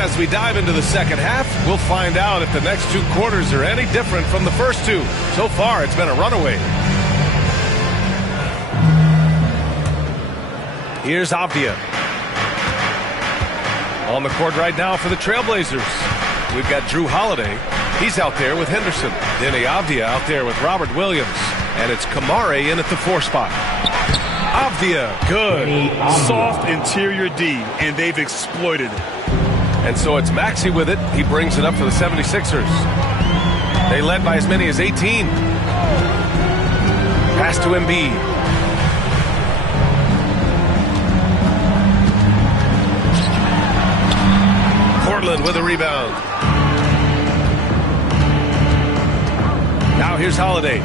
As we dive into the second half, we'll find out if the next 2 quarters are any different from the first 2. So far, it's been a runaway. Here's Avdia. On the court right now for the Trailblazers. We've got Drew Holiday. He's out there with Henderson. Denny Avdia out there with Robert Williams. And it's Kamare in at the 4 spot. Avdia, good. Soft interior D, and they've exploited it. And so it's Maxey with it. He brings it up for the 76ers. They led by as many as 18. Pass to Embiid. Portland with a rebound. Now here's Holiday.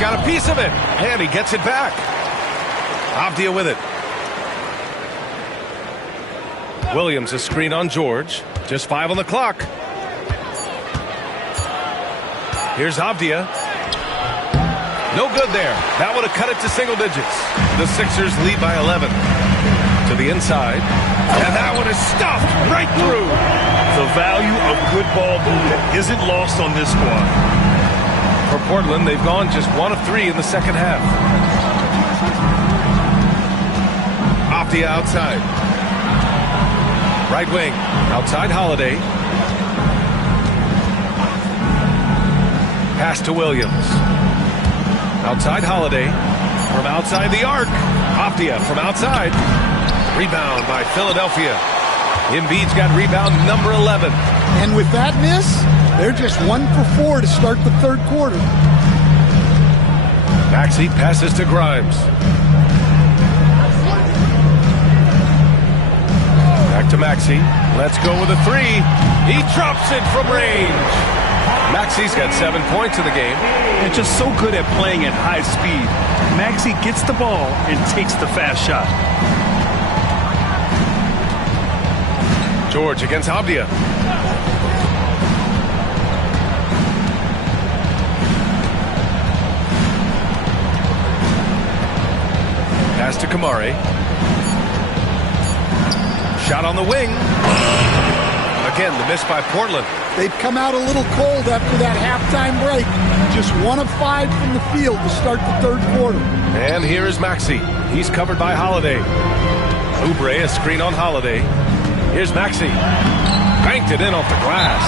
Got a piece of it, and he gets it back. Avdia with it. Williams, a screen on George. Just 5 on the clock. Here's Avdia. No good there. That would have cut it to single digits. The Sixers lead by 11. To the inside. And that one is stuffed right through. The value of good ball movement isn't lost on this squad. For Portland, they've gone just 1 of 3 in the second half. Avdia outside. Right wing. Outside Holiday. Pass to Williams. Outside Holiday. From outside the arc. Avdia from outside. Rebound by Philadelphia. Embiid's got rebound number 11. And with that miss, they're just 1 for 4 to start the third quarter. Maxey passes to Grimes. Back to Maxey. Let's go with a 3. He drops it from range. Maxey's got 7 points in the game. And just so good at playing at high speed. Maxey gets the ball and takes the fast shot. George against Avdia. Pass to Kamari. Shot on the wing. Again, the miss by Portland. They've come out a little cold after that halftime break. Just 1 of 5 from the field to start the third quarter. And here is Maxey. He's covered by Holiday. Oubre, a screen on Holiday. Here's Maxey. Banked it in off the glass.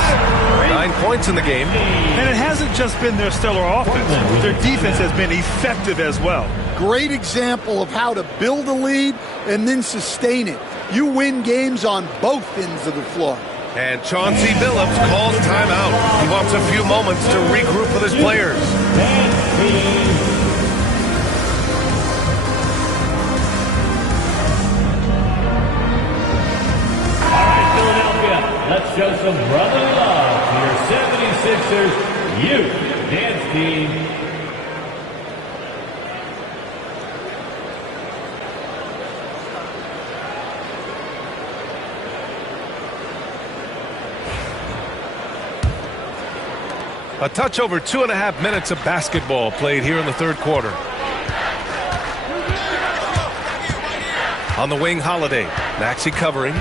9 points in the game. And it hasn't just been their stellar offense. Their defense has been effective as well. Great example of how to build a lead and then sustain it. You win games on both ends of the floor. And Chauncey Billups calls timeout. He wants a few moments to regroup with his players. All right, Philadelphia, let's show some brotherly love to your 76ers youth dance team. A touch over 2.5 minutes of basketball played here in the third quarter. On the wing, Holiday. Maxey covering.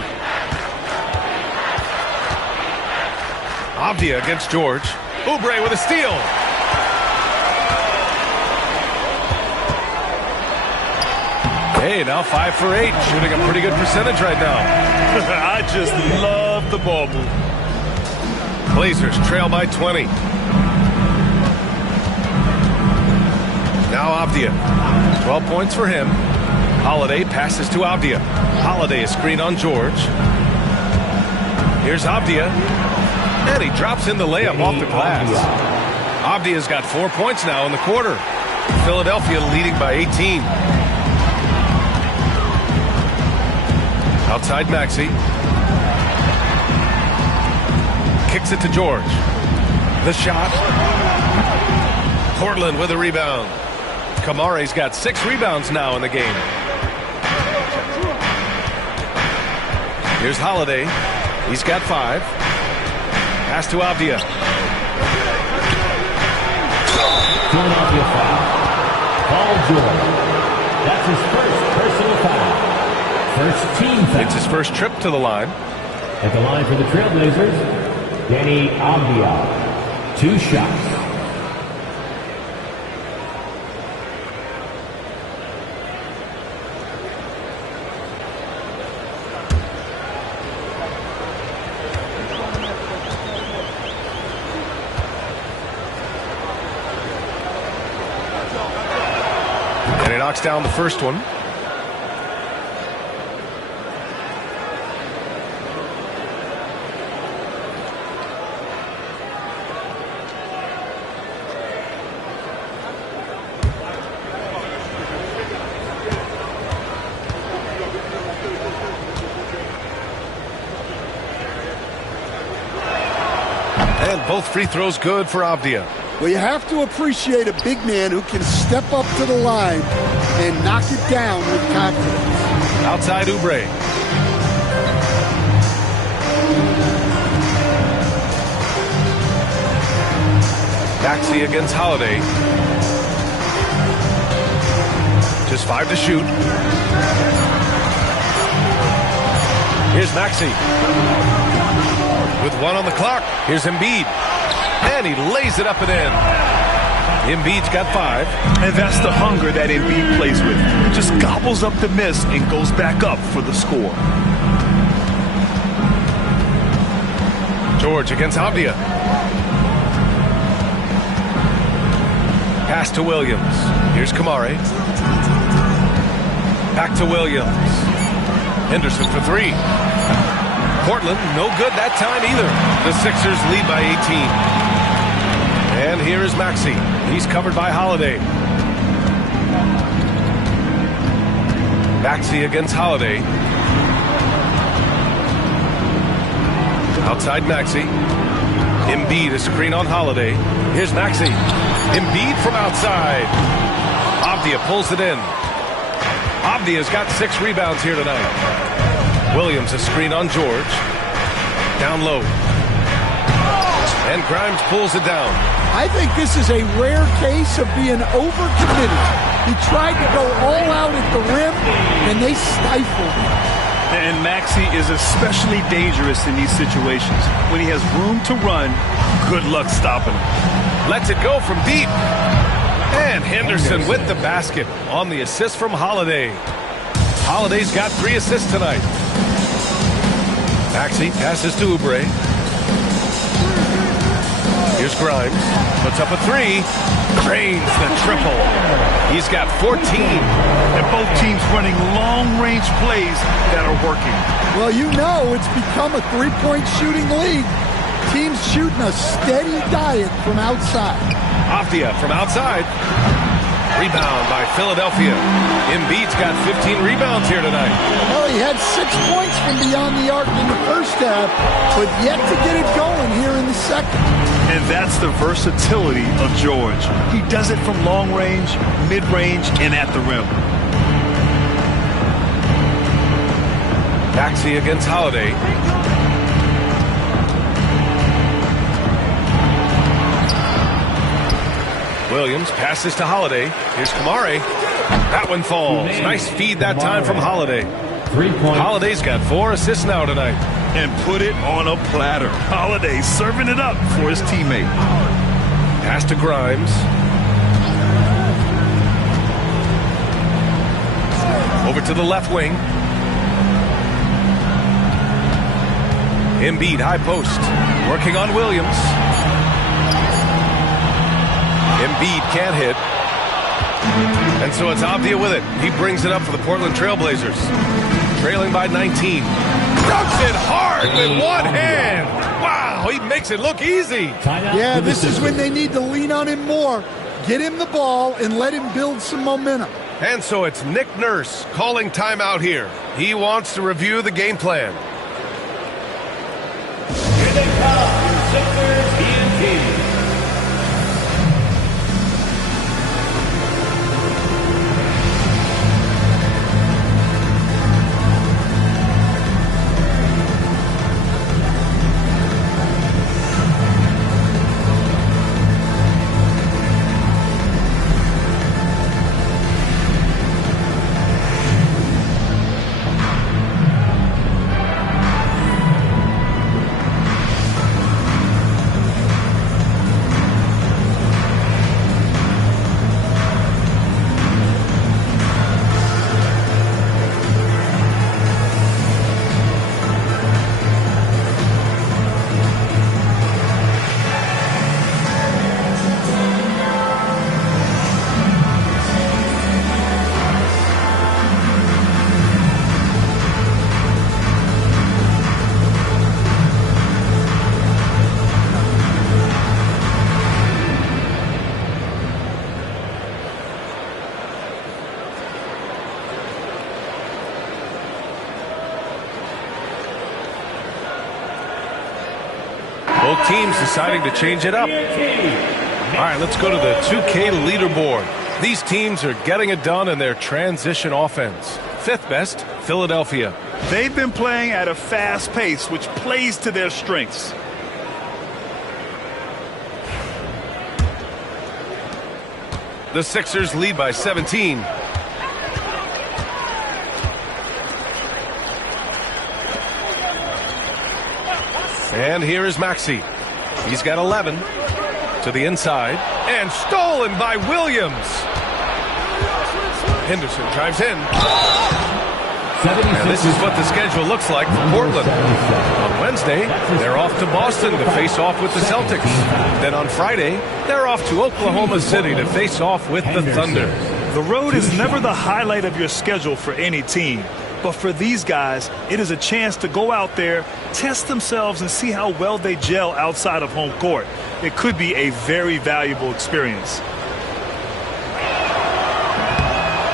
Avdia against George. Oubre with a steal. Hey, now 5 for 8. Shooting a pretty good percentage right now. I just love the ball move. Blazers trail by 20. Now Avdia. 12 points for him. Holiday passes to Avdia. Holiday is screen on George. Here's Avdia. And he drops in the layup off the glass. Avdia's got 4 points now in the quarter. Philadelphia leading by 18. Outside Maxey. Kicks it to George. The shot. Portland with a rebound. Kamari's got 6 rebounds now in the game. Here's Holiday. He's got 5. Pass to Avdia. Philadelphia foul. Paul George. That's his first personal foul. First team foul. It's his first trip to the line. At the line for the Trailblazers, Danny Avdia. 2 shots. And he knocks down the first one. both free throws good for Avdia. Well, you have to appreciate a big man who can step up to the line and knock it down with confidence. Outside Oubre. Maxey against Holiday. Just 5 to shoot. Here's Maxey. With 1 on the clock. Here's Embiid. And he lays it up and in. Embiid's got 5. And that's the hunger that Embiid plays with. Just gobbles up the miss and goes back up for the score. George against Avdia. Pass to Williams. Here's Kamari. Back to Williams. Henderson for 3. Portland, no good that time either. The Sixers lead by 18. And here is Maxey. He's covered by Holiday. Maxey against Holiday. Outside Maxey. Embiid, a screen on Holiday. Here's Maxey. Embiid from outside. Avdia pulls it in. Avdia's got 6 rebounds here tonight. Williams, a screen on George. Down low. And Grimes pulls it down. I think this is a rare case of being overcommitted. He tried to go all out at the rim, and they stifled him. And Maxey is especially dangerous in these situations. When he has room to run, good luck stopping him. Lets it go from deep. And Henderson with the basket on the assist from Holiday. Holiday's got 3 assists tonight. Maxey passes to Oubre. Here's Grimes. Puts up a 3. Drains the triple. He's got 14. And both teams running long-range plays that are working. Well, you know it's become a 3-point shooting league. Teams shooting a steady diet from outside. Avdia from outside. Rebound by Philadelphia. Embiid's got 15 rebounds here tonight. Well, he had 6 points from beyond the arc in the first half, but yet to get it going here in the second. And that's the versatility of George. He does it from long range, mid-range, and at the rim. Maxey against Holiday. Williams passes to Holiday. Here's Kamari. That one falls. Nice feed that time from Holiday. 3 points. Holiday's got 4 assists now tonight. And put it on a platter. Holiday serving it up for his teammate. Pass to Grimes. Over to the left wing. Embiid, high post. Working on Williams. Embiid can't hit. And so it's Avdia with it. He brings it up for the Portland Trailblazers. Trailing by 19. Dunks it hard with one hand. Wow, he makes it look easy. Yeah, this is when they need to lean on him more. Get him the ball and let him build some momentum. And so it's Nick Nurse calling timeout here. He wants to review the game plan. Here they come, Sixers ENT. Both teams deciding to change it up. All right, let's go to the 2K leaderboard. These teams are getting it done in their transition offense. Fifth best, Philadelphia. They've been playing at a fast pace, which plays to their strengths. The Sixers lead by 17. And here is Maxey. He's got 11 to the inside and stolen by Williams. Henderson drives in. And this is what the schedule looks like for Portland. On Wednesday, they're off to Boston to face off with the Celtics. Then on Friday, they're off to Oklahoma City to face off with the Thunder. The road is never the highlight of your schedule for any team. But for these guys, it is a chance to go out there, test themselves, and see how well they gel outside of home court. It could be a very valuable experience.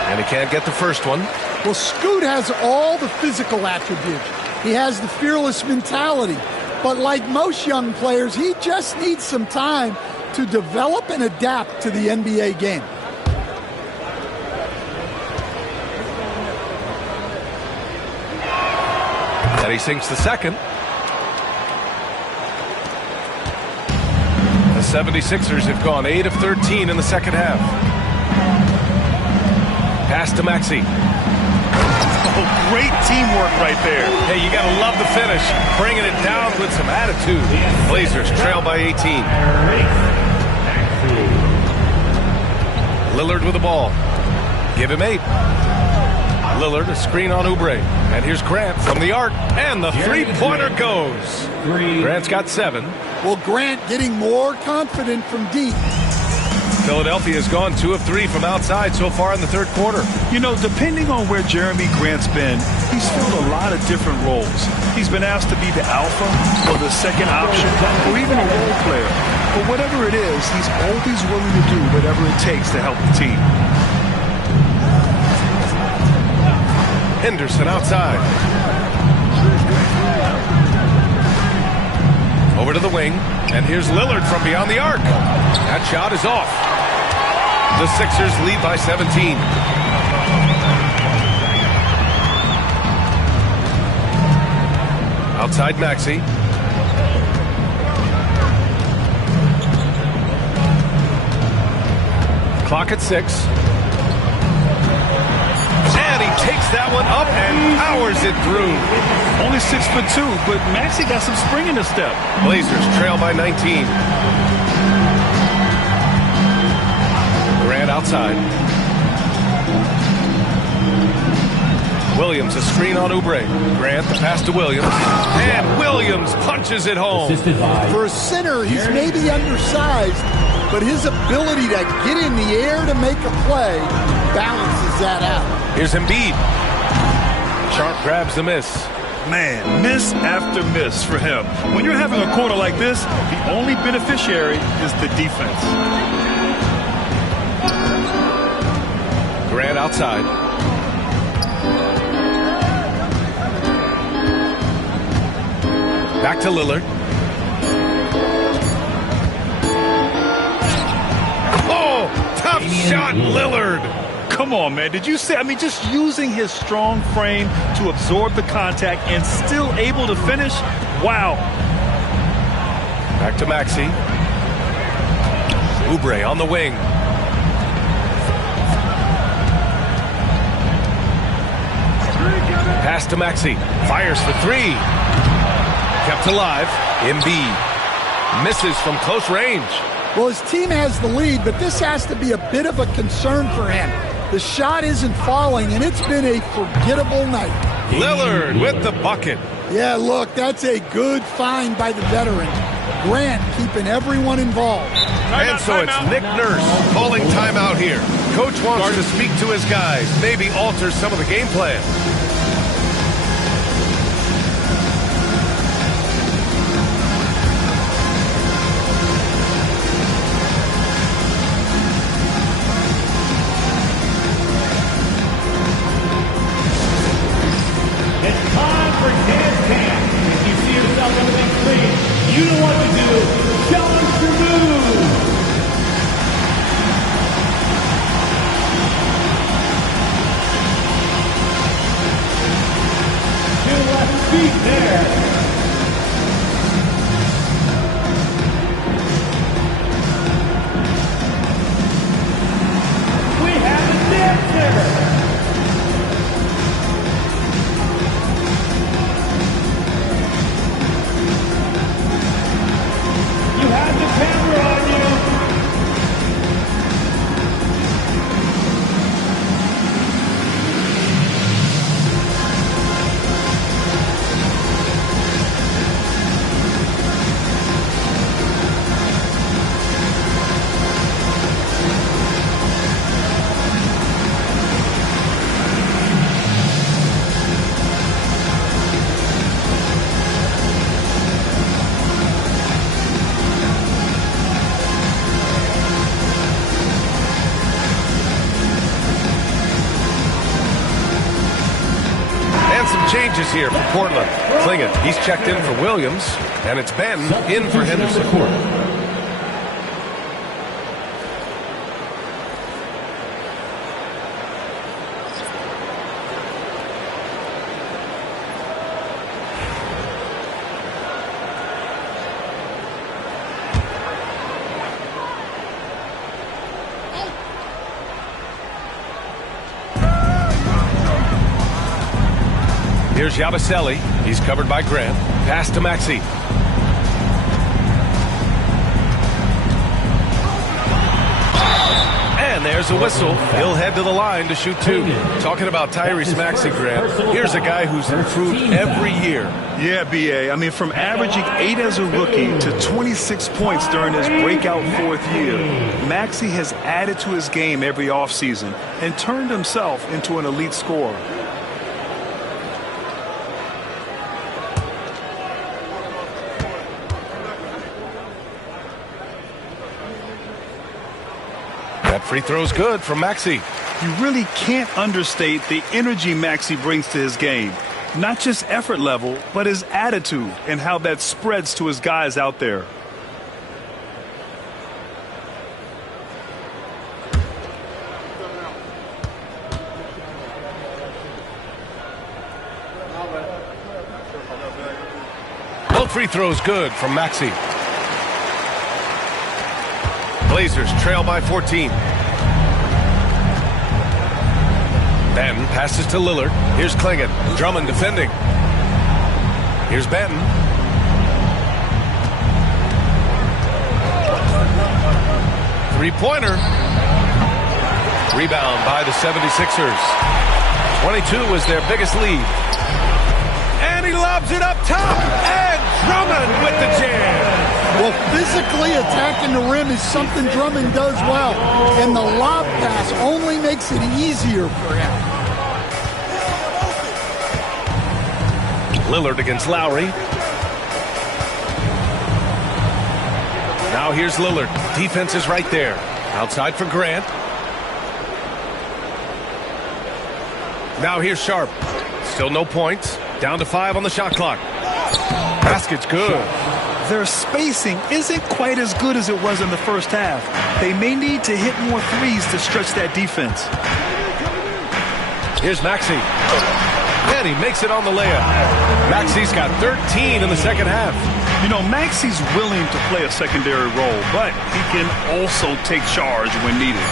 And he can't get the first one. Well, Scoot has all the physical attributes. He has the fearless mentality. But like most young players, he just needs some time to develop and adapt to the NBA game. And he sinks the second. The 76ers have gone 8 of 13 in the second half. Pass to Maxey. Oh, great teamwork right there. Hey, you got to love the finish. Bringing it down with some attitude. Blazers trail by 18. Lillard with the ball. Give him 8. Lillard, a screen on Oubre. And here's Grant from the arc. And the three-pointer goes. Grant's got 7. Well, Grant getting more confident from deep. Philadelphia has gone 2 of 3 from outside so far in the third quarter. You know, depending on where Jeremy Grant's been, he's filled a lot of different roles. He's been asked to be the alpha or the second option or even a role player. But whatever it is, he's always willing to do whatever it takes to help the team. Henderson outside. Over to the wing, and here's Lillard from beyond the arc. That shot is off. The Sixers lead by 17. Outside Maxey. Clock at 6. And he takes that one up and powers it through. Only 6'2", but Maxey got some spring in his step. Blazers trail by 19. Grant outside. Williams, a screen on Oubre. Grant, the pass to Williams. And Williams punches it home. For a center, he's maybe undersized, but his ability to get in the air to make a play balances that out. Here's Embiid. Sharp grabs the miss. Man, miss after miss for him. When you're having a quarter like this, the only beneficiary is the defense. Grant outside. Back to Lillard. Oh, tough shot, Lillard. Come on, man. Did you see? I mean, just using his strong frame to absorb the contact and still able to finish. Wow. Back to Maxey. Oubre on the wing. Pass to Maxey. Fires for 3. Kept alive. Embiid misses from close range. Well, his team has the lead, but this has to be a bit of a concern for him. The shot isn't falling, and it's been a forgettable night. Lillard with the bucket. Yeah, look, that's a good find by the veteran. Grant keeping everyone involved. And so it's Nick Nurse calling timeout here. Coach wants to speak to his guys, maybe alter some of the game plan. It's time for dance camp. If you see yourself in the big screen, you know what to do. changes here for Portland. Klingon, he's checked in for Williams, and it's Ben in for Henderson. Here's Yabusele. He's covered by Grant. Pass to Maxey. And there's a whistle. He'll head to the line to shoot two. Talking about Tyrese Maxey, Grant. Here's a guy who's improved every year. Yeah, B.A. I mean, from averaging 8 as a rookie to 26 points during his breakout 4th year, Maxey has added to his game every offseason and turned himself into an elite scorer. That free throw's good from Maxey. You really can't understate the energy Maxey brings to his game. Not just effort level, but his attitude and how that spreads to his guys out there. Both free throws good from Maxey. Blazers trail by 14. Ben passes to Lillard. Here's Klingon. Drummond defending. Here's Benton. Three-pointer. Rebound by the 76ers. 22 was their biggest lead. And he lobs it up top. And Drummond with the jam. Well, physically attacking the rim is something Drummond does well, and the lob pass only makes it easier for him. Lillard against Lowry. Now here's Lillard. Defense is right there. Outside for Grant. Now here's Sharp. Still no points. Down to 5 on the shot clock. Basket's good. Their spacing isn't quite as good as it was in the first half. They may need to hit more threes to stretch that defense. Here's Maxey. And he makes it on the layup. Maxey's got 13 in the second half. You know, Maxey's willing to play a secondary role, but he can also take charge when needed.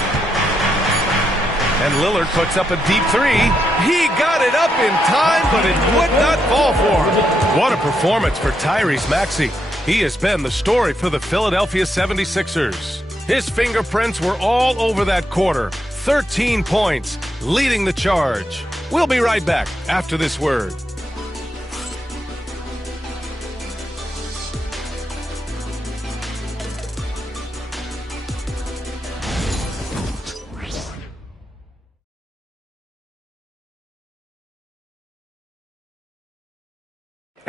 And Lillard puts up a deep three. He got it up in time, but it would not fall for him. What a performance for Tyrese Maxey. He has been the story for the Philadelphia 76ers. His fingerprints were all over that quarter. 13 points, leading the charge. We'll be right back after this word.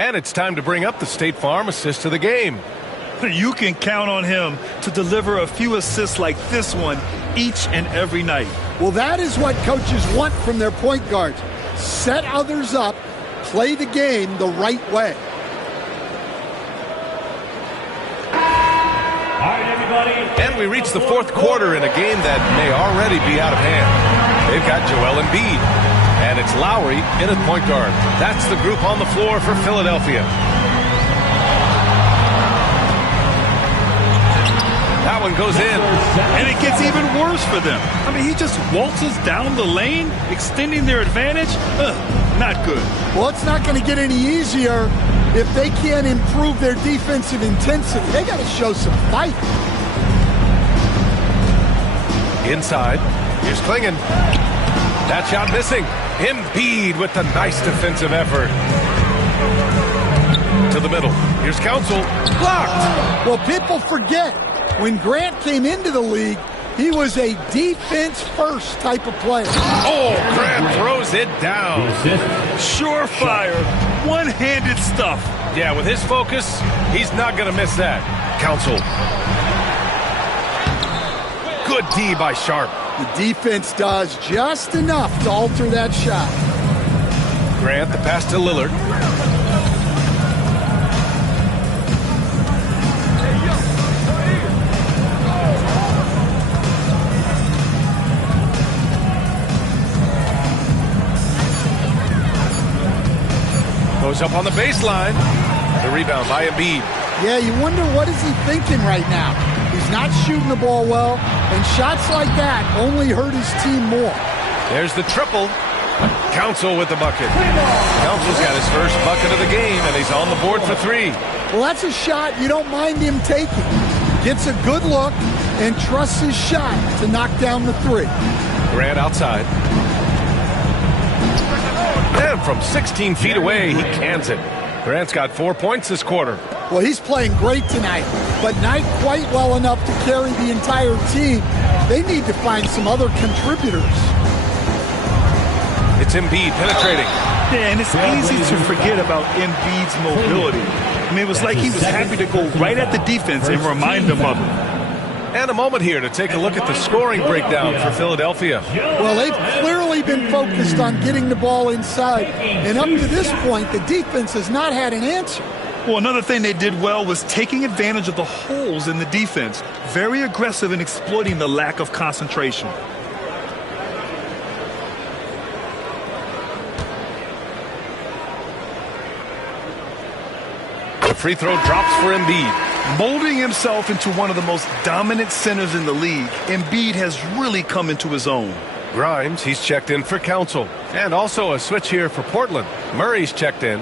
And it's time to bring up the State Farm assist of the game. You can count on him to deliver a few assists like this one each and every night. Well, that is what coaches want from their point guards. Set others up, play the game the right way. All right, everybody. And we reach the fourth quarter in a game that may already be out of hand. They've got Joel Embiid. And it's Lowry in at point guard. That's the group on the floor for Philadelphia. That one goes in. And it gets even worse for them. I mean, he just waltzes down the lane, extending their advantage. Not good. Well, it's not going to get any easier if they can't improve their defensive intensity. They got to show some fight. Inside. Here's Klingon. That shot missing. Embiid with the nice defensive effort. To the middle. Here's Council. Blocked. Well, people forget, when Grant came into the league, he was a defense-first type of player. Oh, Grant throws it down. Surefire. One-handed stuff. Yeah, with his focus, he's not going to miss that. Council. Good D by Sharp. The defense does just enough to alter that shot. Grant, the pass to Lillard. Goes up on the baseline. The rebound by Embiid. Yeah, you wonder what is he thinking right now. He's not shooting the ball well, and shots like that only hurt his team more. There's the triple. Council with the bucket. Council's got his first bucket of the game, and he's on the board for 3. Well, that's a shot you don't mind him taking. Gets a good look and trusts his shot to knock down the 3. Grant outside. And from 16 feet away, he cans it. Grant's got 4 points this quarter. Well, he's playing great tonight, but not quite well enough to carry the entire team. They need to find some other contributors. It's Embiid penetrating. Yeah, and it's easy to forget about Embiid's mobility. I mean, it was like he was happy to go right at the defense and remind them of it. And a moment here to take a look at the scoring breakdown for Philadelphia. Well, they've clearly been focused on getting the ball inside. And up to this point, the defense has not had an answer. Well, another thing they did well was taking advantage of the holes in the defense. Very aggressive in exploiting the lack of concentration. The free throw drops for Embiid. Molding himself into one of the most dominant centers in the league, Embiid has really come into his own. Grimes, he's checked in for Council. And also a switch here for Portland. Murray's checked in.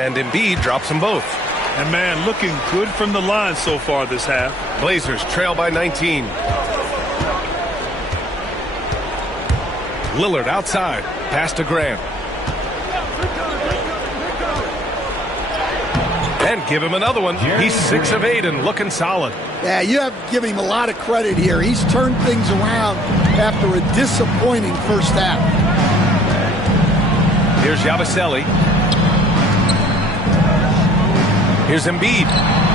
And Embiid drops them both. And man, looking good from the line so far this half. Blazers trail by 19. Lillard outside. Pass to Grant. And give him another one. He's 6 of 8 and looking solid. Yeah, you have to give him a lot of credit here. He's turned things around after a disappointing first half. Here's Yabusele. Here's Embiid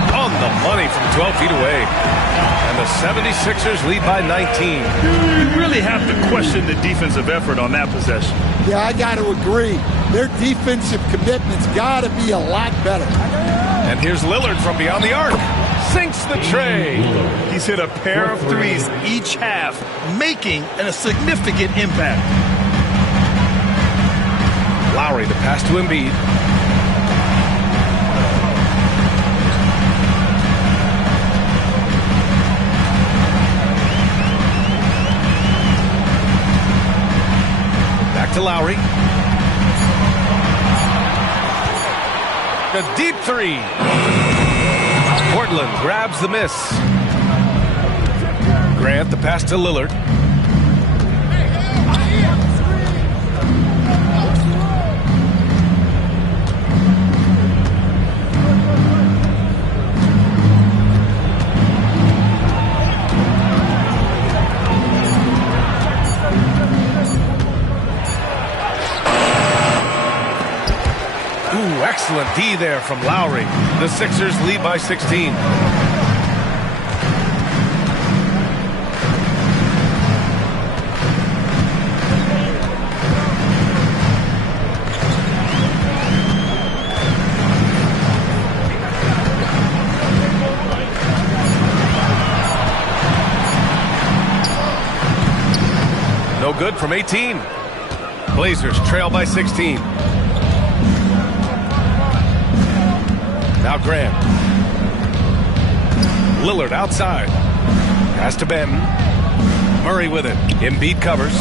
on the money from 12 feet away. And the 76ers lead by 19. You really have to question the defensive effort on that possession. Yeah, I got to agree. Their defensive commitment's got to be a lot better. And here's Lillard from beyond the arc. Sinks the tray. He's hit a pair of threes each half, making a significant impact. Lowry, the pass to Embiid. Back to Lowry. A deep 3. Portland grabs the miss. Grant, the pass to Lillard. Excellent D there from Lowry. The Sixers lead by 16. No good from 18. Blazers trail by 16. Now Grant. Lillard outside. Pass to Ben. Murray with it. Embiid covers.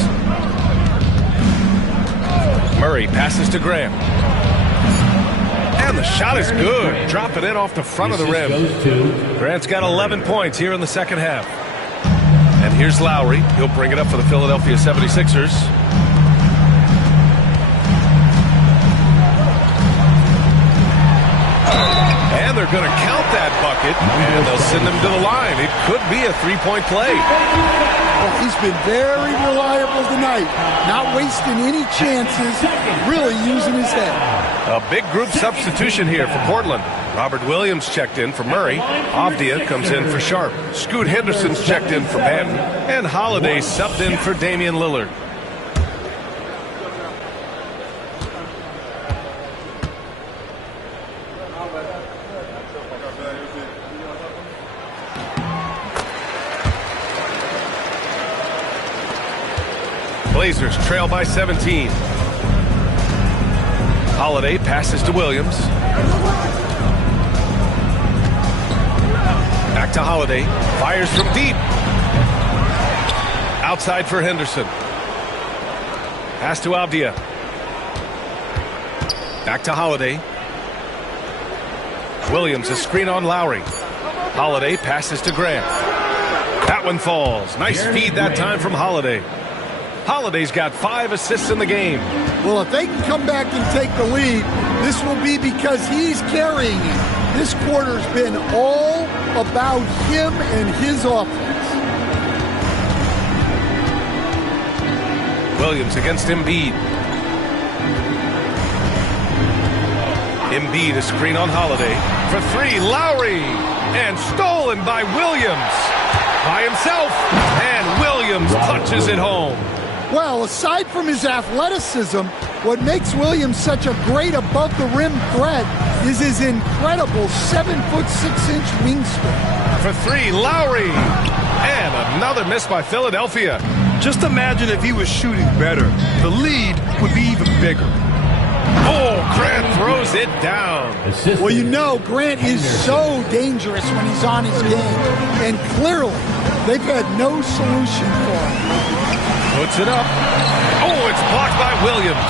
Murray passes to Grant. And the shot is good. Drop it in off the front of the rim. Grant's got 11 points here in the second half. And here's Lowry. He'll bring it up for the Philadelphia 76ers. And they're going to count that bucket, and they'll send him to the line. It could be a three-point play. Well, he's been very reliable tonight, not wasting any chances, really using his head. A big group substitution here for Portland. Robert Williams checked in for Murray. Avdia comes in for Sharp. Scoot Henderson's checked in for Banton. And Holiday subbed in for Damian Lillard. Blazers trail by 17. Holiday passes to Williams. Back to Holiday. Fires from deep. Outside for Henderson. Pass to Avdia. Back to Holiday. Williams, a screen on Lowry. Holiday passes to Grant. That one falls. Nice feed that time from Holiday. Holiday's got 5 assists in the game. Well, if they can come back and take the lead, this will be because he's carrying it. This quarter's been all about him and his offense. Williams against Embiid. Embiid, a screen on Holiday. For 3, Lowry. And stolen by Williams. By himself. And Williams punches it home. Well, aside from his athleticism, what makes Williams such a great above-the-rim threat is his incredible 7'6" wingspan. For 3, Lowry. And another miss by Philadelphia. Just imagine if he was shooting better. The lead would be even bigger. Oh, Grant throws it down. Well, you know, Grant is so dangerous when he's on his game. And clearly, they've had no solution for him. Puts it up. Oh, it's blocked by Williams.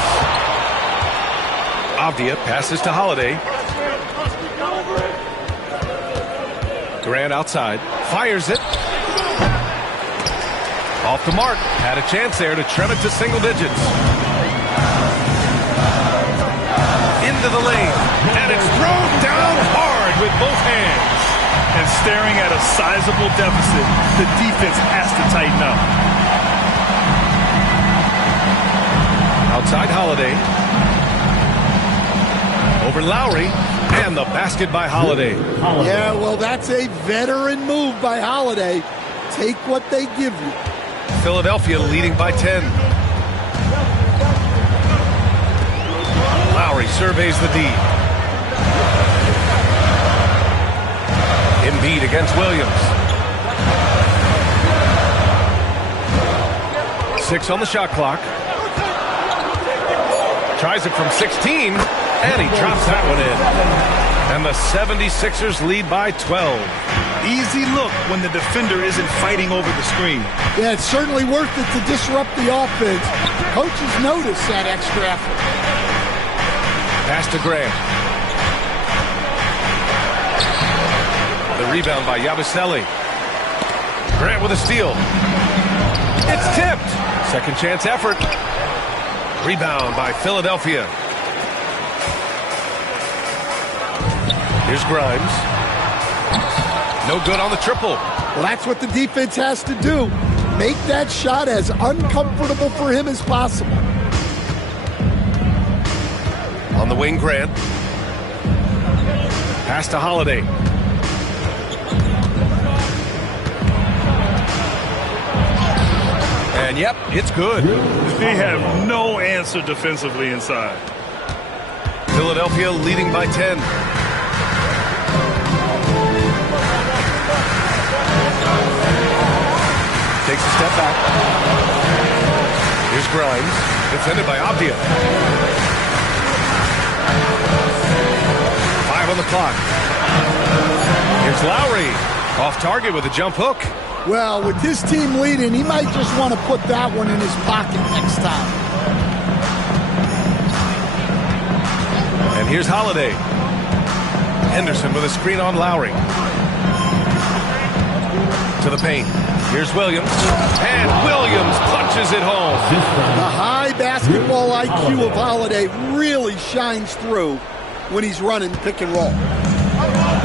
Avdia passes to Holiday. Grant outside. Fires it. Off the mark. Had a chance there to trim it to single digits. Into the lane. And it's thrown down hard with both hands. And staring at a sizable deficit, the defense has to tighten up. Outside Holiday. Over Lowry. And the basket by Holiday. Yeah, well, that's a veteran move by Holiday. Take what they give you. Philadelphia leading by 10. Lowry surveys the D. Embiid against Williams. 6 on the shot clock. Tries it from 16, and he drops that one in. And the 76ers lead by 12. Easy look when the defender isn't fighting over the screen. Yeah, it's certainly worth it to disrupt the offense. Coaches notice that extra effort. Pass to Grant. The rebound by Yabusele. Grant with a steal. It's tipped. Second chance effort. Rebound by Philadelphia. Here's Grimes. No good on the triple. Well, that's what the defense has to do. Make that shot as uncomfortable for him as possible. On the wing, Grant. Pass to Holiday. And yep, it's good. They have no answer defensively inside. Philadelphia leading by 10. Takes a step back. Here's Grimes, defended by Avdia. 5 on the clock. Here's Lowry, off target with a jump hook. Well, with his team leading, he might just want to put that one in his pocket next time. And here's Holiday. Henderson with a screen on Lowry. To the paint. Here's Williams. And Williams punches it home. The high basketball IQ of Holiday really shines through when he's running pick and roll.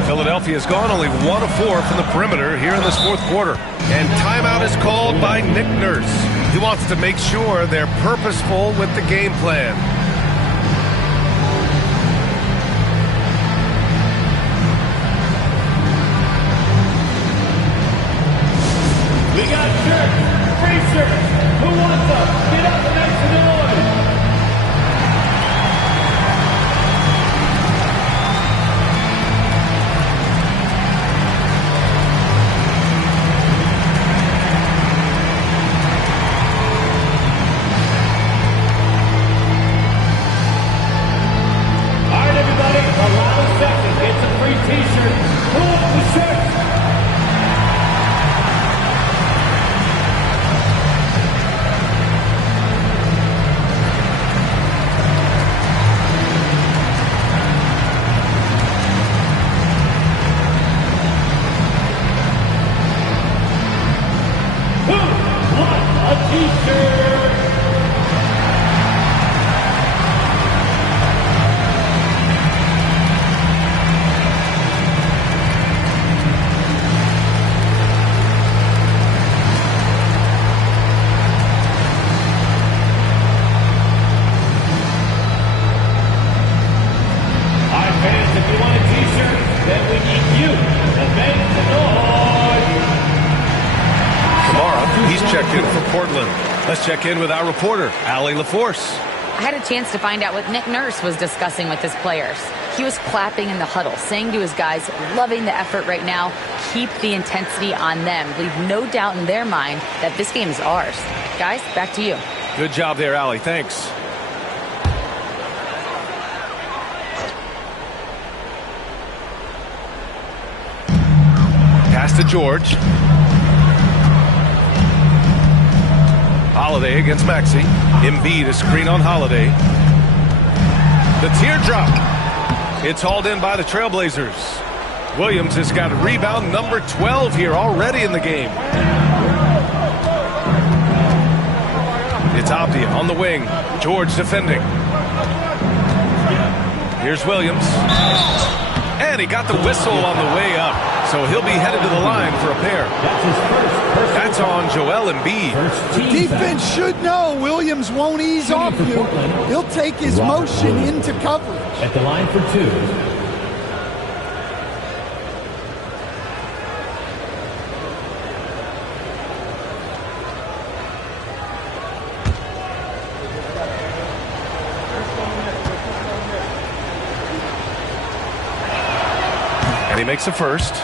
Philadelphia's gone only 1 of 4 from the perimeter here in this fourth quarter. And timeout is called by Nick Nurse. He wants to make sure they're purposeful with the game plan. you want a t-shirt, then we need you to make the noise. Kamara, he's checked in for Portland. Let's check in with our reporter, Allie LaForce. I had a chance to find out what Nick Nurse was discussing with his players. He was clapping in the huddle, saying to his guys, loving the effort right now, keep the intensity on them. Leave no doubt in their mind that this game is ours. Guys, back to you. Good job there, Allie. Thanks. Pass to George. Holiday against Maxey. Embiid, a screen on Holiday. The teardrop. It's hauled in by the Trailblazers. Williams has got rebound number 12 here already in the game. It's Abdia on the wing. George defending. Here's Williams. And he got the whistle on the way up. So he'll be headed to the line for a pair. That's on Joel Embiid. Defense should know Williams won't ease off you. He'll take his motion into coverage. At the line for two. And he makes the first.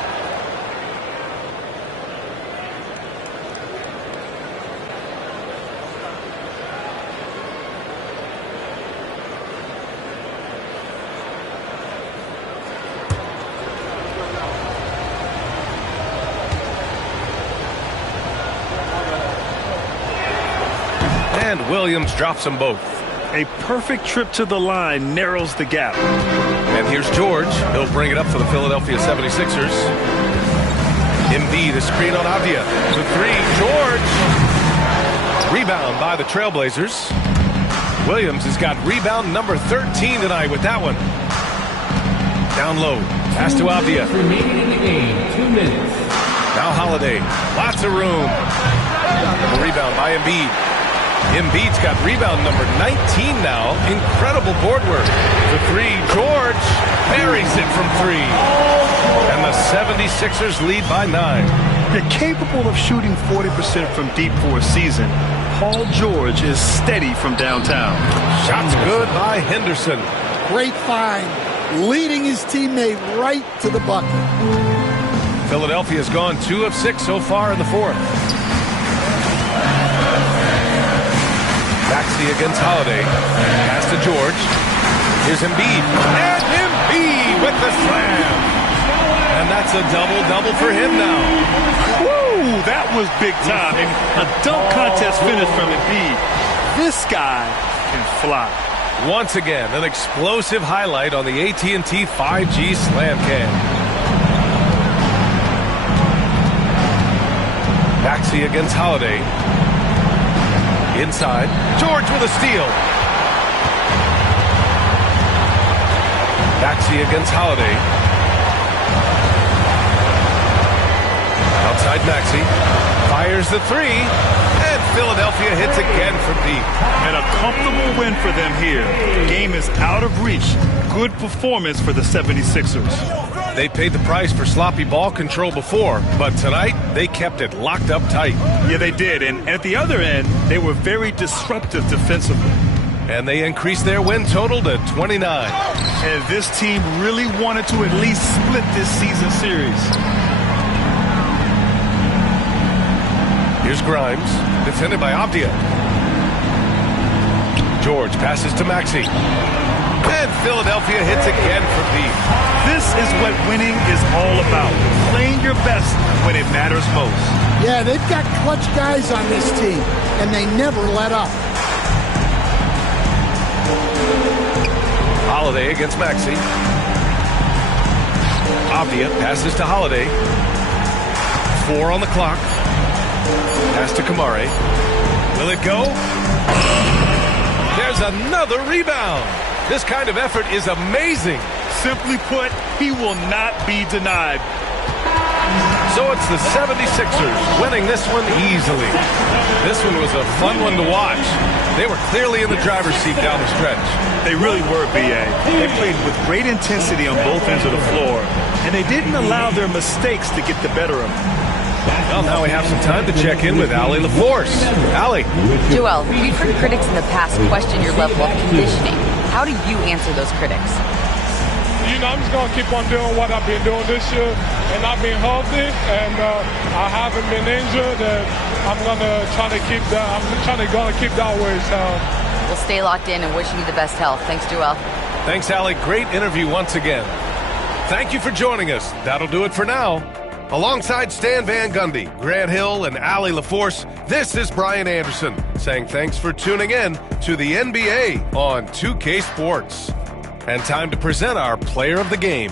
And Williams drops them both. A perfect trip to the line narrows the gap. And here's George. He'll bring it up for the Philadelphia 76ers. Embiid, a screen on Avdia. The three, George. Rebound by the Trailblazers. Williams has got rebound number 13 tonight with that one. Down low. Pass to Avdia. Remaining in the game, 2 minutes. Now Holiday. Lots of room. The rebound by Embiid. Embiid's got rebound number 19 now. Incredible board work. The three, George buries it from three. And the 76ers lead by 9. They're capable of shooting 40% from deep for a season. Paul George is steady from downtown. Shots good by Henderson. Great find. Leading his teammate right to the bucket. Philadelphia's gone 2 of 6 so far in the fourth. Maxey against Holiday. Pass to George. Here's Embiid. And Embiid with the slam. And that's a double-double for him now. Woo! That was big time. And a dunk contest finish from Embiid. This guy can fly. Once again, an explosive highlight on the AT&T 5G Slam Cam. Maxey against Holiday. Inside, George with a steal. Maxey against Holiday. Outside Maxey. Fires the three. And Philadelphia hits again from deep. And a comfortable win for them here. The game is out of reach. Good performance for the 76ers. They paid the price for sloppy ball control before, but tonight they kept it locked up tight. Yeah, they did. And at the other end, they were very disruptive defensively. And they increased their win total to 29. And this team really wanted to at least split this season series. Here's Grimes, defended by Abdia. George passes to Maxey. And Philadelphia hits again from deep. This is what winning is all about. Playing your best when it matters most. Yeah, they've got clutch guys on this team, and they never let up. Holiday against Maxey. Avdia passes to Holiday. 4 on the clock. Pass to Kamari. Will it go? There's another rebound. This kind of effort is amazing. Simply put, he will not be denied. So it's the 76ers winning this one easily. This one was a fun one to watch. They were clearly in the driver's seat down the stretch. They really were, B.A. They played with great intensity on both ends of the floor, and they didn't allow their mistakes to get the better of them. Well, now we have some time to check in with Allie LaForce. Allie. Joel, we've heard critics in the past question your level of conditioning. How do you answer those critics? I'm just going to keep on doing what I've been doing this year, and I've been healthy, and I haven't been injured, and I'm going to try to keep that. I'm going to keep that way. So we'll stay locked in and wishing you the best health. Thanks, Joel. Thanks, Allie. Great interview once again. Thank you for joining us. That'll do it for now. Alongside Stan Van Gundy, Grant Hill, and Allie LaForce, this is Brian Anderson saying thanks for tuning in to the NBA on 2K Sports. And time to present our player of the game.